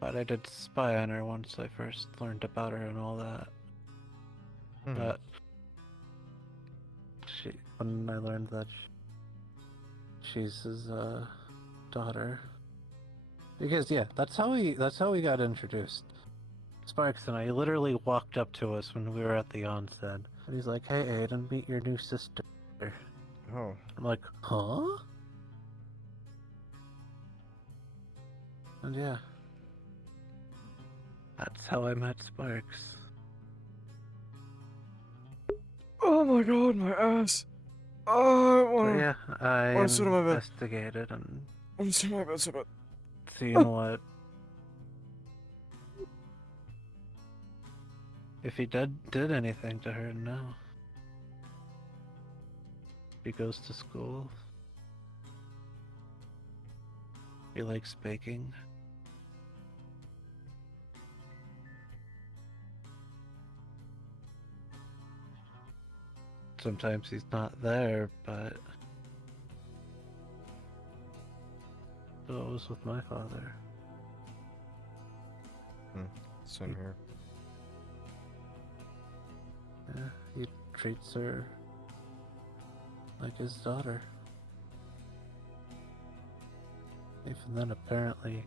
but I did spy on her once I first learned about her and all that. But when I learned that she's his daughter, because yeah, that's how we got introduced. Sparks and I literally walked up to us when we were at the onset, and he's like, "Hey, Aiden, meet your new sister." Oh. I'm like, "Huh?" And yeah, that's how I met Sparks. Oh my god, my ass! Oh, I wanna... yeah, I wanna sit on my bed. investigated and I'm gonna sit on my bed, sit on my bed. seen what... if he did anything to her, no. He goes to school. He likes baking. Sometimes he's not there, but so it was with my father. Same here. Yeah, he treats her like his daughter. Even then, apparently,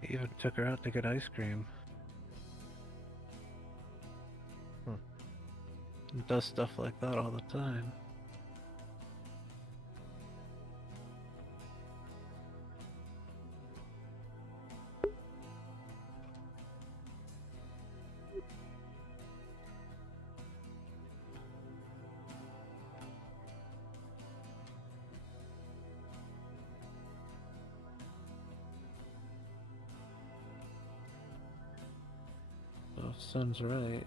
he even took her out to get ice cream. He does stuff like that all the time. So if Son's right.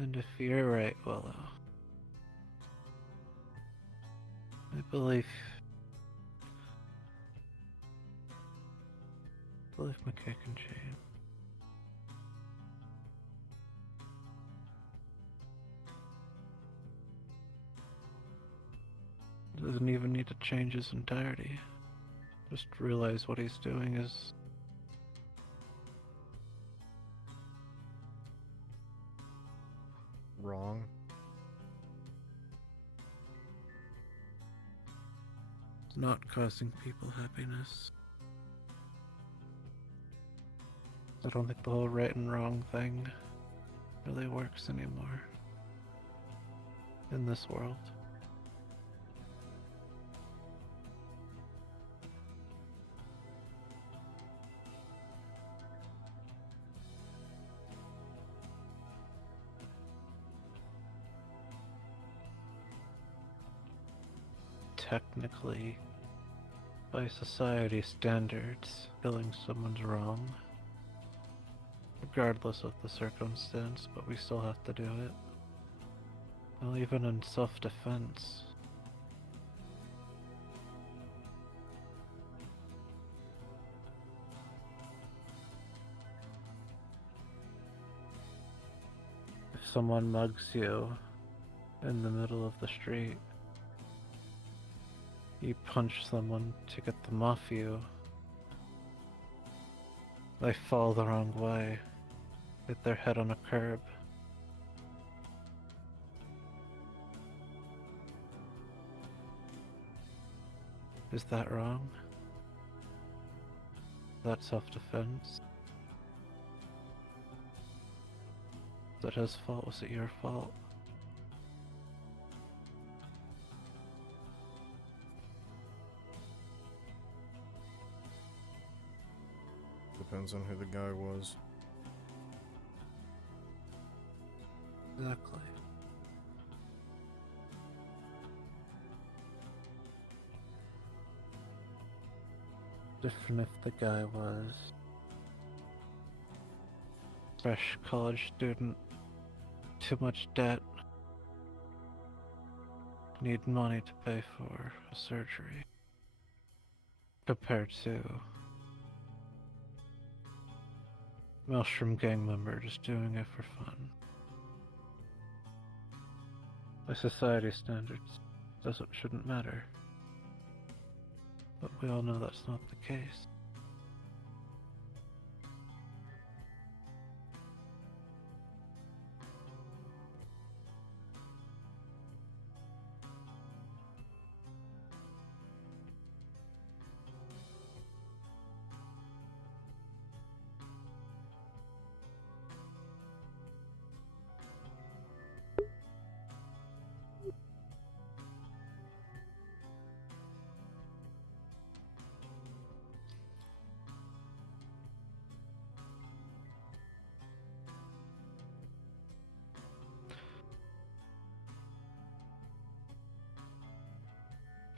And if you're right, Willow, I believe McKay can change. Doesn't even need to change his entirety. just realize what he's doing is wrong. It's not causing people happiness. I don't think the whole right and wrong thing really works anymore in this world. Technically, by society standards, killing someone's wrong, regardless of the circumstance, but we still have to do it. Well, even in self-defense. If someone mugs you in the middle of the street, you punch someone to get them off you, they fall the wrong way, hit their head on a curb. Is that wrong? Is that self-defense? Was it his fault? Was it your fault? Depends on who the guy was. Exactly. Different if the guy was fresh college student, too much debt, need money to pay for a surgery, compared to Maelstrom gang member just doing it for fun. By society standards, shouldn't matter. But we all know that's not the case.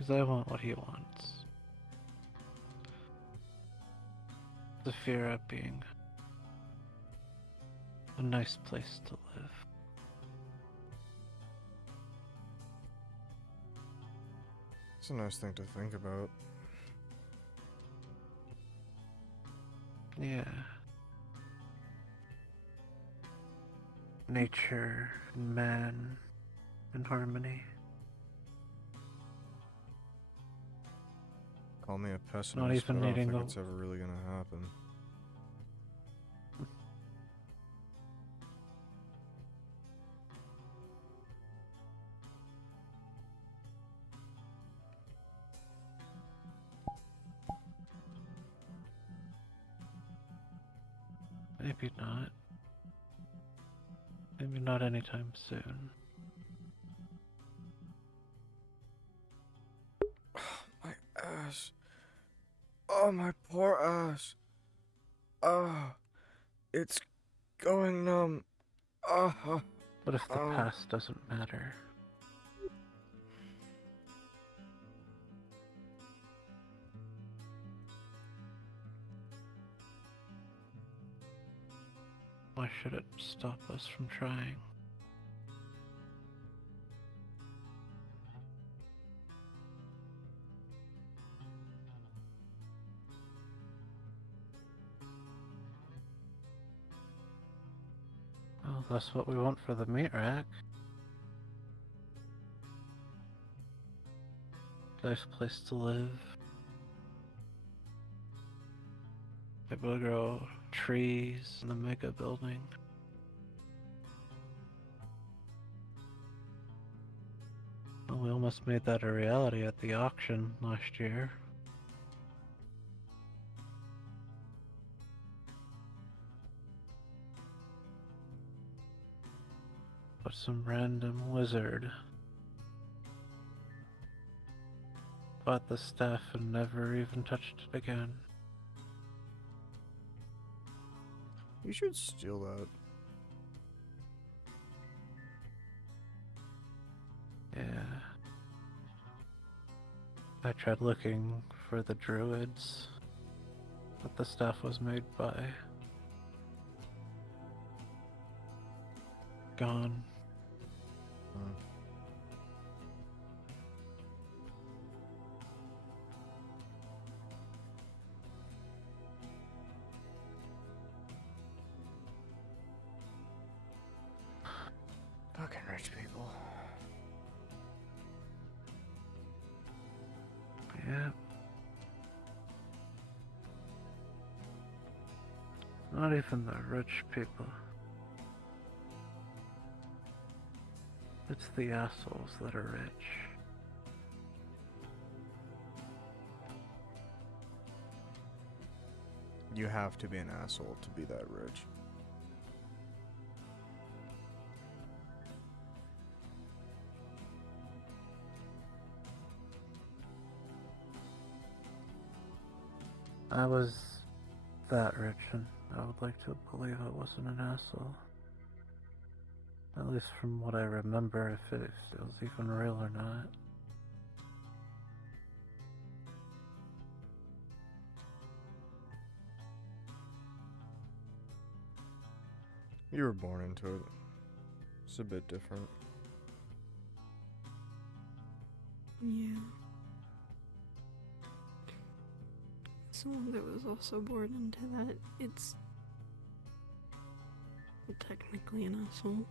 Because I want what he wants. The fear of being a nice place to live. It's a nice thing to think about. Yeah. Nature and man in harmony. Call me a pessimist, Not even but I don't needing think a- it's ever really gonna happen. Maybe not. Maybe not anytime soon. My ass. Oh, my poor ass. Oh, it's going numb. Oh. What if the past doesn't matter? Why should it stop us from trying? Well, that's what we want for the meat rack. Nice place to live. able to grow trees in the mega building. Well, we almost made that a reality at the auction last year. But some random wizard bought the staff and never even touched it again. You should steal that. Yeah. I tried looking for the druids that the staff was made by. Gone. Fucking rich people. Yeah. Not even the rich people. It's the assholes that are rich. You have to be an asshole to be that rich. I was that rich, and I would like to believe I wasn't an asshole. At least from what I remember, if it was even real or not. You were born into it. It's a bit different. Yeah. Someone that was also born into that, it's technically an asshole.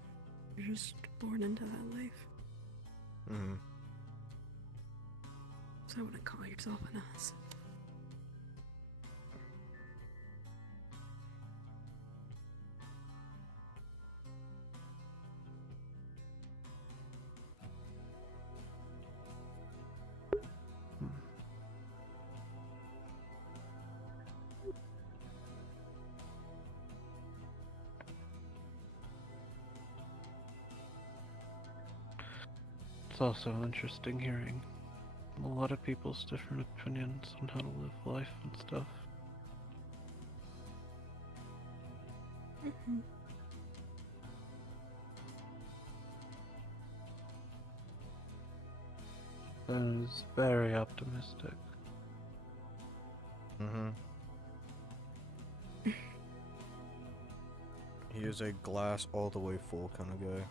You're just born into that life. Mm-hmm. So I wouldn't call yourself an ass. It's also interesting hearing a lot of people's different opinions on how to live life and stuff. Mm-hmm. I was very optimistic. Mm-hmm. He is a glass all the way full kind of guy.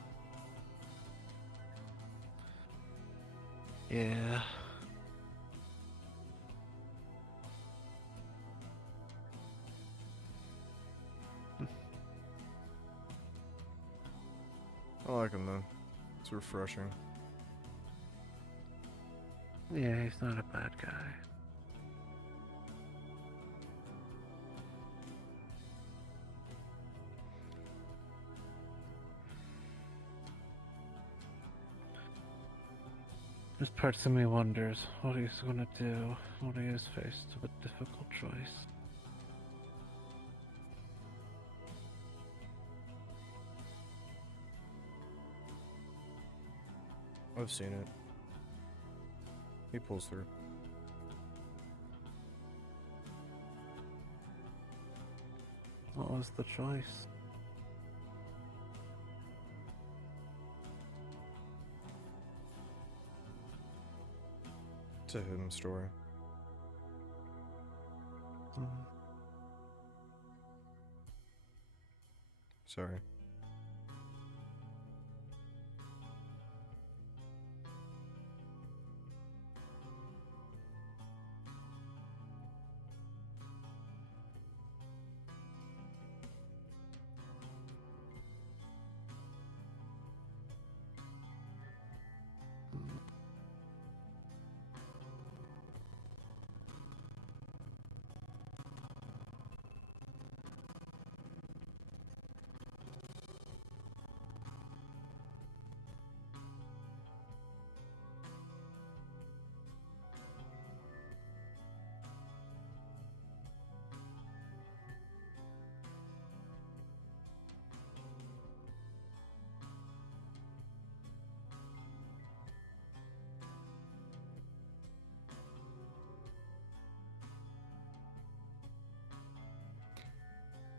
Yeah. I like him though. It's refreshing. Yeah, he's not a bad guy. There's parts of me wonders what he's gonna do when he is faced with a difficult choice. I've seen it. He pulls through. What was the choice? It's a hidden story. Sorry.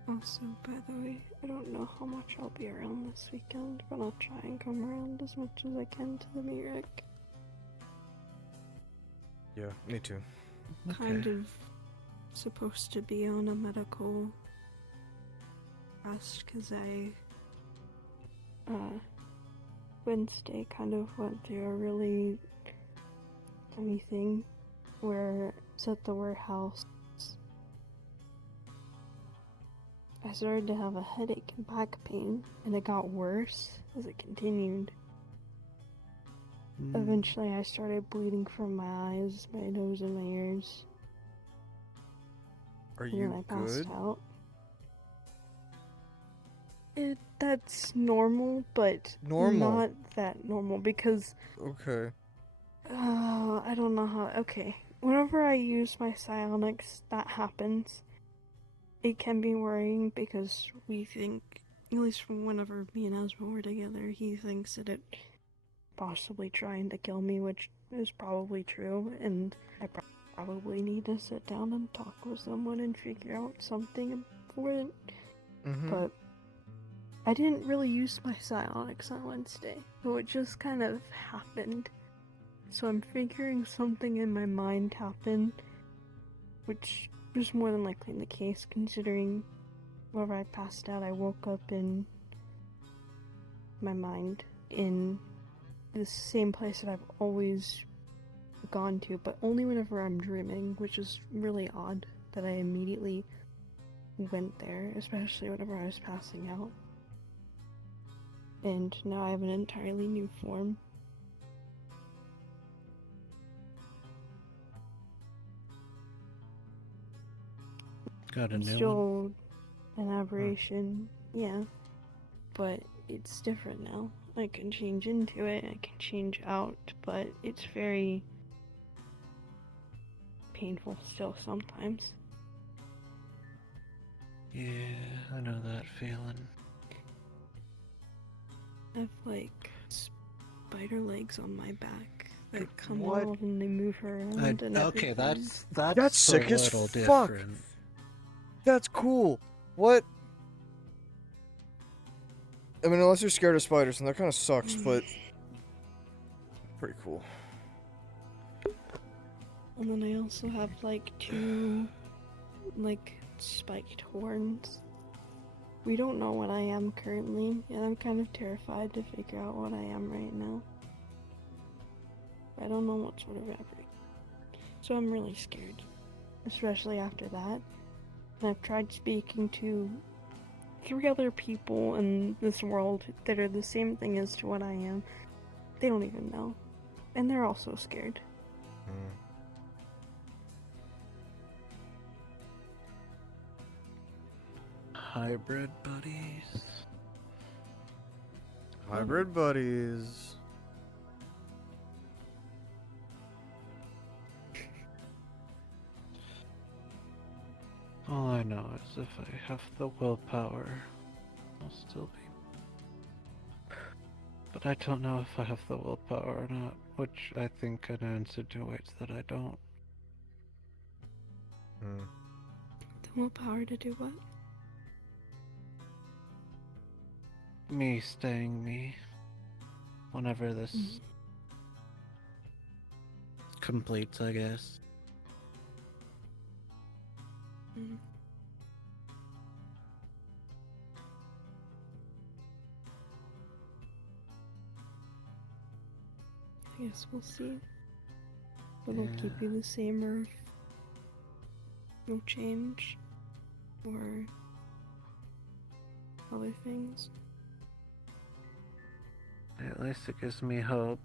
Also, by the way, I don't know how much I'll be around this weekend, but I'll try and come around as much as I can to the meet, Rick. Yeah, me too. Kind of supposed to be on a medical rest because Wednesday kind of went through a really funny thing where I was at the warehouse. I started to have a headache and back pain, and it got worse as it continued. Eventually, I started bleeding from my eyes, my nose, and my ears. Are And you then I passed good? out. That's normal, but Normal? not that normal because Okay. I don't know how. Okay, whenever I use my psionics, that happens. It can be worrying because we think, at least from whenever me and Asma were together, he thinks that it possibly trying to kill me, which is probably true, and I probably need to sit down and talk with someone and figure out something for it. But I didn't really use my psionics on Wednesday, so it just kind of happened. So I'm figuring something in my mind happened, which was more than likely the case, considering whenever I passed out, I woke up in my mind in the same place that I've always gone to, but only whenever I'm dreaming, which is really odd that I immediately went there, especially whenever I was passing out. And now I have an entirely new form. Got a It's new one? still an aberration, yeah, but it's different now. I can change into it, I can change out, but it's very painful still sometimes. Yeah, I know that feeling. I have like spider legs on my back that come What? out and they move around and Okay, everything. That's sick a as little fuck. different. That's cool. What? I mean, unless you're scared of spiders, and that kind of sucks, but pretty cool. And then I also have like two like spiked horns. We don't know what I am currently, and I'm kind of terrified to figure out what I am right now. I don't know what sort of aberration. So I'm really scared, especially after that. And I've tried speaking to 3 other people in this world that are the same thing as to what I am. They don't even know. And they're also scared. Hybrid buddies. Hybrid buddies. All I know is if I have the willpower, I'll still be. But I don't know if I have the willpower or not, which I think kind of insinuates that I don't. The willpower to do what? Me staying me. Whenever this completes, I guess. I guess we'll see. If it'll keep you the same or if you'll change. Or other things. At least it gives me hope.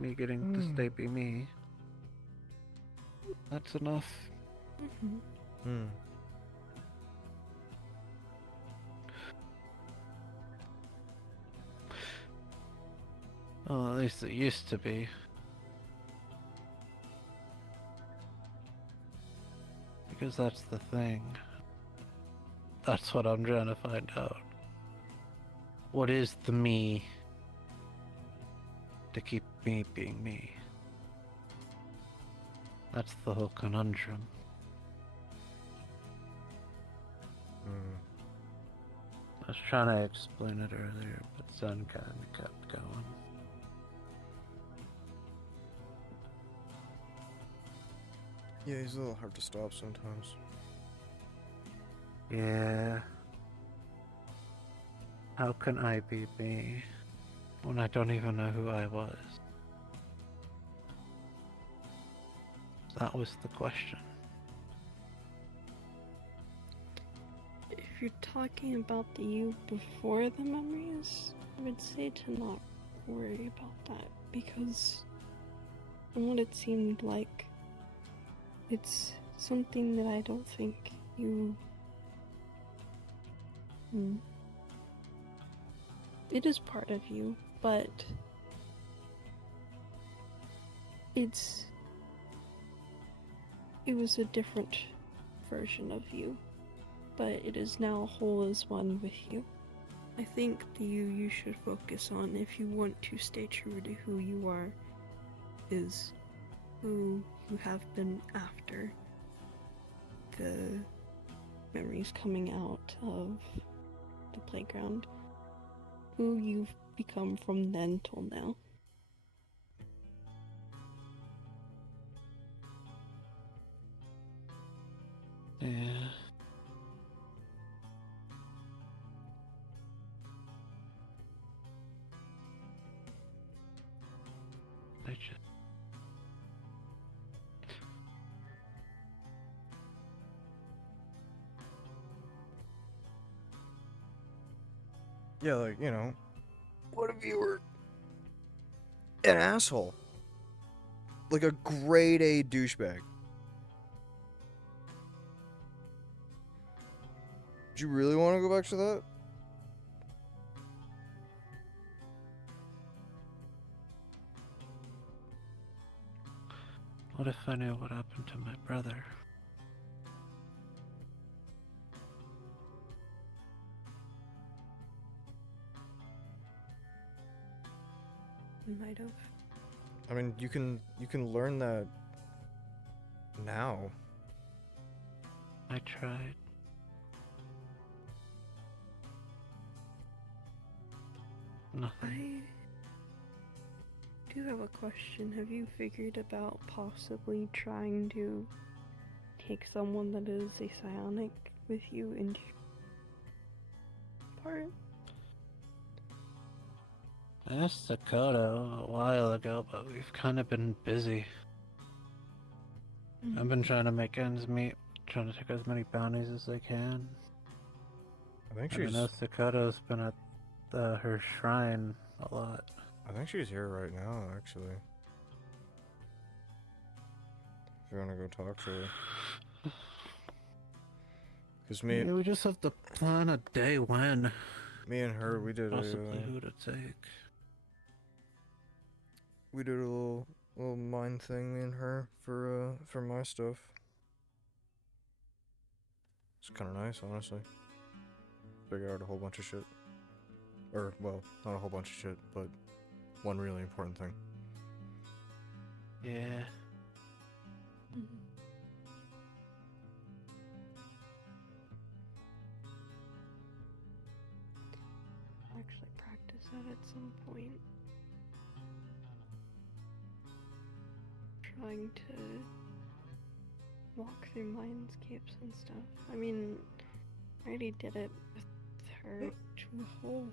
Me getting to stay be me. That's enough. Well, at least it used to be. Because that's the thing. That's what I'm trying to find out. What is the me to keep me being me? That's the whole conundrum. I was trying to explain it earlier, but Zen kind of kept going. Yeah, he's a little hard to stop sometimes. Yeah. How can I be me when I don't even know who I was? That was the question. If you're talking about the you before the memories, I would say to not worry about that, because from what it seemed like, it's something that I don't think you... It is part of you, but it was a different version of you, but it is now whole as one with you. I think the you should focus on, if you want to stay true to who you are, is who you have been after the memories coming out of the playground, who you've become from then till now. Yeah. I just... Yeah, like, you know, what if you were an asshole? Like a grade A douchebag. Do you really want to go back to that? What if I knew what happened to my brother? Might have. I mean, you can learn that now. I tried. Nothing. I do have a question. Have you figured about possibly trying to take someone that is a psionic with you into part? I asked Dakota a while ago, but we've kind of been busy. I've been trying to make ends meet, trying to take as many bounties as I can. I think I know Dakota's been at her shrine a lot. I think she's here right now, actually. If you want to go talk to her. Because Yeah, we just have to plan a day when. Me and her, we did possibly who to take. We did a little mind thing, me and her, for my stuff. It's kind of nice, honestly. Figure out a whole bunch of shit. Or, well, not a whole bunch of shit, but one really important thing. Yeah. Actually practice that at some point. Trying to walk through mindscapes and stuff. I mean, I already did it with her to a whole...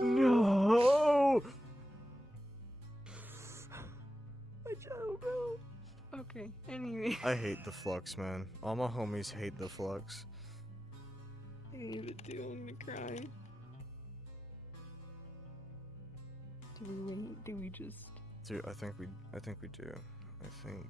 No! I don't know. Okay, anyway. I hate the flux, man. All my homies hate the flux. I need to do, I'm gonna cry. Do we wait? Do we just... Dude, I think we do. I think...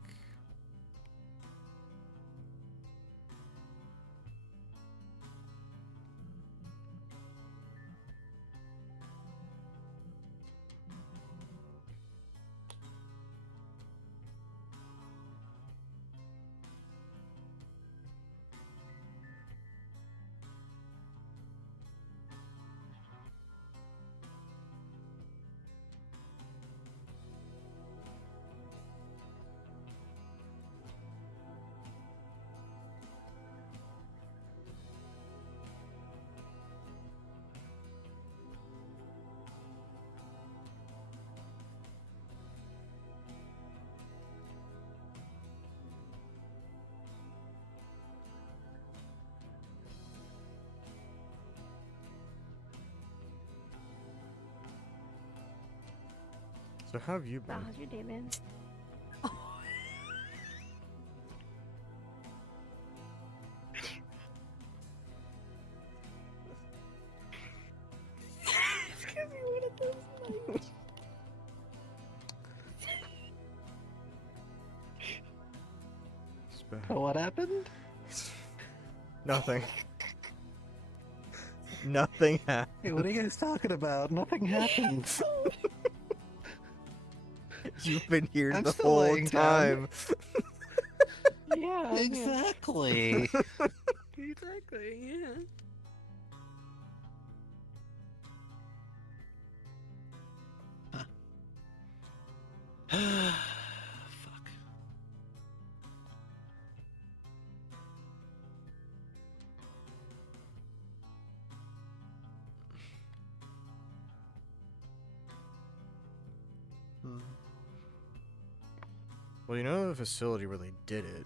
So how have you been? How's your day, man? Give me one of those lights. It's bad. Oh, what happened? Nothing. Nothing happened. Hey, what are you guys talking about? Nothing happened. You've been here I'm the still whole laying down. time. Yeah. Exactly. Exactly, yeah. Fuck. Well, you know the facility where they did it.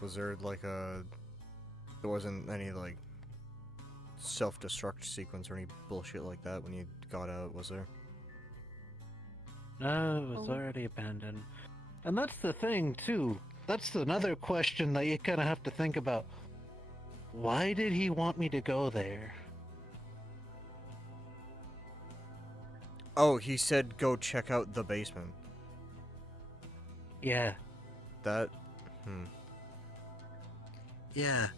Was there like a... There wasn't any like self-destruct sequence or any bullshit like that when you got out, was there? No, it was already abandoned. And that's the thing, too. That's another question that you kind of have to think about. Why did he want me to go there? Oh, he said go check out the basement. Yeah. That... Yeah.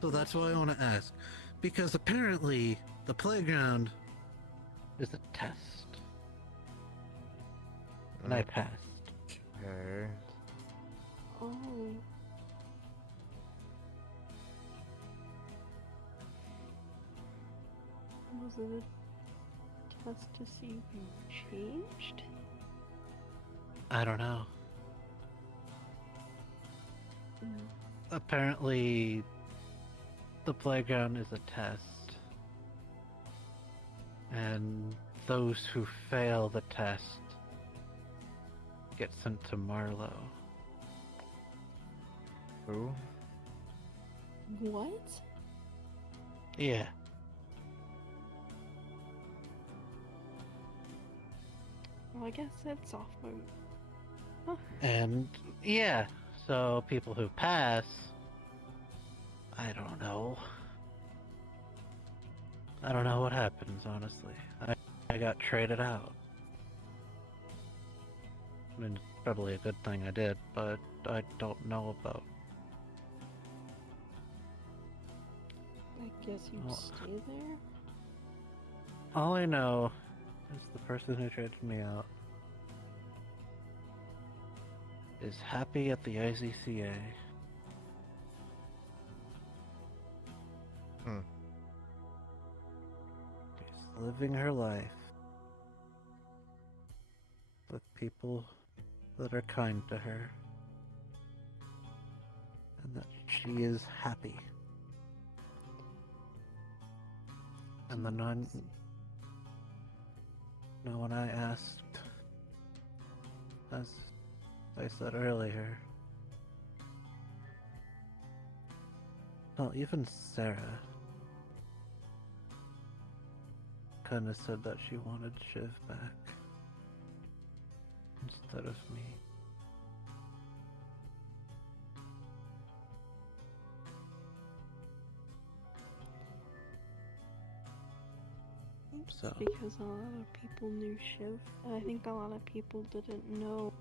So that's why I want to ask. Because apparently, the playground is a test. And I passed. Okay. Oh. Was it a test to see if you changed? I don't know. Apparently, the playground is a test. And those who fail the test get sent to Marlowe. Who? What? Yeah. Well, I guess that's off my... Huh. And yeah, so people who pass, I don't know. I don't know what happens, honestly. I got traded out. I mean, it's probably a good thing I did, but I don't know about... I guess you'd Oh. stay there? All I know is the person who traded me out is happy at the IZCA. She's living her life with people that are kind to her, and that she is happy. And then when I asked, as I said earlier, well, even Sarah kind of said that she wanted Shiv back instead of me. So. Because a lot of people knew Shiv, and I think a lot of people didn't know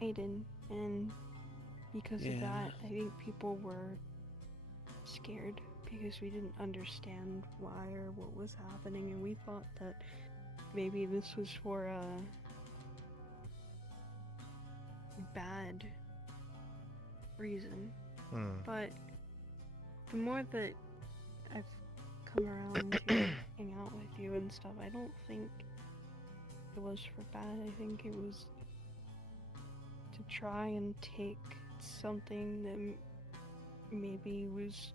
Aiden, and because of that, I think people were scared because we didn't understand why or what was happening, and we thought that maybe this was for a bad reason. But the more that I've come around to hang out with you and stuff, I don't think it was for bad. I think it was to try and take something that maybe was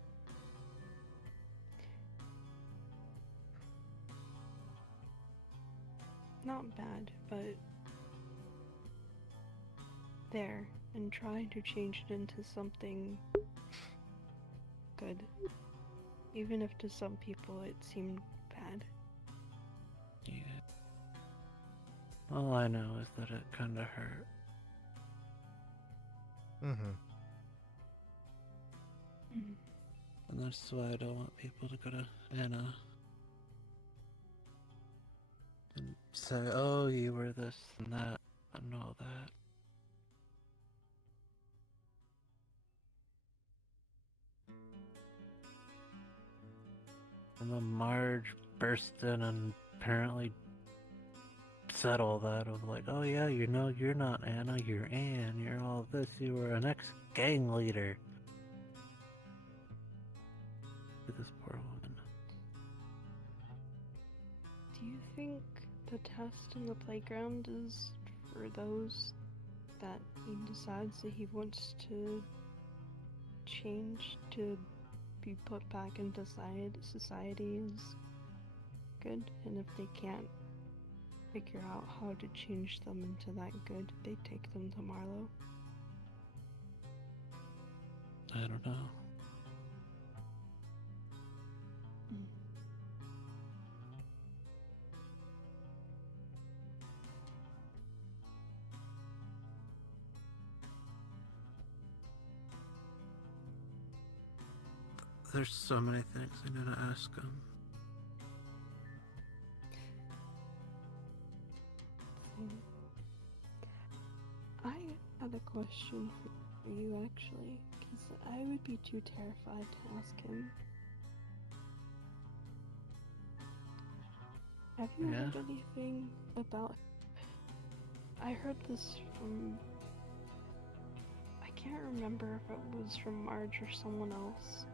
not bad, but there, and try to change it into something good. even if to some people it seemed bad. Yeah. All I know is that it kinda hurt. Mm-hmm. And that's why I don't want people to go to Anna and say, oh, you were this and that and all that. And then Marge burst in and apparently said all that of like, oh yeah, you know, you're not Anna, you're Anne, you're all this, you were an ex-gang leader. With this poor woman. Do you think the test in the playground is for those that he decides that he wants to change to be put back into society is good, and if they can't figure out how to change them into that good, they take them to Marlowe? I don't know. There's so many things I'm gonna ask him. I had a question for you actually, because I would be too terrified to ask him. Have you heard anything about... I heard this from... I can't remember if it was from Marge or someone else,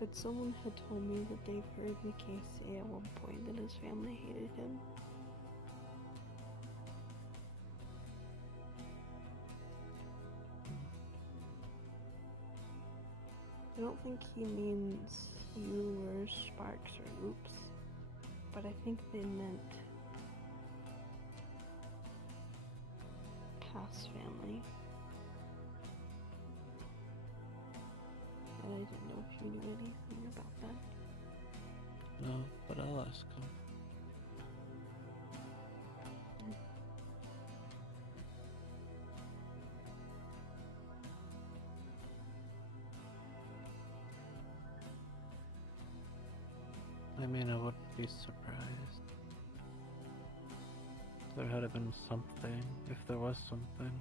but someone had told me that they've heard McKay say at one point that his family hated him. I don't think he means you or Sparks or Oops, but I think they meant past family. And I didn't know if you knew anything about that. No, but I'll ask him. I mean, I wouldn't be surprised. There had been something, if there was something.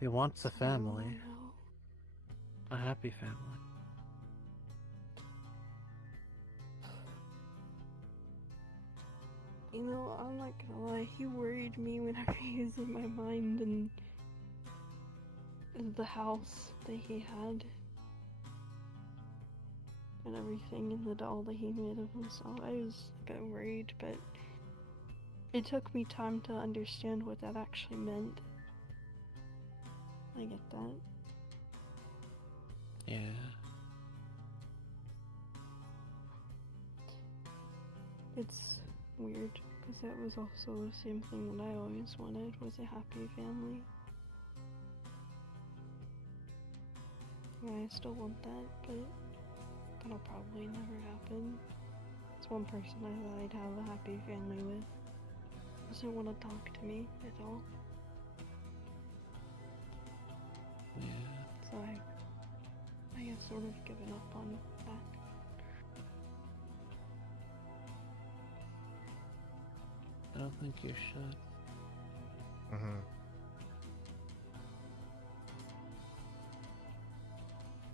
He wants a family. A happy family. You know, I'm not gonna lie, he worried me whenever he was in my mind, and the house that he had and everything, and the doll that he made of himself. I was a bit worried, but it took me time to understand what that actually meant. I get that. Yeah. It's weird, because that was also the same thing that I always wanted, was a happy family. Yeah, I still want that, but that'll probably never happen. It's one person I thought I'd have a happy family with. Doesn't want to talk to me at all. Yeah. So I have sort of given up on that. I don't think you should. Mm-hmm.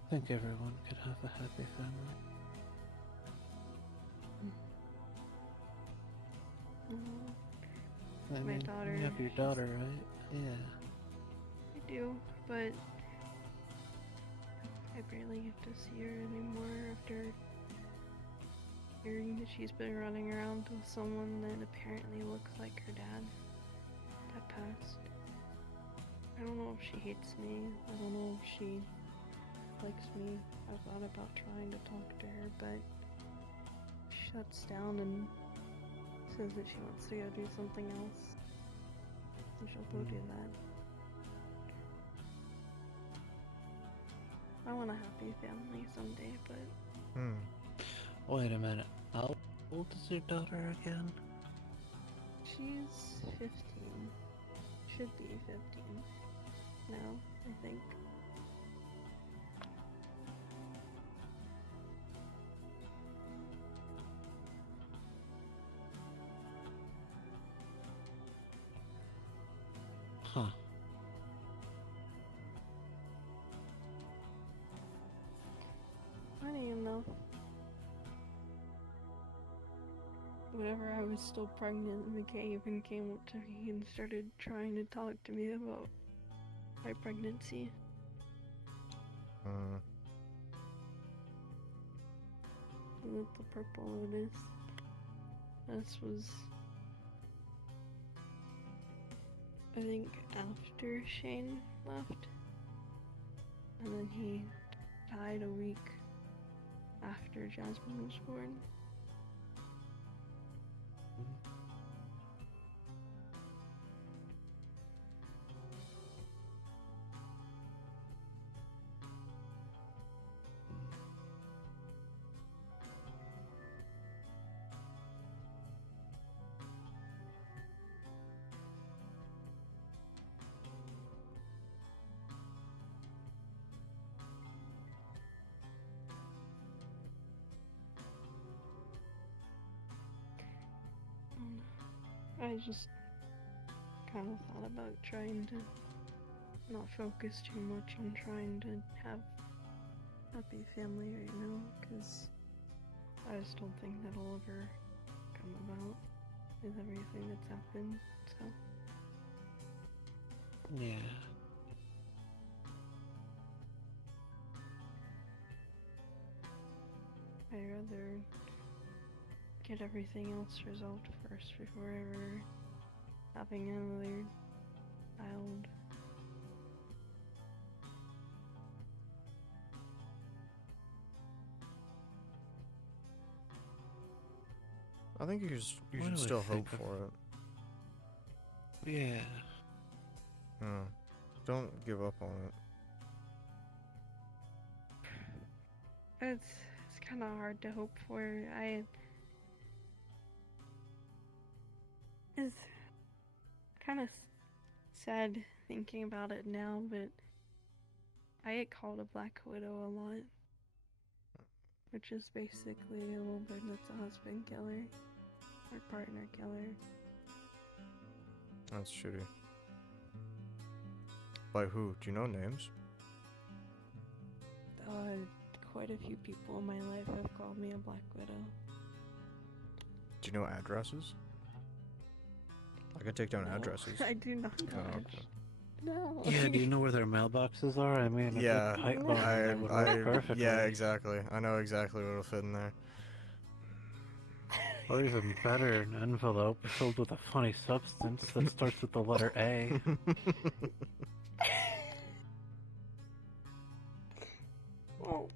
I think everyone could have a happy family. I My mean, daughter. you have your daughter, right? Yeah. I do, but I barely get to see her anymore after hearing that she's been running around with someone that apparently looks like her dad that passed. I don't know if she hates me. I don't know if she likes me. I thought about trying to talk to her, but she shuts down and says that she wants to go do something else. And she'll go do that. I want a happy family someday, but Wait a minute. How old is your daughter again? she's 15. Should be 15 now, I think. Huh. Funny enough, whenever I was still pregnant, McKay even came up to me and started trying to talk to me about my pregnancy. With the purple lotus. This was, I think, after Shane left. And then he died a week after Jasmine was born. I just kind of thought about trying to not focus too much on trying to have a happy family right now, because I just don't think that'll ever come about with everything that's happened, so. Yeah. I'd rather get everything else resolved first before ever having another child. I think you What should do I still think hope of- for it. Yeah. Don't give up on it. It's kind of hard to hope for. It's kind of sad thinking about it now, but I get called a Black Widow a lot, which is basically a little bit that's a husband killer or partner killer. That's shitty. By who? Do you know names? Quite a few people in my life have called me a Black Widow. Do you know addresses? I could take down No, addresses. I do not know. Oh, okay. No. Yeah, do you know where their mailboxes are? I mean, Yeah, a pipe bomb that would work perfectly. yeah, exactly. I know exactly what'll fit in there. Or even better, an envelope filled with a funny substance that starts with the letter A. Well,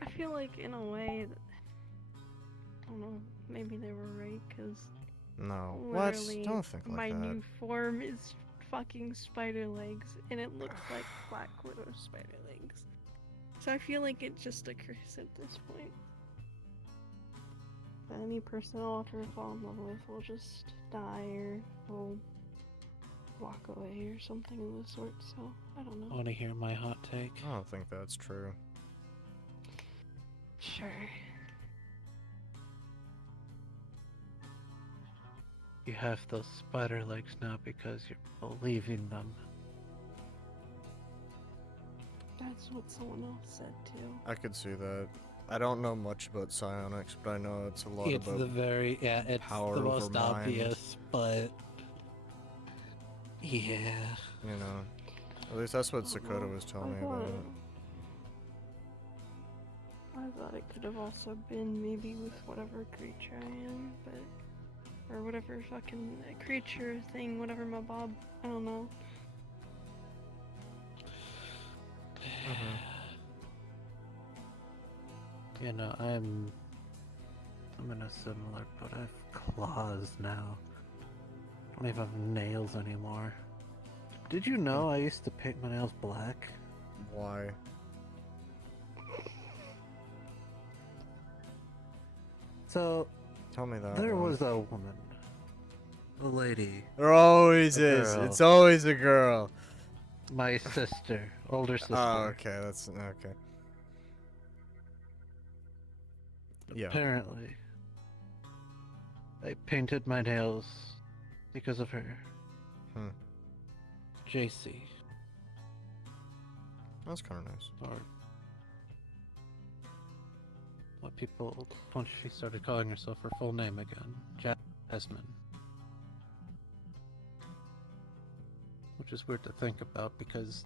I feel like in a way, I don't know, maybe they were right, because No. What? literally Don't think like my that. new form is fucking spider legs, and it looks like Black Widow spider legs. So I feel like it's just a curse at this point. Any person I'll ever fall in love with will just die or will walk away or something of the sort, so I don't know. Want to hear my hot take? I don't think that's true. Sure. You have those spider legs now because you're believing them. That's what someone else said too. I could see that. I don't know much about psionics, but I know it's a lot It's about the very, yeah, it's power the over most mind. obvious, but yeah. You know, at least that's what Sakota was telling me about it. I thought it could have also been maybe with whatever creature I am, but or whatever fucking creature thing, whatever my Bob, I don't know. You know, I'm in a similar boat. I have claws now. I don't even have nails anymore. Did you know I used to paint my nails black? Why? So, tell me that. there one. was a woman, a lady. There always a is. girl. It's always a girl. My sister, older sister. Oh, okay. That's okay. Yeah. Apparently, I painted my nails because of her. Hmm. JC. That's kind of nice. Or what people, once she started calling herself her full name again, Jasmine. Which is weird to think about because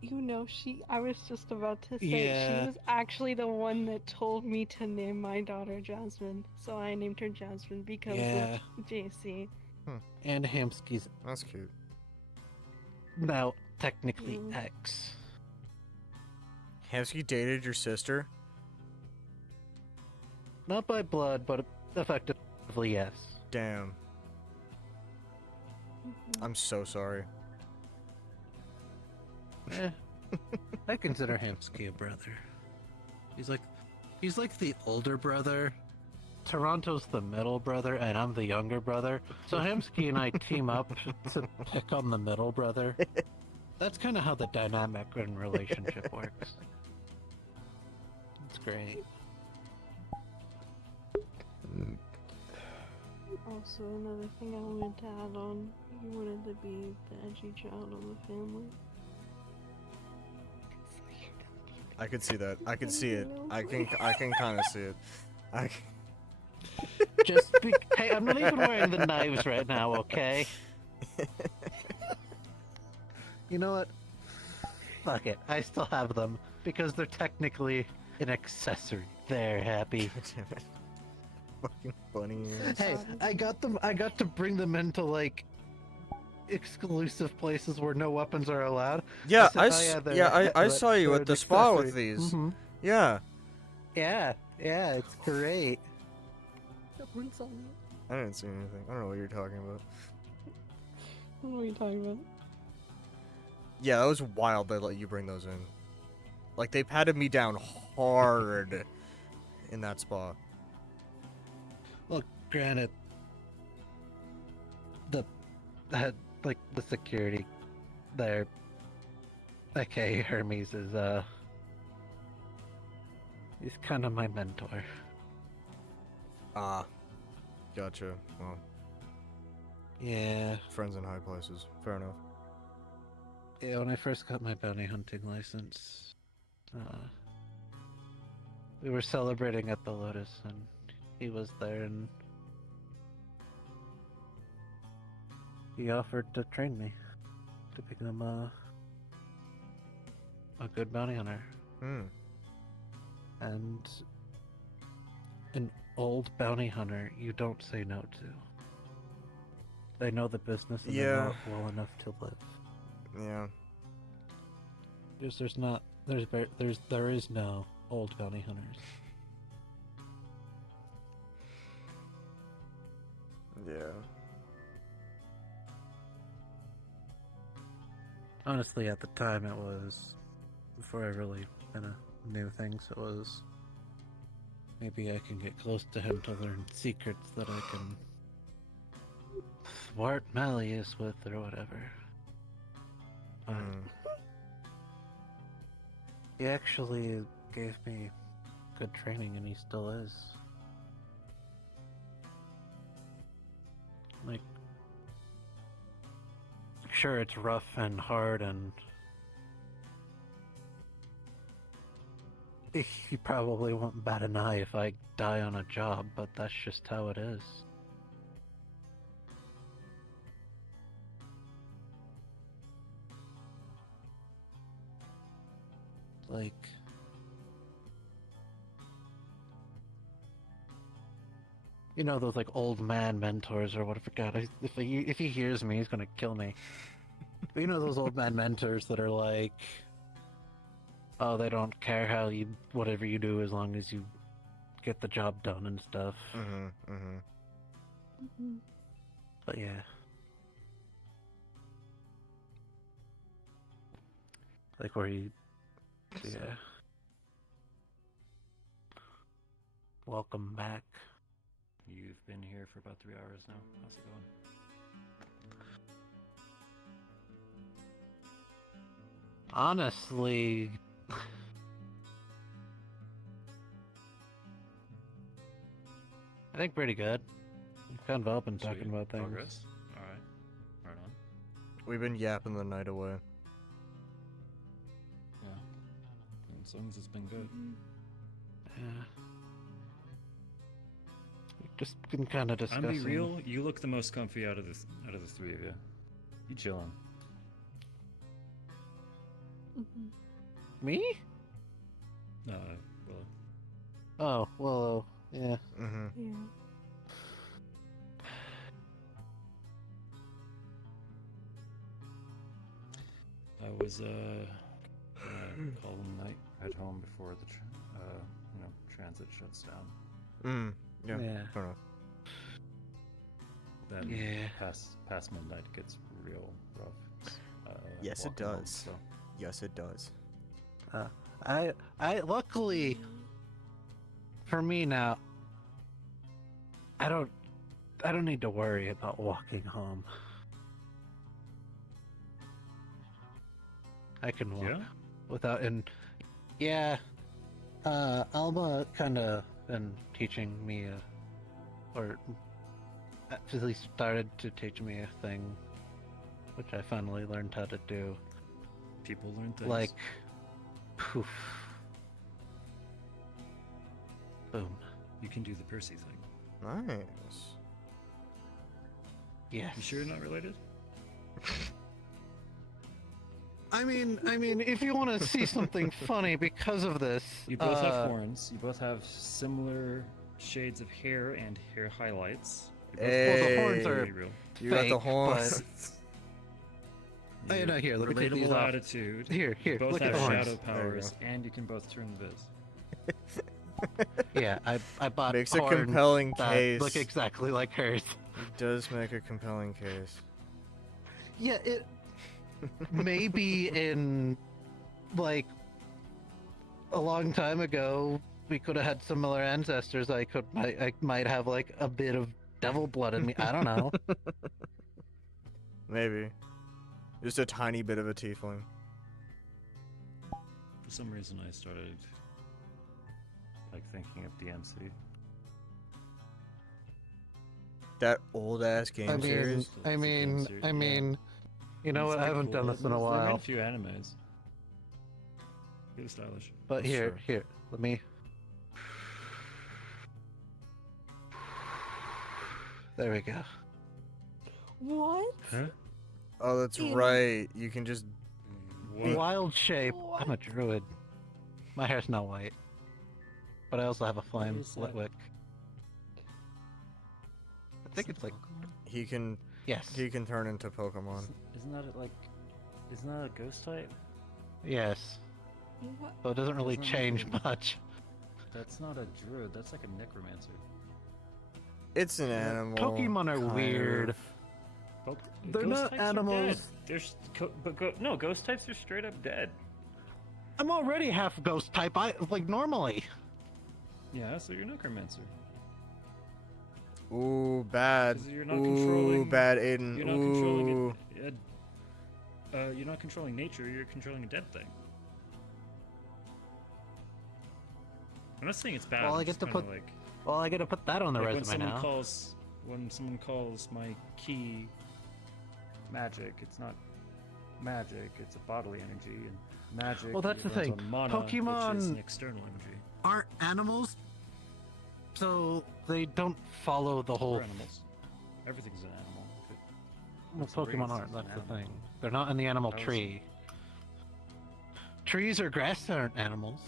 You know, I was just about to say, Yeah. she was actually the one that told me to name my daughter Jasmine. So I named her Jasmine because Yeah. of JC. and Hamsky's That's cute. now technically Mm. ex. Hamsky dated your sister? Not by blood, but effectively yes. Damn. I'm so sorry. I consider Hamsky a brother. He's like the older brother. Toronto's the middle brother, and I'm the younger brother. So Hamsky and I team up to pick on the middle brother. That's kind of how the dynamic and relationship works. It's great. Also, another thing I wanted to add on, you wanted to be the edgy child of the family. I could see that. I could see it. I can kind of see it. Hey, I'm not even wearing the knives right now, okay? You know what? Fuck it. I still have them because they're technically an accessory. They're happy. Fucking funny. Hey, I got them. I got to bring them into like exclusive places where no weapons are allowed. Yeah, said, "Oh, yeah, I saw you they're at the an spa with accessory." these. Mhm. Yeah. Yeah, it's great. Everyone's on it. I didn't see anything. I don't know what you're talking about. What are you talking about? Yeah, that was wild they let you bring those in. Like, they patted me down hard in that spa. Well, granted, the security there, aka Hermes, is he's kind of my mentor. Ah, gotcha. Well, yeah. Friends in high places. Fair enough. Yeah, when I first got my bounty hunting license, we were celebrating at the Lotus, and he was there, and he offered to train me to become a good bounty hunter. And an old bounty hunter, you don't say no to. They know the business and they know it well enough to live. Yeah. There is no old bounty hunters. Yeah. Honestly, at the time it was, before I really kind of knew things, it was, maybe I can get close to him to learn secrets that I can thwart Malleus with or whatever. But he actually gave me good training, and he still is. Like, sure, it's rough and hard, and he probably won't bat an eye if I die on a job, but that's just how it is. Like, you know those like old man mentors or whatever. God, if he hears me, he's gonna kill me. But you know those old man mentors that are like, oh, they don't care whatever you do as long as you get the job done and stuff. But yeah. Like where he, yeah. Welcome back. You've been here for about 3 hours now. How's it going? Honestly, I think pretty good. We've kind of open talking Sweet. about things. Progress? Alright. Right on. We've been yapping the night away. Yeah. As long as it's been good. Yeah. We've just been kind of discussing. I'm be real, you look the most comfy out of the three of you. You chillin'. Me? No, Willow. Oh, Willow. Yeah. Mm-hmm. Yeah. I was calling night at home before the transit shuts down. Yeah. Yeah. Fair enough. Then Yeah. past midnight gets real rough. Yes, it walking home, does. so. Yes, it does. I luckily for me now, I don't need to worry about walking home. I can walk without Alma kind of been teaching me or at least started to teach me a thing which I finally learned how to do. People learn things. Like poof. Boom. You can do the Percy thing. Nice. Yes. You sure you're not related? I mean, if you want to see something funny because of this, You both have horns. You both have similar shades of hair and hair highlights. Well, the horns are real. You got the fake, horns. Oh, no, here, let me take these Relatable off. attitude. Here, You both look have at the horns. shadow There you powers, go. and you can both turn viz. Yeah, I bought Makes a horns compelling that case. look exactly like hers. It does make a compelling case. Yeah, it maybe in like a long time ago we could have had similar ancestors. I might have like a bit of devil blood in me. I don't know. Maybe. Just a tiny bit of a tiefling. For some reason, I started like thinking of DMC. That old ass game series. I mean, you know what? I haven't done this in a They made while. a few animes. Really stylish. But here, let me. There we go. What? Huh? Oh, that's Ew. right. You can just. Wild shape. I'm a druid. My hair's not white, but I also have a flame is that? lit wick. I think it's like He can. yes, He can turn into Pokemon. Isn't that a ghost type? yes. What? So it doesn't really Doesn't change really- much. That's not a druid. That's like a necromancer. It's an animal. Pokemon are kind weird. Poke- They're ghost not types are animals. dead. There's no ghost types are straight up dead. I'm already half ghost type. I like normally. Yeah, so you're a necromancer. Ooh, bad. 'Cause you're not Ooh, controlling- bad Aiden. You're not Ooh. controlling it. You're not controlling nature. You're controlling a dead thing. I'm not saying it's bad. Well, I I'm get just to kinda put like, Well, I get to put that on the like resume now. when someone calls my key magic, it's not magic. It's a bodily energy, and magic. Well, that's the runs thing. on mana, which is Pokemon- an external energy. Aren't animals, so they don't follow the whole. We're animals. Everything's an animal. If it Well, looks like Pokemon race, aren't. it's That's an the animal. thing. They're not in the animal How is tree. Trees or grass aren't animals.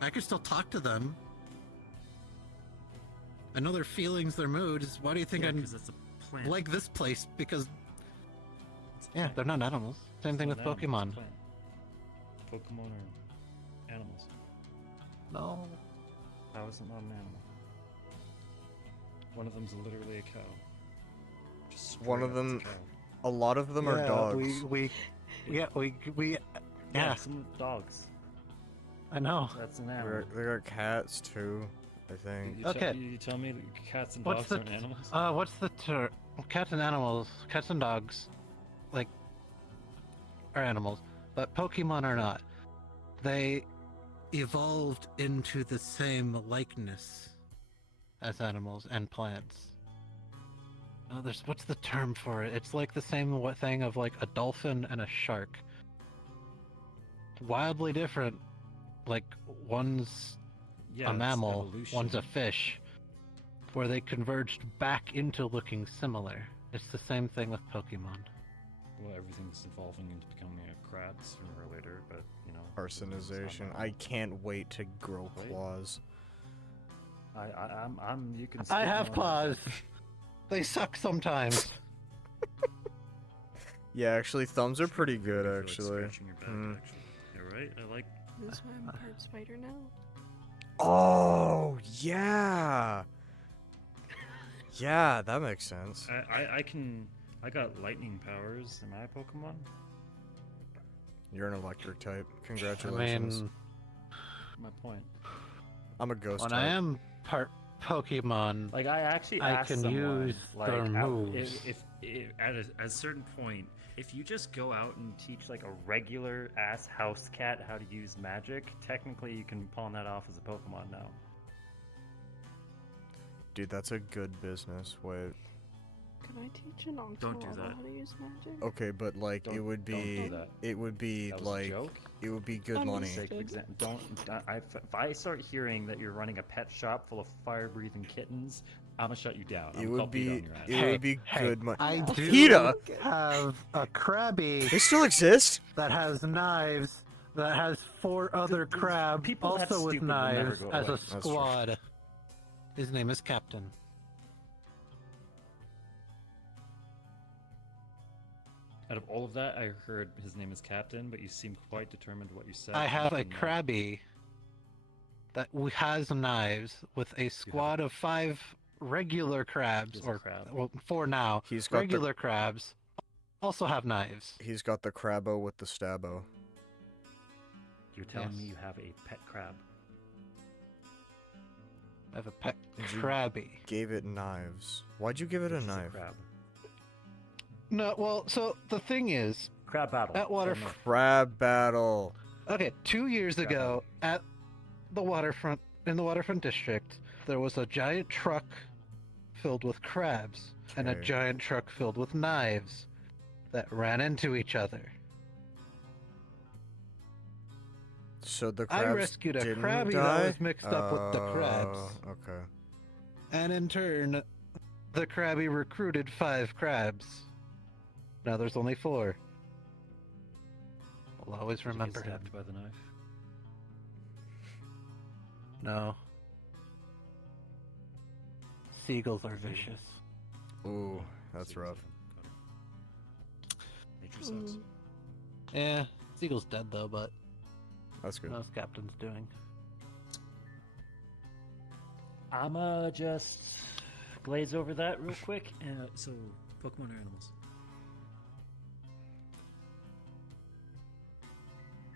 I can still talk to them. I know their feelings, their moods. Why do you think Yeah, I'm 'cause it's a plant. like this place? Because It's a yeah, plant. they're not animals. Same thing It's with not an animal, Pokemon. it's a plant. Pokemon are animals. No. How is it not an animal? One of them's literally a cow. Just One straight of up, it's a them. cow. A lot of them are dogs. We Yeah. some dogs. I know. That's an animal. They got cats too, I think. You tell me that cats and What's dogs the aren't animals? what's the term? Cats and animals, cats and dogs, like, are animals, but Pokemon are not. They evolved into the same likeness as animals and plants. What's the term for it? It's like the same thing of like a dolphin and a shark. Wildly different. Like one's Yeah, a it's mammal, evolution. one's a fish, where they converged back into looking similar. It's the same thing with Pokemon. Well, everything's evolving into becoming a crab sooner or later, but you know. Arsonization. I can't wait to grow claws. I'm. You can. I speak have more. claws. They suck sometimes. Yeah, actually, thumbs are pretty good, Like actually. scratching your back, actually. You're right. I like. This is why I'm part spider now. Oh, yeah! Yeah, that makes sense. I got lightning powers. Am I a Pokemon? You're an electric type. Congratulations. I mean, My point. I'm a ghost when type. I am part Pokemon, Like I actually I asked can someone, use like, their moves. if at a certain point, if you just go out and teach like a regular ass house cat how to use magic, technically you can pawn that off as a Pokemon now. Dude, that's a good business. Wait. Can I teach an Don't do Oxalaba that. how to use magic? Okay, but like Don't- it would don't do be, that. it would be That was a like, joke? it would be good money. Sake of example, if I start hearing that you're running a pet shop full of fire-breathing kittens, I'm gonna shut you down. It would be, it would be good money. I do PETA. have a Krabby. They still exist. That has knives. That has 4 other crabs, people that also with stupid will never knives, go as away. a That's true. squad. His name is Captain. Out of all of that, I heard his name is Captain, but you seem quite determined what you said. I have a Captain, Krabby that has knives with a squad of 5 regular crabs, Just a or crab. well, 4 now. He's got the- regular crabs also have knives. He's got the Crabbo with the Stabbo. You're telling Yes. me you have a pet crab? I have a pet You Krabby. Gave it knives. Why'd you give it a Which is knife? crab. No, well, so the thing is, Crab battle. at water. Crab battle. Okay, 2 years ago at the waterfront, in the waterfront district, there was a giant truck filled with crabs and a Okay. giant truck filled with knives that ran into each other. So the I crabs rescued a didn't Krabby die? that was mixed up with the crabs. Okay. And in turn, the Krabby recruited 5 crabs. Now there's only 4. I'll always Did you get remember him. stabbed by the knife? No. Seagulls are vicious. Ooh, that's rough. Nature sucks. Yeah, Seagull's dead though, but That's good. how's Captain's doing? I'ma just glaze over that real quick. So, Pokemon are animals.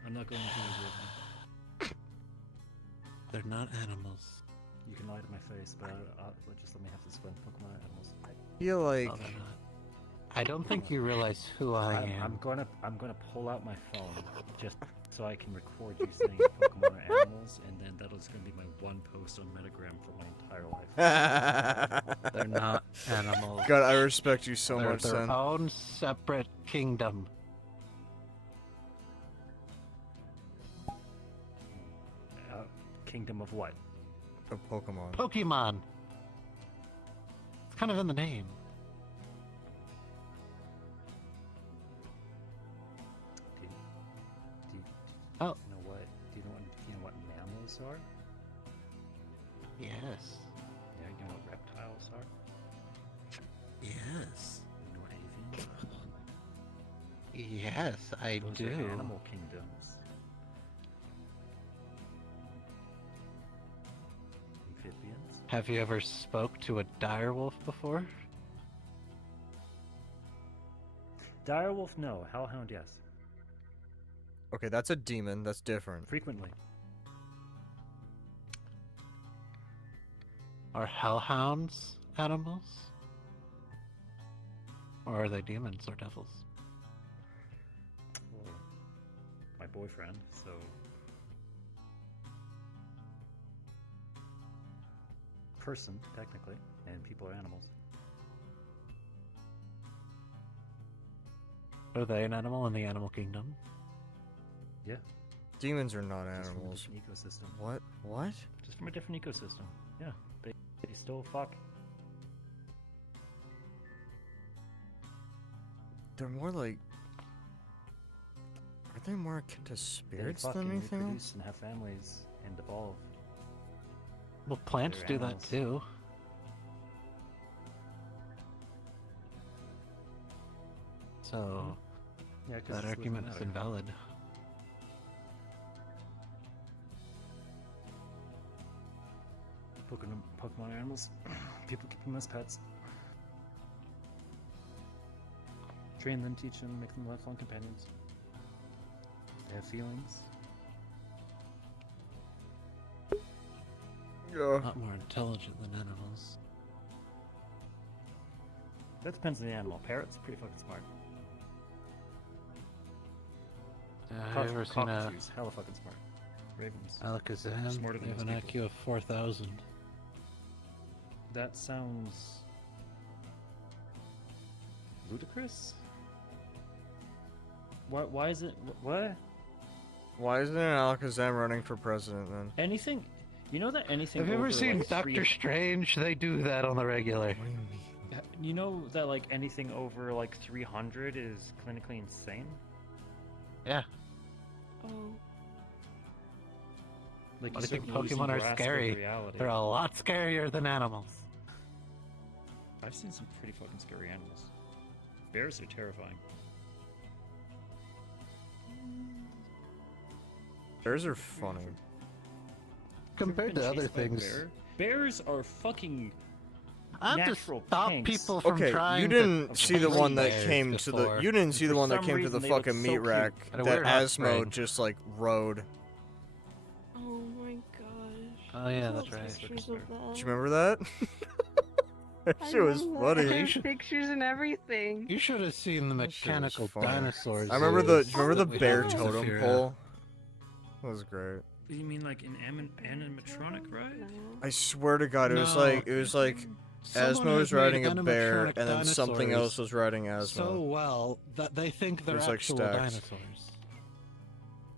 I'm not going to reveal them. They're not animals. You can lie to my face, but just let me have this one. Pokemon are animals. feel like No, they're not. I don't think you realize who I am. I'm gonna pull out my phone just so I can record you saying Pokemon are animals, and then that'll gonna be my one post on Metagram for my entire life. They're not animals. God, I respect you so They're much, their son. own separate kingdom. Kingdom of what? A Pokemon. Pokemon. It's kind of in the name. Do you know what? Do you know what mammals are? Yes. Yeah, you know what reptiles are? Yes. You know what avians are? Yes, I Those do. are animal kingdoms. Amphibians? Have you ever spoke to a direwolf before? Direwolf, no. Hellhound, yes. Okay, that's a demon. That's different. Frequently. Are hellhounds animals? Or are they demons or devils? Well, my boyfriend, so... Person, technically, and people are animals. Are they an animal in the animal kingdom? Yeah. Demons are not Just from a animals. different ecosystem. What? What? Just from a different ecosystem. Yeah. They still fuck. They're more like... Are they more akin to spirits They fuck than and anything reproduce else? and have families and evolve. Well, plants They're do animals. that too. So, Yeah, 'cause that it's living argument is matter. invalid. Pokemon are animals. People keep them as pets. Train them, teach them, make them lifelong companions. They have feelings. Yeah. Not more intelligent than animals. That depends on the animal. Parrots, pretty fucking smart. Have you ever seen a Cockatoos, hella fucking smart. Ravens. Alakazam? Smarter They than have an most people. IQ of 4,000. That sounds ludicrous. Why is it what? Why isn't an Alakazam running for president then? Anything? You know that anything. Have you ever over, seen like, Doctor 3 Strange? They do that on the regular. You know that like anything over like 300 is clinically insane. Yeah. Oh. Like But I you think start losing Pokemon are grasp of scary. reality. They're a lot scarier than animals. I've seen some pretty fucking scary animals. Bears are terrifying. Bears are funny. Compared to other things. Bears are fucking I have to natural stop tanks. people from Okay, trying you to didn't see the one that bears came to the. before. You didn't see the For one that some came to the reason, they look fucking so meat cute. rack Had a that weird hot Asmo spring. just like rode. Oh my gosh. Oh yeah, I that's saw right. pictures of that. Do you remember that? That I shit was remember that. I funny. have pictures and everything. You should have seen the That shit was mechanical funny. dinosaurs. I remember the. Do zoos you remember that the we bear had in totem Zephyria. pole? That was great. You mean like an animatronic ride? I swear to God, it was No. like Someone Asmo has was riding made a bear, animatronic and then something dinosaurs else was riding Asmo. so well that they think they're was, like, actual stacked. dinosaurs.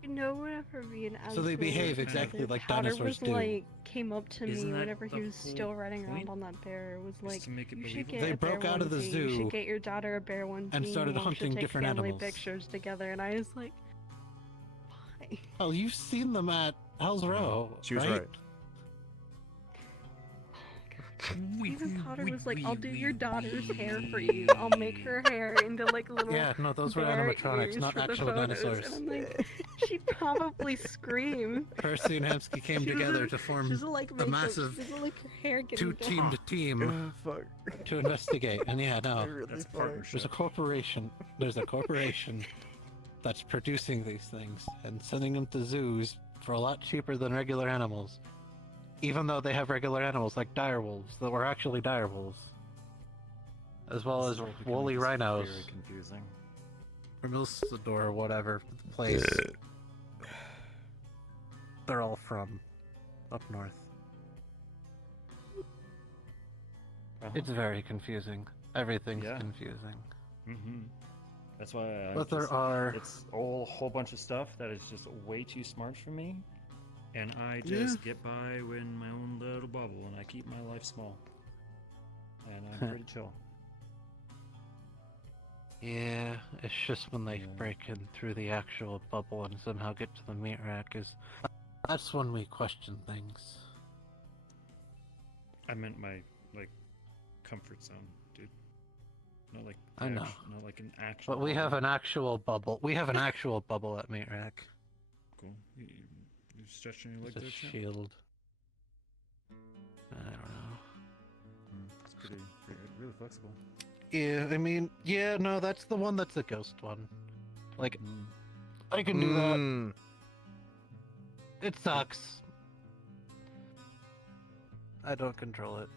You know, whenever me and So they Asmo behave were exactly together, like Powder dinosaurs was do. like came up to Isn't me that whenever he the was whole still riding around point? on that bear. It was like, to make it you should believable? get They a bear broke out of the onesie, You zoo should get your daughter a bear onesie. and started you all should hunting take different family animals. pictures together. And I was like, why? Oh, you've seen them at Hell's Row, She was right? right. Even Potter was like, I'll do your daughter's hair for you. I'll make her hair into like little Yeah, no, those were bear animatronics, ears not for the actual photos. dinosaurs. And I'm like, she'd probably scream. Percy and Hemsky came She together doesn't- to form she doesn't like a makeup, massive she doesn't like her hair getting two-team to team Fuck. to investigate. And yeah, no, That's there's partnership. a corporation. There's a corporation that's producing these things and sending them to zoos for a lot cheaper than regular animals. Even though they have regular animals like direwolves that were actually direwolves. As well This as is all becoming woolly just rhinos. Very confusing. Or Milsador or whatever place. They're all from up north. It's very confusing. Everything's Yeah. confusing. Mm-hmm. That's why. But there are- It's a whole bunch of stuff that is just way too smart for me, and I just get by in my own little bubble, and I keep my life small, and I'm pretty chill. Yeah, it's just when they break in through the actual bubble and somehow get to the meat rack that's when we question things. I meant my comfort zone, dude. Not like I know. not like an actual. But we have bubble. an actual bubble. We have an actual bubble at meat rack. Cool. You stretching your leg It's a there, champ? shield. I don't know. It's pretty really flexible. Yeah, I mean, yeah, no, that's the one that's a ghost one. Like, I can do that. It sucks. I don't control it.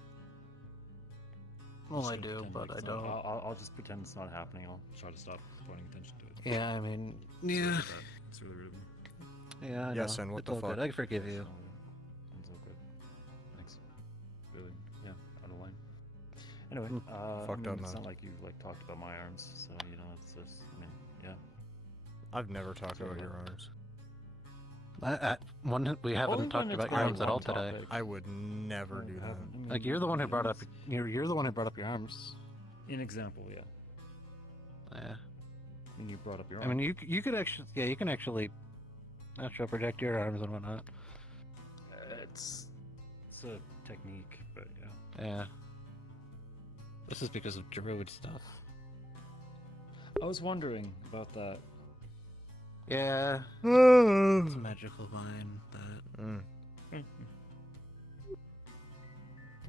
Well, I Just do, pretend but like I it's not- don't. I'll just pretend it's not happening. I'll try to stop pointing attention to it. Yeah, I mean, Sorry yeah. about that. It's really rude of me. Yeah, I Yes, know. and what It's the all fuck? good. I forgive you. It's all good. Thanks. Really, yeah, out of line. Anyway, Fucked up, it's man. not like you like talked about my arms, so you know, it's just, I mean, yeah. I've never talked Sorry about your about arms. We haven't talked about your arms at all today. I would never do that. Like you're the one who brought up. You're the one who brought up your arms. In example, yeah. Yeah. And you brought up your I arms. mean, you could actually, yeah, you can actually astral project your arms and whatnot. It's a technique, but yeah. Yeah. This is because of druid stuff. I was wondering about that. Yeah. It's a magical vine that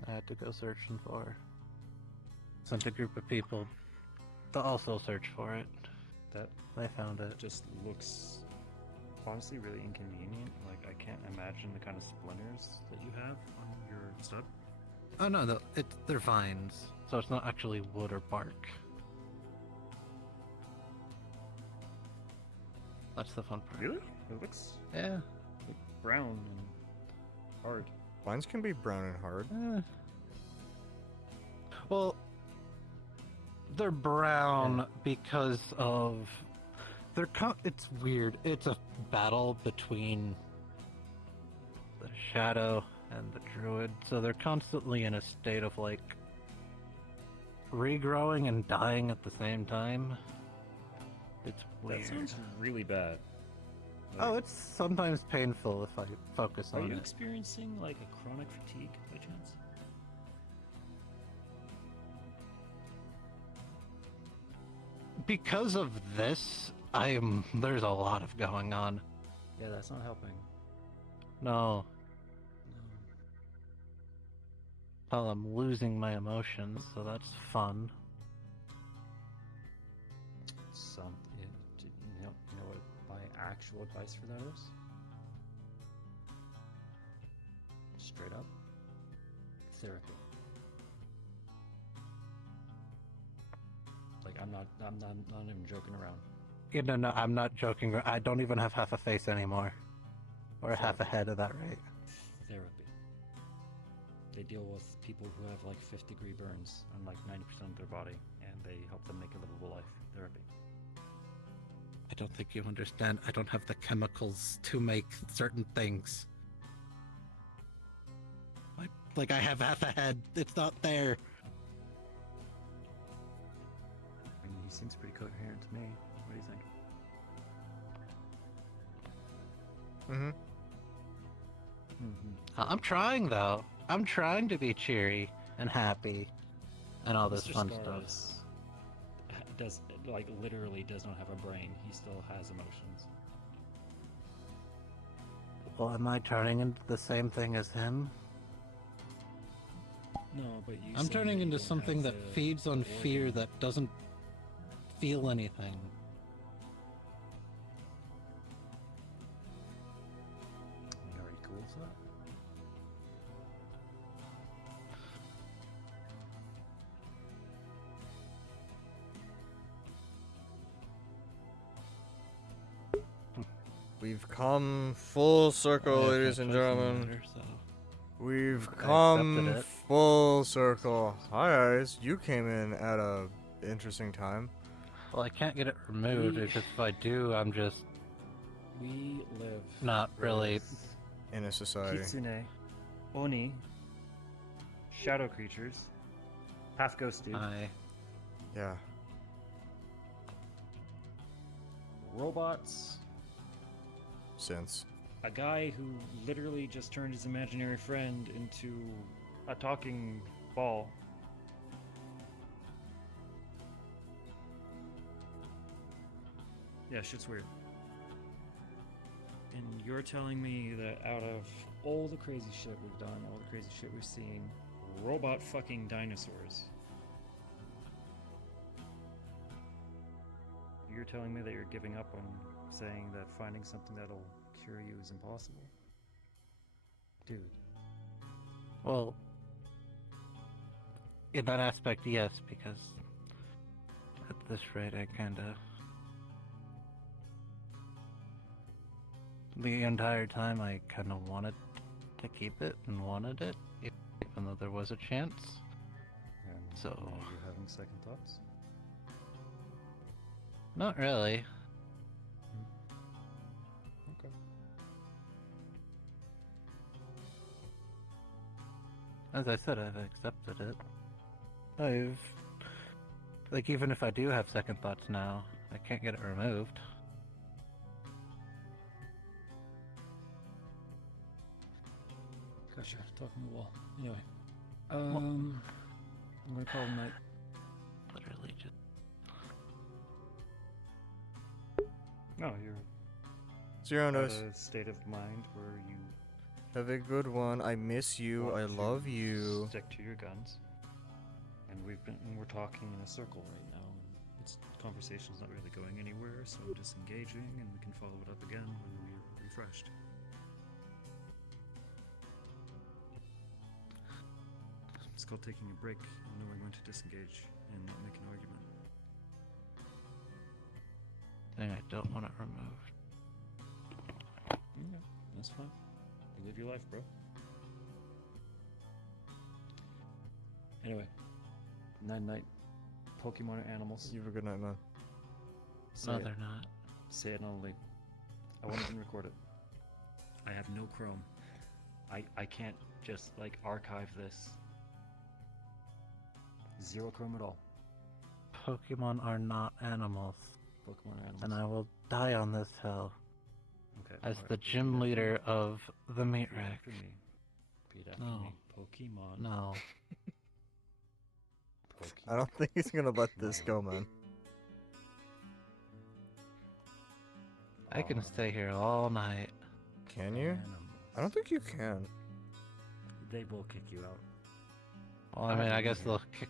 I had to go searching for. Sent a group of people to also search for it. That They found it. just looks honestly really inconvenient. Like, I can't imagine the kind of splinters that you have on your stud. Oh no, they're vines, so it's not actually wood or bark. That's the fun part. Really? It looks Yeah. like brown and hard. Vines can be brown and hard. Well, they're brown because of it's weird. It's a battle between the shadow and the druid, so they're constantly in a state of like regrowing and dying at the same time. It's weird. That sounds really bad. Oh, it's sometimes painful if I focus Are on you it. experiencing like a chronic fatigue by chance? Because of this, there's a lot of going on. Yeah, that's not helping. No. Well, I'm losing my emotions, so that's fun. You know what my actual advice for that is? Straight up, therapy. Like, I'm not even joking around. Yeah, no, I'm not joking. I don't even have half a face anymore. Or half a head at that rate. Therapy. They deal with people who have like 5th-degree burns on like 90% of their body, and they help them make a livable life. Therapy. I don't think you understand. I don't have the chemicals to make certain things. Like I have half a head. It's not there. I mean, he seems pretty coherent to me. What do you think? I'm trying though. I'm trying to be cheery and happy and all this Mr. fun Scarlett stuff. does like literally does not have a brain. He still has emotions. Well, am I turning into the same thing as him? No, but you. I'm said turning that you into don't something have that the feeds on fear organ. that doesn't feel anything. Are you cool with that? We've come full circle, I ladies can't and trust gentlemen. him either, so We've I come accepted it. full circle. Hi guys, you came in at a interesting time. Well, I can't get it removed because if I do, I'm just We live not really. In a society. Kitsune, Oni, shadow creatures, half ghost dude, Yeah. robots, Since. a guy who literally just turned his imaginary friend into a talking ball. Yeah, shit's weird. And you're telling me that out of all the crazy shit we've done, all the crazy shit we're seeing, robot fucking dinosaurs. You're telling me that you're giving up on saying that finding something that'll cure you is impossible. Dude. Well, in that aspect, yes, because at this rate, I kinda... The entire time, I kinda wanted to keep it and wanted it, even though there was a chance. And So... now you're having second thoughts? Not really. Okay. As I said, I've accepted it. Like, even if I do have second thoughts now, I can't get it removed. Gotcha. Talking to the wall. Anyway. I'm gonna call it a night. Literally just... No, you're... Zero at knows. a state of mind where you... Have a good one. I miss you. I love you. Stick to your guns. And we're talking in a circle right now. And conversation's not really going anywhere, so disengaging, and we can follow it up again when we're refreshed. It's called taking a break and knowing when to disengage and not make an argument. Thing I don't want it removed. Yeah, that's fine. You live your life, bro. Anyway, night. Pokemon are animals. You have a good night, man. No, they're not. Say it only. I won't even record it. I have no Chrome. I can't just like archive this. Zero Chrome at all. Pokemon are not animals. Pokemon are animals. And I will die on this hill. Okay. As alright, the gym leader of the meat Repeat rack. after me. Repeat after No. me. Pokemon. No. I don't think he's gonna let this go, man. I can stay here all night. Can you? I don't think you can. They will kick you out. Well, I mean, I guess they'll kick.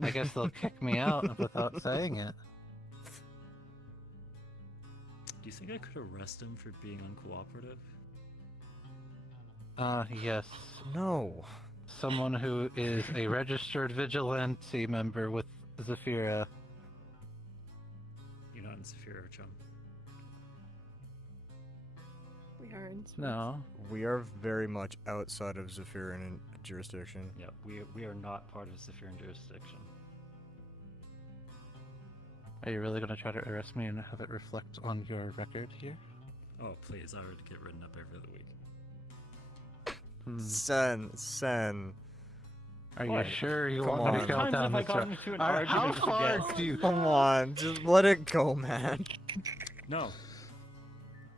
I guess they'll kick me out without saying it. Do you think I could arrest him for being uncooperative? Yes. No. Someone who is a registered vigilante member with Zafira. You're not in Saphira, chum. We are in Smith. No. We are very much outside of Zephyrian jurisdiction. Yeah, we are not part of Saphiran jurisdiction. Are you really going to try to arrest me and have it reflect on your record here? Oh, please, I would get written up every other week. Sen. Are What? you sure you Come want on. to go down this road? How far do you... Come on, just let it go, man. No.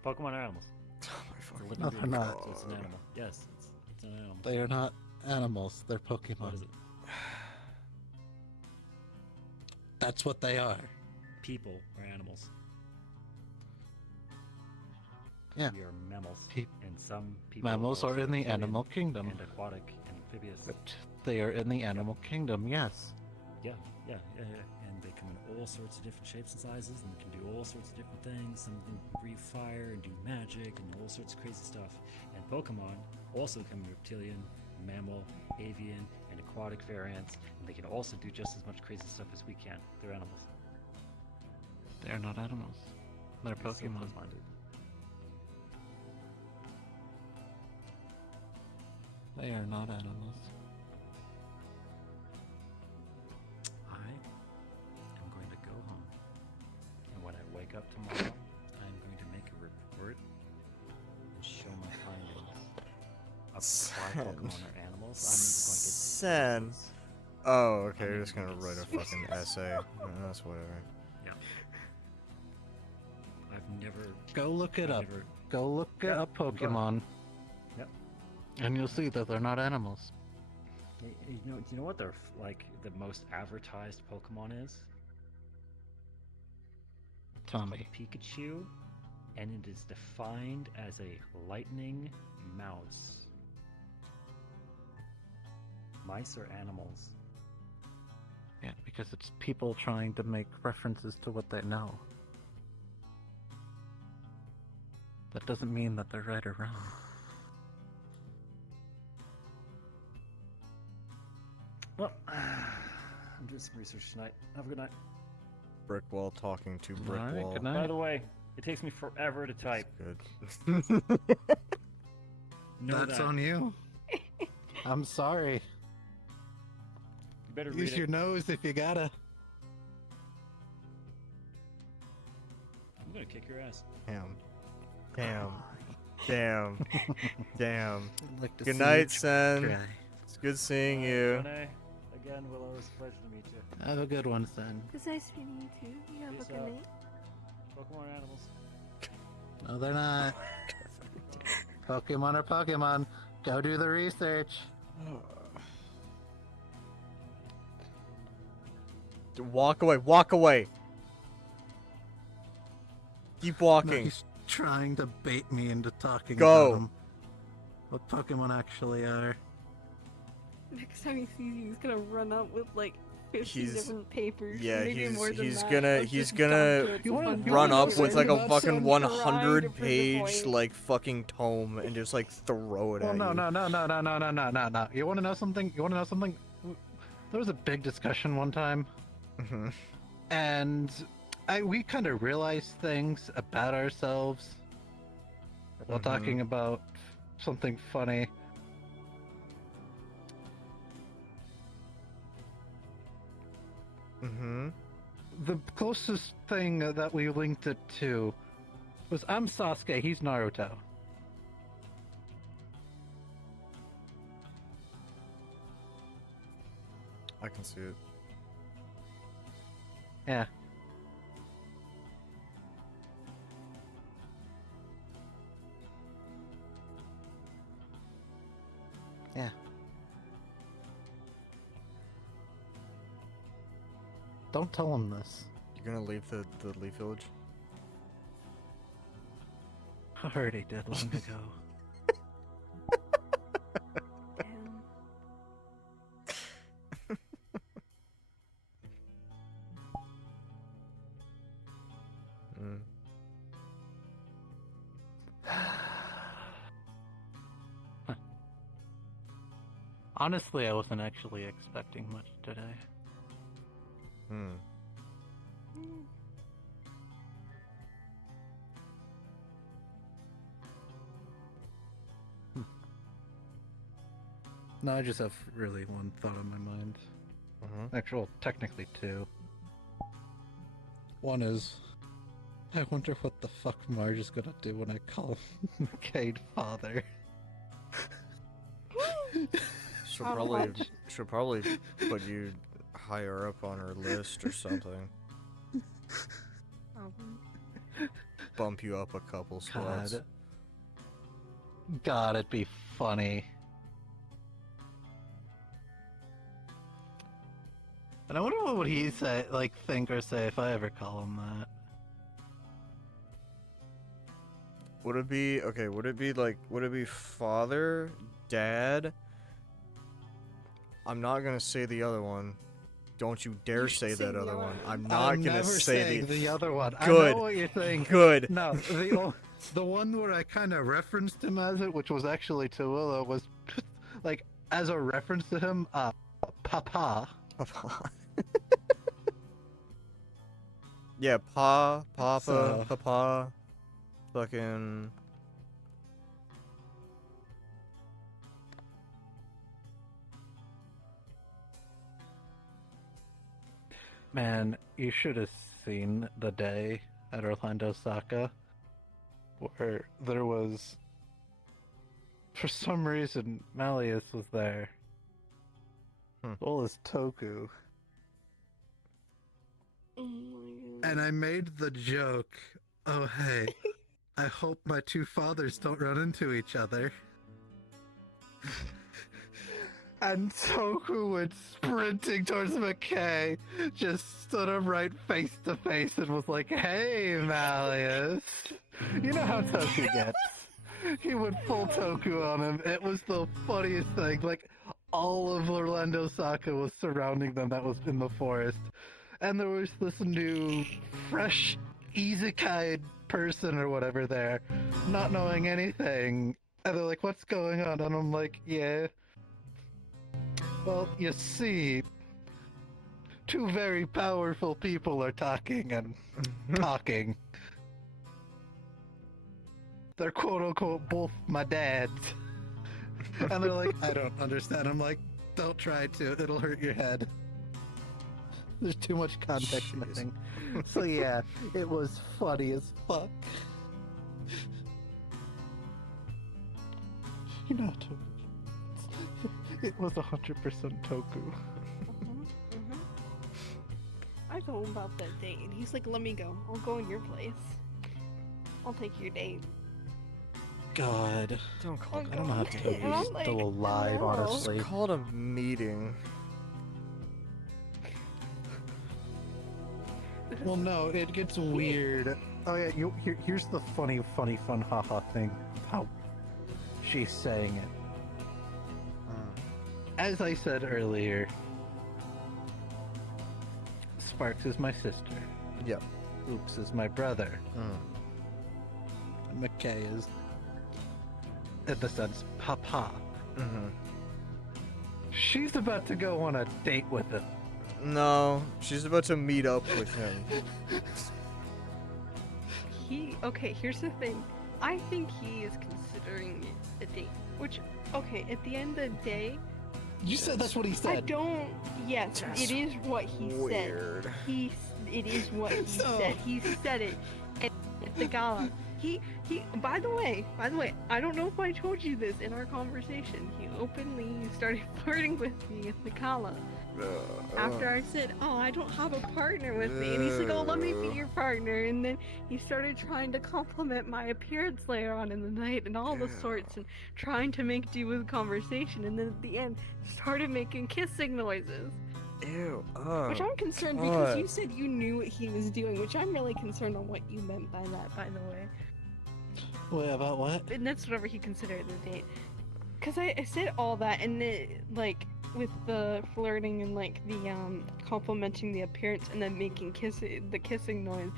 Pokemon are animals. It's a living No, they're being, not. so it's an animal. Yes, it's an animal. They are not animals. They're Pokemon. What is it? That's what they are. People are animals. Yeah. We are mammals. And some people Mammals are in the reptilian animal kingdom. And aquatic and amphibious. But they are in the animal kingdom, yes. Yeah. And they come in all sorts of different shapes and sizes, and they can do all sorts of different things. Some can breathe fire and do magic and all sorts of crazy stuff. And Pokemon also come in reptilian, mammal, avian, and aquatic variants, and they can also do just as much crazy stuff as we can. They're animals. They are not animals. They're It's so Pokemon. close-minded. They are not animals. I am going to go home, and when I wake up tomorrow, I'm going to make a report and show my findings of why Pokemon are animals. I'm even going to Sen. Oh, okay, you're just gonna write a fucking essay. No, that's whatever. Yeah. I've never. Go look it I've up. never- Go look up Pokemon. Yep. And you'll see that they're not animals. You know what they're like the most advertised Pokemon is? Tell me. Pikachu, and it is defined as a lightning mouse. Mice are animals. Yeah, because it's people trying to make references to what they know. that doesn't mean that they're right or wrong. Well, I'm doing some research tonight. Have a good night. Brick wall talking to brick Alright, wall. good night. By the way, it takes me forever to type. Good. Know That's that. on you. I'm sorry. You better Use read your it. nose if you gotta. I'm gonna kick your ass. Damn. Damn. Like to Good see night, you Sen. try. It's good seeing you. Renee, again, Willow, it's a pleasure to meet you. Have a good one, son. It's nice meeting you too. You have Peace a good out. night. Pokemon animals. No, they're not. Pokemon are Pokemon. Go do the research. Walk away. Walk away. Keep No, walking. he's trying to bait me into talking Go. about him. What Pokemon actually are. Next time he sees you, he's gonna run up with like 50 different papers. Yeah, maybe more than he's that, gonna of he's just gonna documents of run hundreds up of with like a pages. fucking Trying to 100 prove the page point. like fucking tome and just like throw it Well, at no, you. no. You want to know something? There was a big discussion one time, and we kind of realized things about ourselves while talking about something funny. The closest thing that we linked it to was I'm Sasuke, he's Naruto. I can see it. Yeah. Yeah. Don't tell him this. You're gonna leave the Leaf Village? I already did long ago. Honestly, I wasn't actually expecting much today. No, I just have really one thought on my mind. Actual, technically two. One is, I wonder what the fuck Marge is gonna do when I call him McCade father. She'll probably put you higher up on her list or something. Bump you up a couple spots. God, it'd be funny. And I wonder what would he say, like, think or say if I ever call him that. Would it be okay? Would it be father, dad? I'm not gonna say the other one. Don't you dare say that other one. I'm not gonna say the other one. Good. I know what you're saying. Good. No, the one where I kind of referenced him as it, which was actually to Willow, was like as a reference to him, Papa. Papa. Yeah, Papa, So- Papa, fucking. Man, you should have seen the day at Orlando Saka where there was, for some reason, Malleus was there. As well as Toku. Oh my god. And I made the joke, oh hey, I hope my two fathers don't run into each other. And Toku went sprinting towards McKay, just stood him right face to face and was like, hey, Malleus. You know how Toku gets. He went full Toku on him. It was the funniest thing. Like, all of Orlando Saka was surrounding them that was in the forest. And there was this new, fresh, isekai person or whatever there, not knowing anything. And they're like, what's going on? And I'm like, yeah. Well, you see, two very powerful people are talking and talking. They're quote unquote both my dads. And they're like, I don't understand. I'm like, don't try to, it'll hurt your head. There's too much context missing. So yeah, it was funny as fuck. You know, it was 100% Toku. I told him about that date, and he's like, let me go. I'll go in your place. I'll take your date. God. Don't call I don't know how And I'm Toku's like, still alive, no. honestly. It's called a meeting. Well, no, it gets weird. Oh yeah, here's the funny, fun, haha thing. How she's saying it. As I said earlier, Sparks is my sister. Yep. Oops is my brother. McKay is, in the sense, Papa. She's about to go on a date with him. No, she's about to meet up with him. Okay, here's the thing. I think he is considering it a date. Which, okay, at the end of the day... You said that's what he said. I don't... Yes, it is what he weird. said. It is what he said. He said it at the gala. He, by the way, I don't know if I told you this in our conversation. He openly started flirting with me at the gala. After I said, oh, I don't have a partner with me. And he's like, oh, let me be your partner. And then he started trying to compliment my appearance later on in the night and all the sorts and trying to make do with conversation. And then at the end, started making kissing noises. Ew. Which I'm concerned because you said you knew what he was doing, which I'm really concerned on what you meant by that, by the way. Wait, about what? And that's whatever he considered the date. Because I said all that, and it, like, with the flirting and, like, the, complimenting the appearance and then making the kissing noise.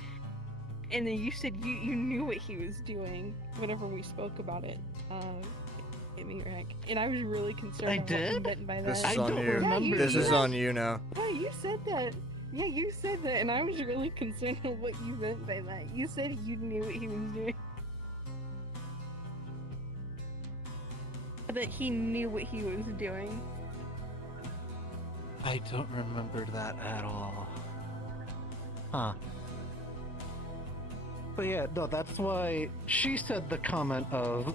And then you said you knew what he was doing whenever we spoke about it. And I was really concerned on what you meant by that. This is on you. This is on you now. Yeah, you said that. Yeah, you said that, and I was really concerned on what you meant by that. You said you knew what he was doing. That he knew what he was doing. I don't remember that at all. Huh. But yeah, no, that's why she said the comment of...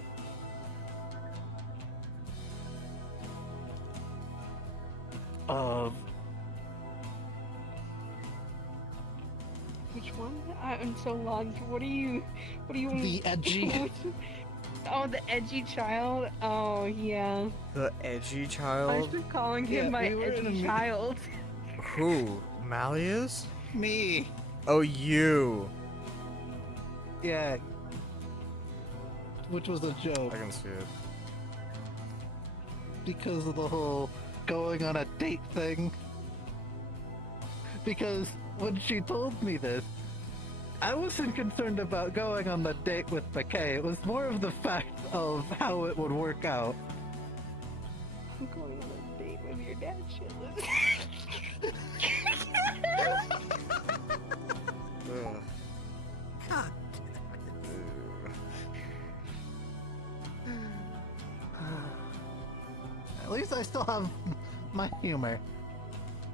Which one? I'm so lost. What do you... The edgy... Oh, the edgy child? Oh, yeah. The edgy child? I've been calling him my edgy child. Who? Malleus? Me. Oh, you. Yeah. Which was a joke. I can see it. Because of the whole going on a date thing. Because when she told me this, I wasn't concerned about going on the date with McKay. It was more of the fact of how it would work out. I'm going on a date with your dad, shitless. God. At least I still have my humor.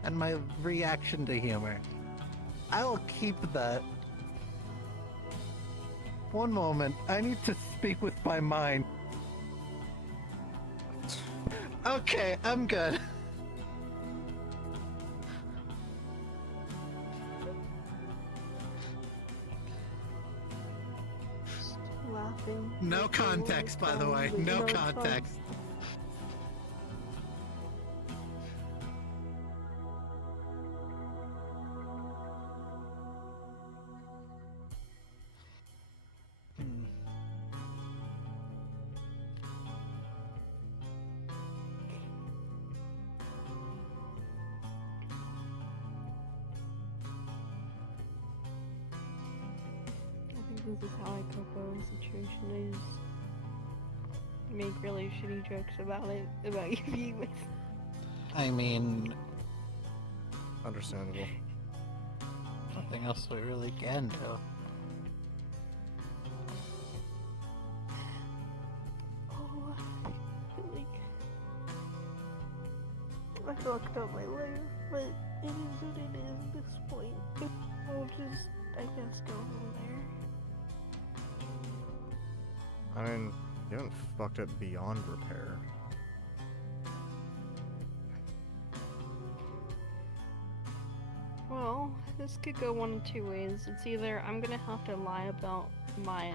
And my reaction to humor. I'll keep that. One moment, I need to speak with my mind. Okay, I'm good. Laughing. No context, by the way. No context. this is how I cope with the situation. I just make really shitty jokes about it, about you being with. I mean, Understandable. nothing else we really can do. Oh, I fucked up my life, but it is what it is at this point. I'll just, I guess, go from there. I mean, you haven't fucked it beyond repair. Well, this could go one of two ways. It's either I'm gonna have to lie about my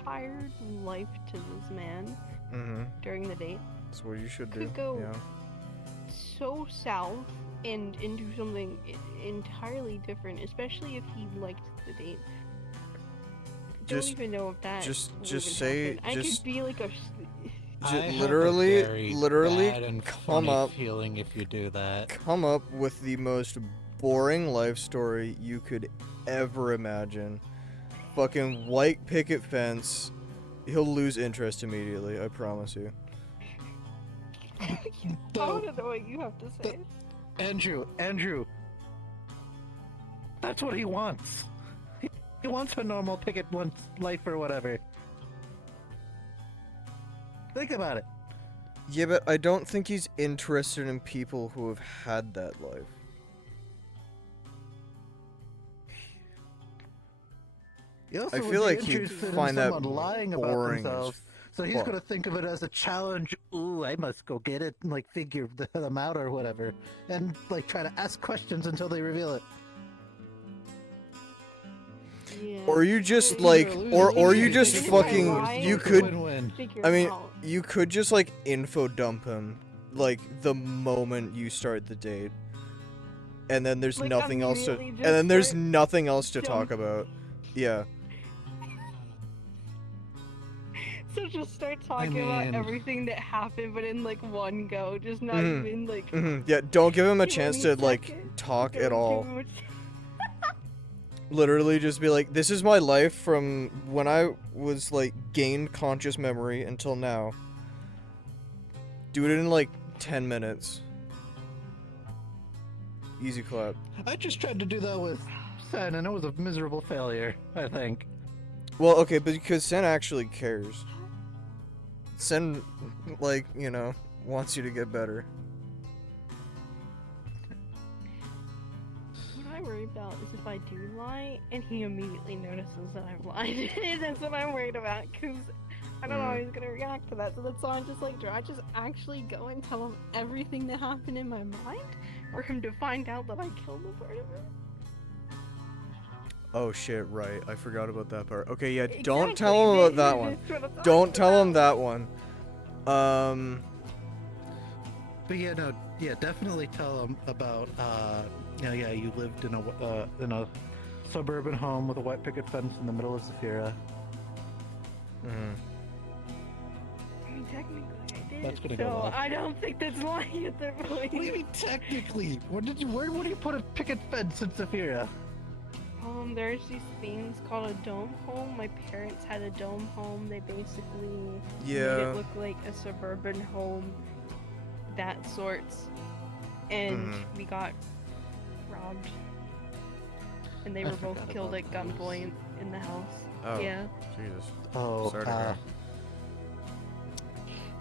entire life to this man during the date. That's what you should do. Could go Yeah. so south and into something entirely different, especially if he liked the date. Just- Don't even know if that just will say- even happen. I just- could be like a. I have a literally very bad and come funny up feeling if you do that. Come up with the most boring life story you could ever imagine. Fucking white picket fence. He'll lose interest immediately, I promise you. I want to know what you have to say. Andrew, that's what he wants. He wants a normal picket once life or whatever. Think about it. Yeah, but I don't think he's interested in people who have had that life. He also I would feel be like he'd interested in find that someone lying about boring as themselves. So he's fuck. gonna think of it as a challenge. Ooh, I must go get it and like figure them out or whatever, and like try to ask questions until they reveal it. Yeah. Or you just If like, you're or losing, you just if I fucking, lie, you it's a could, win-win. I mean, you could just like info dump him, like the moment you start the date, and then there's Like, nothing else to, immediately and just then there's start nothing else to talk dump- about. Yeah. So just start talking mean- about everything that happened, but in like one go, just not Mhm. even like. Yeah, don't give him a Give chance me to a like second. talk Don't at all. give him a Literally just be like, this is my life from when I was like gained conscious memory until now. Do it in like 10 minutes. Easy clap. I just tried to do that with Sen, and it was a miserable failure. I think. Well, okay, but because Sen actually cares. Sen, like, you know, wants you to get better. What I worry about is if I do lie and he immediately notices that I've lied. That's what I'm worried about, because I don't know how he's gonna react to that. So that's why I'm just like, do I just actually go and tell him everything that happened in my mind? For him to find out that I killed a part of him? Oh shit, right. I forgot about that part. Okay, yeah, Exactly, don't tell him about that one. that's what I'm Don't talking tell him that one. But yeah, no, yeah, definitely tell him about, yeah, you lived in a suburban home with a white picket fence in the middle of Zafira. Mm-hmm. I mean, technically I did. That's gonna go so well. I don't think that's lying at that point. What do you mean technically? Where do you put a picket fence in Zafira? There's these things called a dome home. My parents had a dome home. They basically made Yeah. it look like a suburban home, that sorts. And we got robbed. And they I were both forgot killed about at gunpoint in the house. Oh, Yeah. Jesus. Oh, Sorry to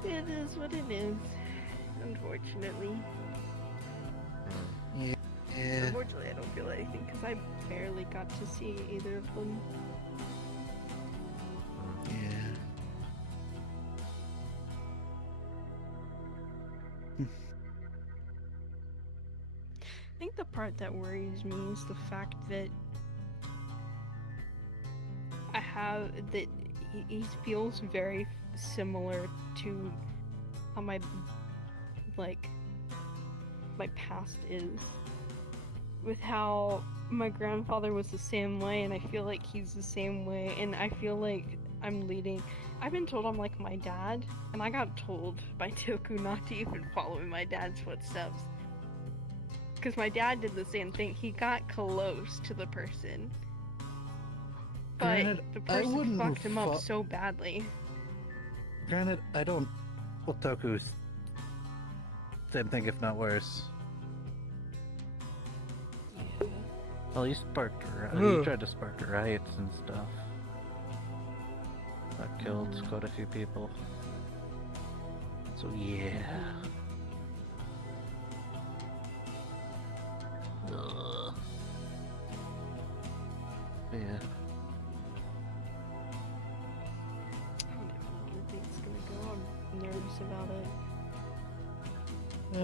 hear. It is what it is, unfortunately. Yeah. Unfortunately, I don't feel anything because I barely got to see either of them. Yeah. I think the part that worries me is the fact that he feels very similar to how my past is, with how my grandfather was the same way, and I feel like he's the same way, and I feel like I've been told I'm like my dad, and I got told by Toku not to even follow in my dad's footsteps. Because my dad did the same thing. He got close to the person. But Granted, the I person wouldn't fucked him up fu- so badly. Granted, I don't. Well, Toku's same thing, if not worse. Well, he sparked. He tried to spark riots and stuff. That killed quite a few people. So yeah. Ugh. Yeah. I don't know how it's gonna go. I'm nervous about it.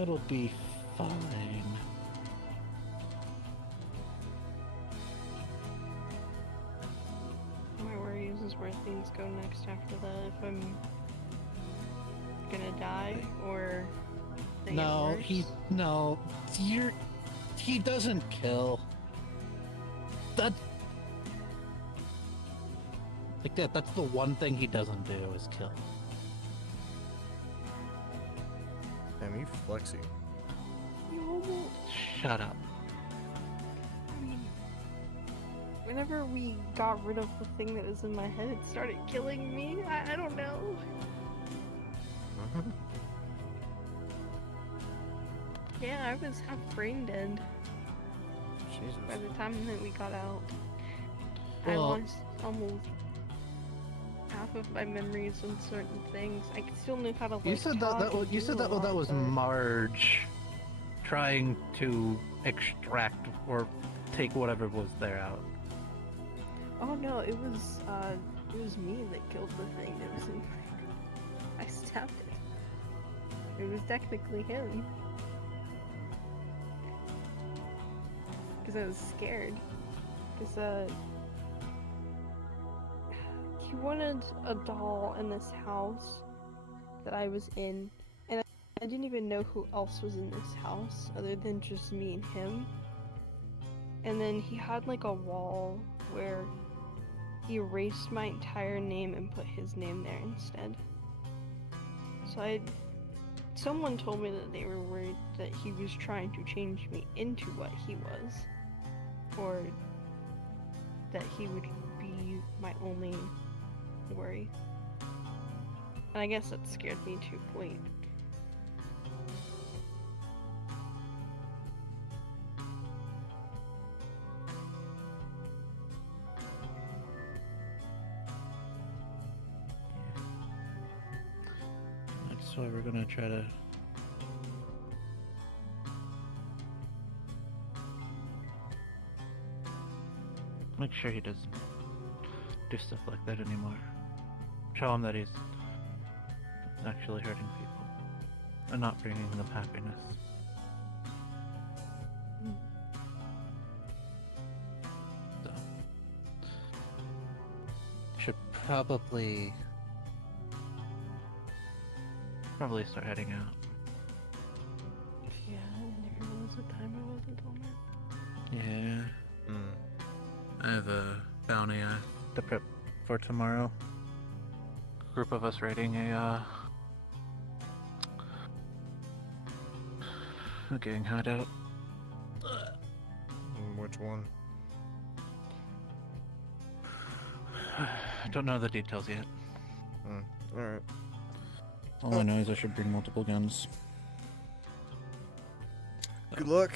It'll be fine. My worries is where things go next after that. If I'm gonna die or they get No, worse. he doesn't kill. That's that's the one thing he doesn't do is kill. Damn, you flexy. You almost. Shut up. I mean, whenever we got rid of the thing that was in my head, it started killing me. I don't know. Yeah, I was half brain dead Jesus. by the time that we got out. I Well- lost almost half of my memories on certain things. I still knew how to like You said talk that and you do said a that lot, that was but- Marge trying to extract or take whatever was there out. Oh no, it was me that killed the thing that was in my... I stabbed it. It was technically him. Because I was scared. Because he wanted a doll in this house that I was in, and I didn't even know who else was in this house other than just me and him. And then he had like a wall where he erased my entire name and put his name there instead. So someone told me that they were worried that he was trying to change me into what he was, or that he would be my only worry. And I guess that scared me to a point. That's why we're gonna try to make sure he doesn't do stuff like that anymore. Show him that he's actually hurting people and not bringing them happiness. So, should probably start heading out. Yeah, there was a time I wasn't on it. Yeah. I have a bounty to prep for tomorrow. Group of us raiding a gang hideout. Which one? I don't know the details yet. Alright. All I know is I should bring multiple guns. Good luck,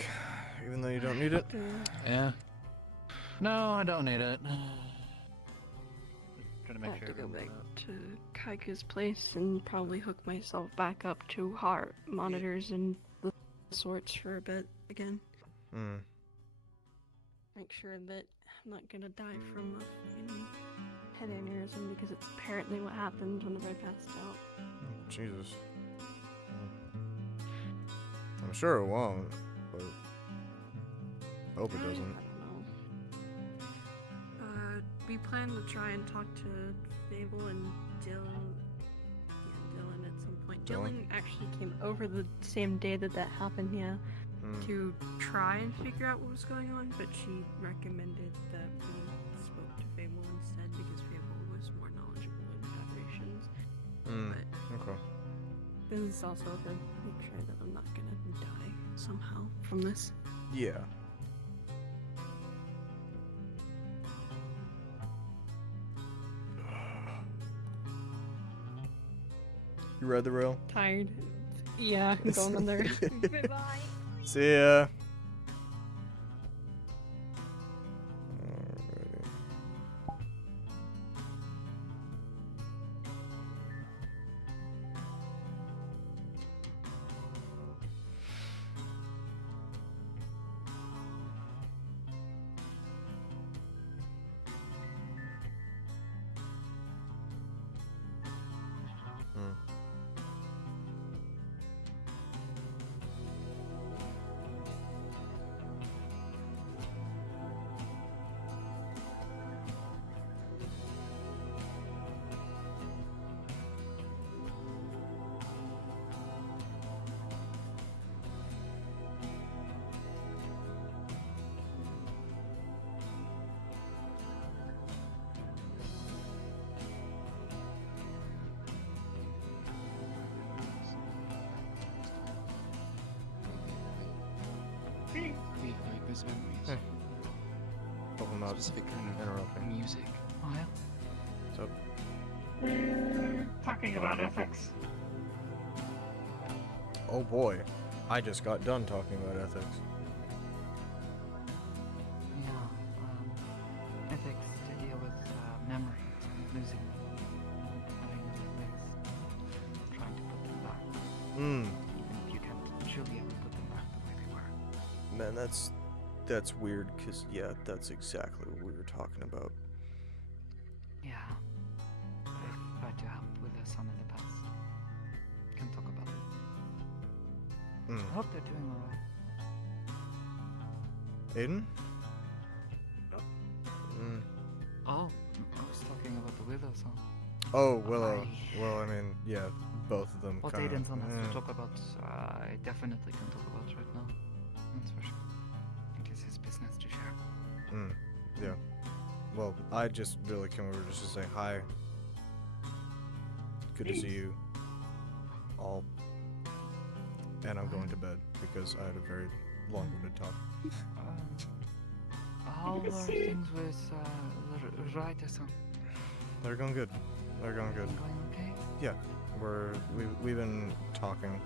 even though you don't need it. Yeah. No, I don't need it. Trying to I make have sure. to go back to Kaika's place and probably hook myself back up to heart monitors and the sorts for a bit again. Make sure that I'm not gonna die from a fucking head aneurysm because it's apparently what happened whenever I passed out. Jesus. I'm sure it won't, but hope it doesn't. We plan to try and talk to Fable and Dylan. Yeah, Dylan at some point. Dylan actually came over the same day that happened, yeah, to try and figure out what was going on, but she recommended that we spoke to Fable instead because Fable was more knowledgeable in operations. But Okay. this is also to make sure that I'm not gonna die somehow from this. Yeah. You read the rail? Tired. Yeah, I'm going on there. Bye-bye. See ya. Those memories. Hey. Hope I'm not Specific kind of interrupting. music. Oh, yeah? What's up? We're talking about ethics. Oh boy, I just got done talking about ethics. Yeah, ethics to deal with memories and losing them, having them erased, trying to put them back. Even if you can't truly ever put them back the way they were. Man, that's weird, cause yeah, that's exactly what we were talking about. Yeah. I've tried to help with their son in the past. Can talk about it. I hope they're doing alright. Aiden? Oh, I was talking about the Willow song. Oh, Willow. Well, I mean, yeah, both of them What kind Aiden's on of. has to talk about, I definitely can talk about right now. That's for sure. It is his business to share. Yeah. Well, I just really came over just to say hi. Good to see you all. And I'm going to bed because I had a very long-winded talk. How are things with the writer-son? They're going good. They're going good. Going okay? Yeah, we've been talking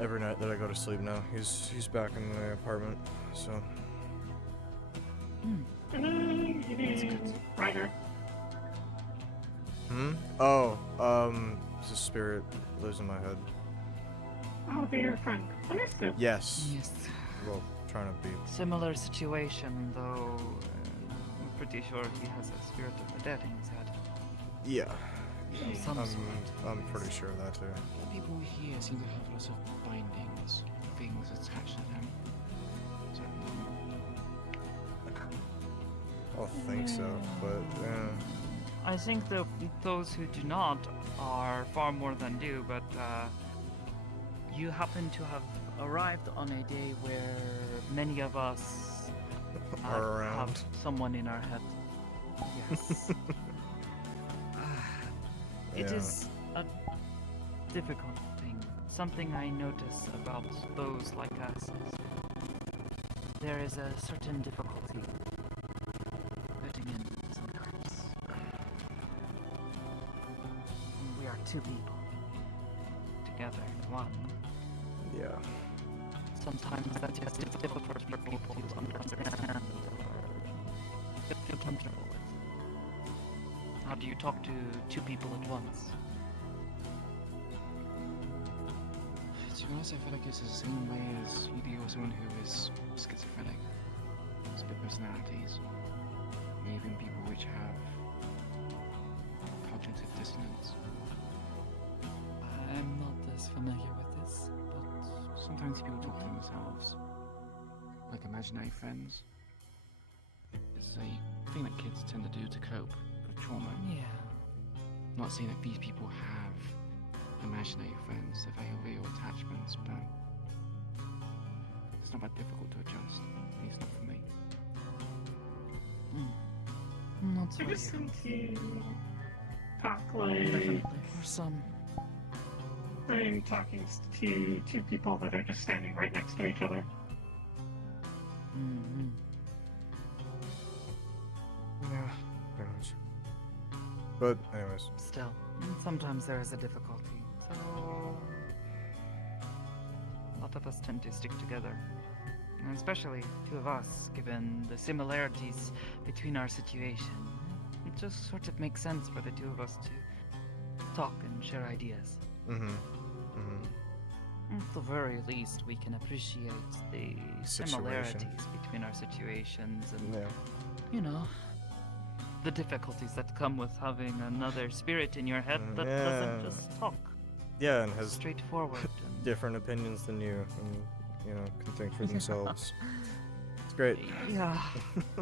every night that I go to sleep now. He's back in the apartment, so. Writer. Oh, the spirit lives in my head. I'll be your friend. Understood. Yes. Yes. Well, trying to be. Similar situation, though. I'm pretty sure he has a spirit of the dead in his head. Yeah. Some sort. I'm pretty sure of that too. People here seem to have lots of bindings, things attached to them. Is that normal? I think so, but yeah. I think those who do not are far more than do, but you happen to have arrived on a day where many of us Are around. have someone in our head. Yes. It Yeah. is a difficult thing. Something I notice about those like us is there is a certain difficulty fitting in sometimes. We are two people together in one. Yeah. Sometimes that's just difficult for people to understand or feel comfortable with. How do you talk to two people at once? To be honest, I feel like it's the same way as you deal with someone who is schizophrenic. Split personalities. Even people which have cognitive dissonance. I'm not as familiar with this, but sometimes people talk to themselves. Like imaginary friends. It's a thing that kids tend to do to cope with trauma. Yeah. I'm not saying that these people have imaginary friends, they're very real attachments, but it's not that difficult to adjust. At least not for me. Not so I just easy. think you talk like Definitely. For some. I'm talking to two people that are just standing right next to each other. Mm-hmm. Yeah. Pretty much. But anyways. Still, sometimes there is a difficulty. So lot of us tend to stick together. And especially two of us, given the similarities between our situation. It just sort of makes sense for the two of us to talk and share ideas. At the very least, we can appreciate the similarities between our situations and, you know, the difficulties that come with having another spirit in your head that doesn't just talk. Yeah, and has straightforward and different opinions than you, and you know, can think for themselves. It's great. Yeah, it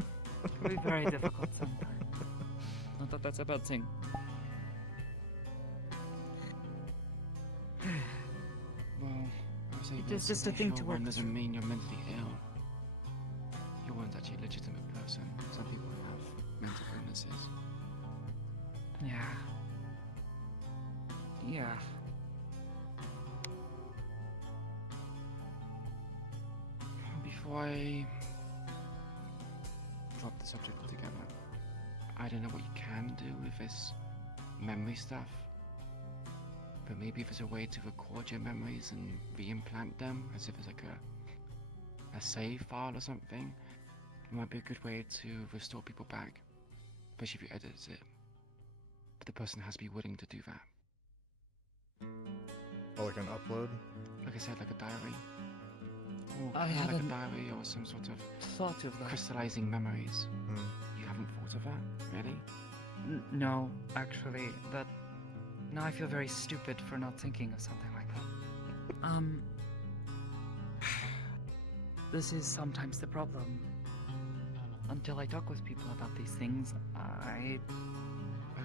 can be very difficult sometimes. Not that that's a bad thing. Well, I was able It is just a thing to work doesn't mean you're mentally ill. You weren't actually a legitimate person. Some people have mental illnesses. Yeah. Yeah. Before I drop the subject altogether, I don't know what you can do with this memory stuff. But maybe if there's a way to record your memories and re-implant them, as if it's like a save file or something, it might be a good way to restore people back, especially if you edit it. But the person has to be willing to do that. Oh, like an upload? Like I said, like a diary. Or I like a hadn't diary or some sort of thought of that. crystallizing memories. You haven't thought of that, really? No, actually, that... Now I feel very stupid for not thinking of something like that. This is sometimes the problem. Until I talk with people about these things, I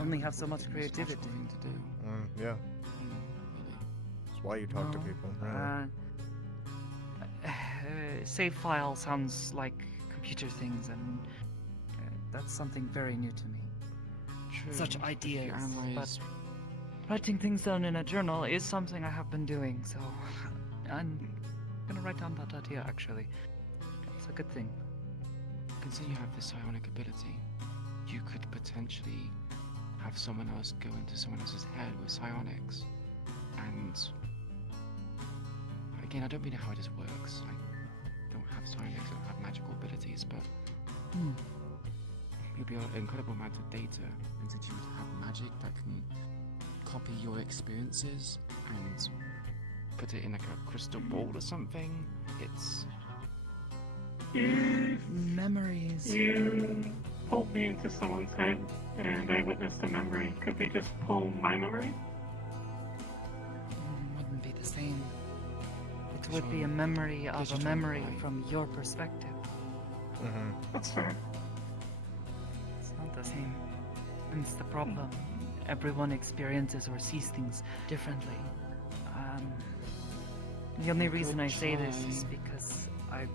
only have so much creativity. Thing to do. Yeah. That's why you talk to people. Save file sounds like computer things, and that's something very new to me. True. Such ideas, but analyze- writing things down in a journal is something I have been doing, so I'm gonna write down that idea, actually. It's a good thing. Consider you have this psionic ability. You could potentially have someone else go into someone else's head with psionics. And again, I don't really know how this works. I don't have psionics, I don't have magical abilities, but you'll be an incredible amount of data, and since you would have magic that can copy your experiences and put it in like a crystal ball or something, it's... Memories. You pulled me into someone's head and I witnessed a memory. Could they just pull my memory? Wouldn't be the same. It would be a memory of a memory from your perspective. That's fair. It's not the same. That's the problem. Everyone experiences or sees things differently. The only reason I say this is because I've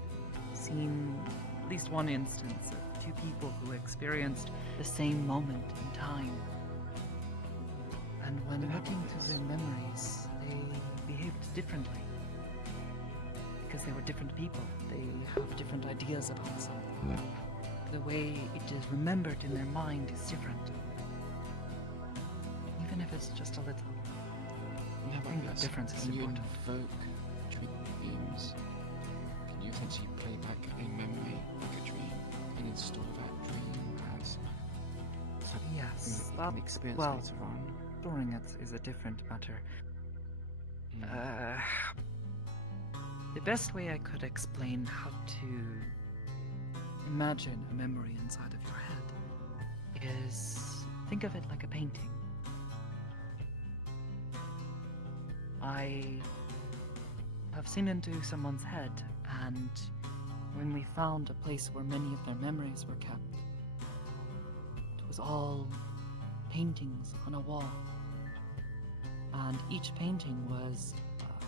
seen at least one instance of two people who experienced the same moment in time. And when looking through their memories, they behaved differently. Because they were different people. They have different ideas about something. The way it is remembered in their mind is different. Even if it's just a little. Yeah, I think that difference is when you important. invoke dreams, can you essentially play back a memory like a dream and install that dream as something Yes, that you that, can experience well, later on? storing it is a different matter. The best way I could explain how to imagine a memory inside of your head is think of it like a painting. I have seen into someone's head, and when we found a place where many of their memories were kept, it was all paintings on a wall. And each painting was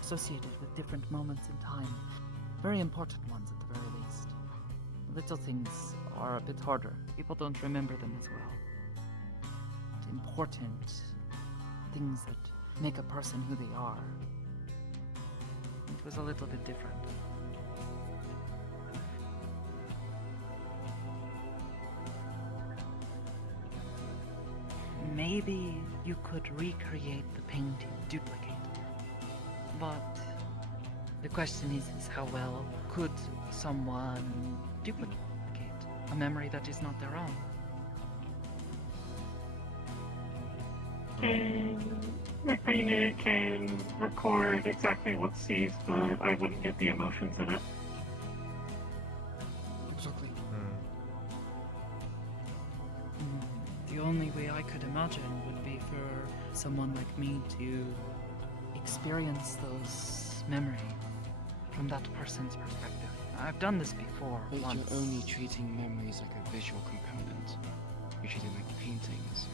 associated with different moments in time. Very important ones at the very least. Little things are a bit harder. People don't remember them as well. But important things that make a person who they are. It was a little bit different. Maybe you could recreate the painting, duplicate it. But The question is how well could someone duplicate a memory that is not their own? It can record exactly what's seized, but I wouldn't get the emotions in it. Exactly. The only way I could imagine would be for someone like me to experience those memories from that person's perspective. I've done this before But once. you're only treating memories like a visual component. You're treating like paintings.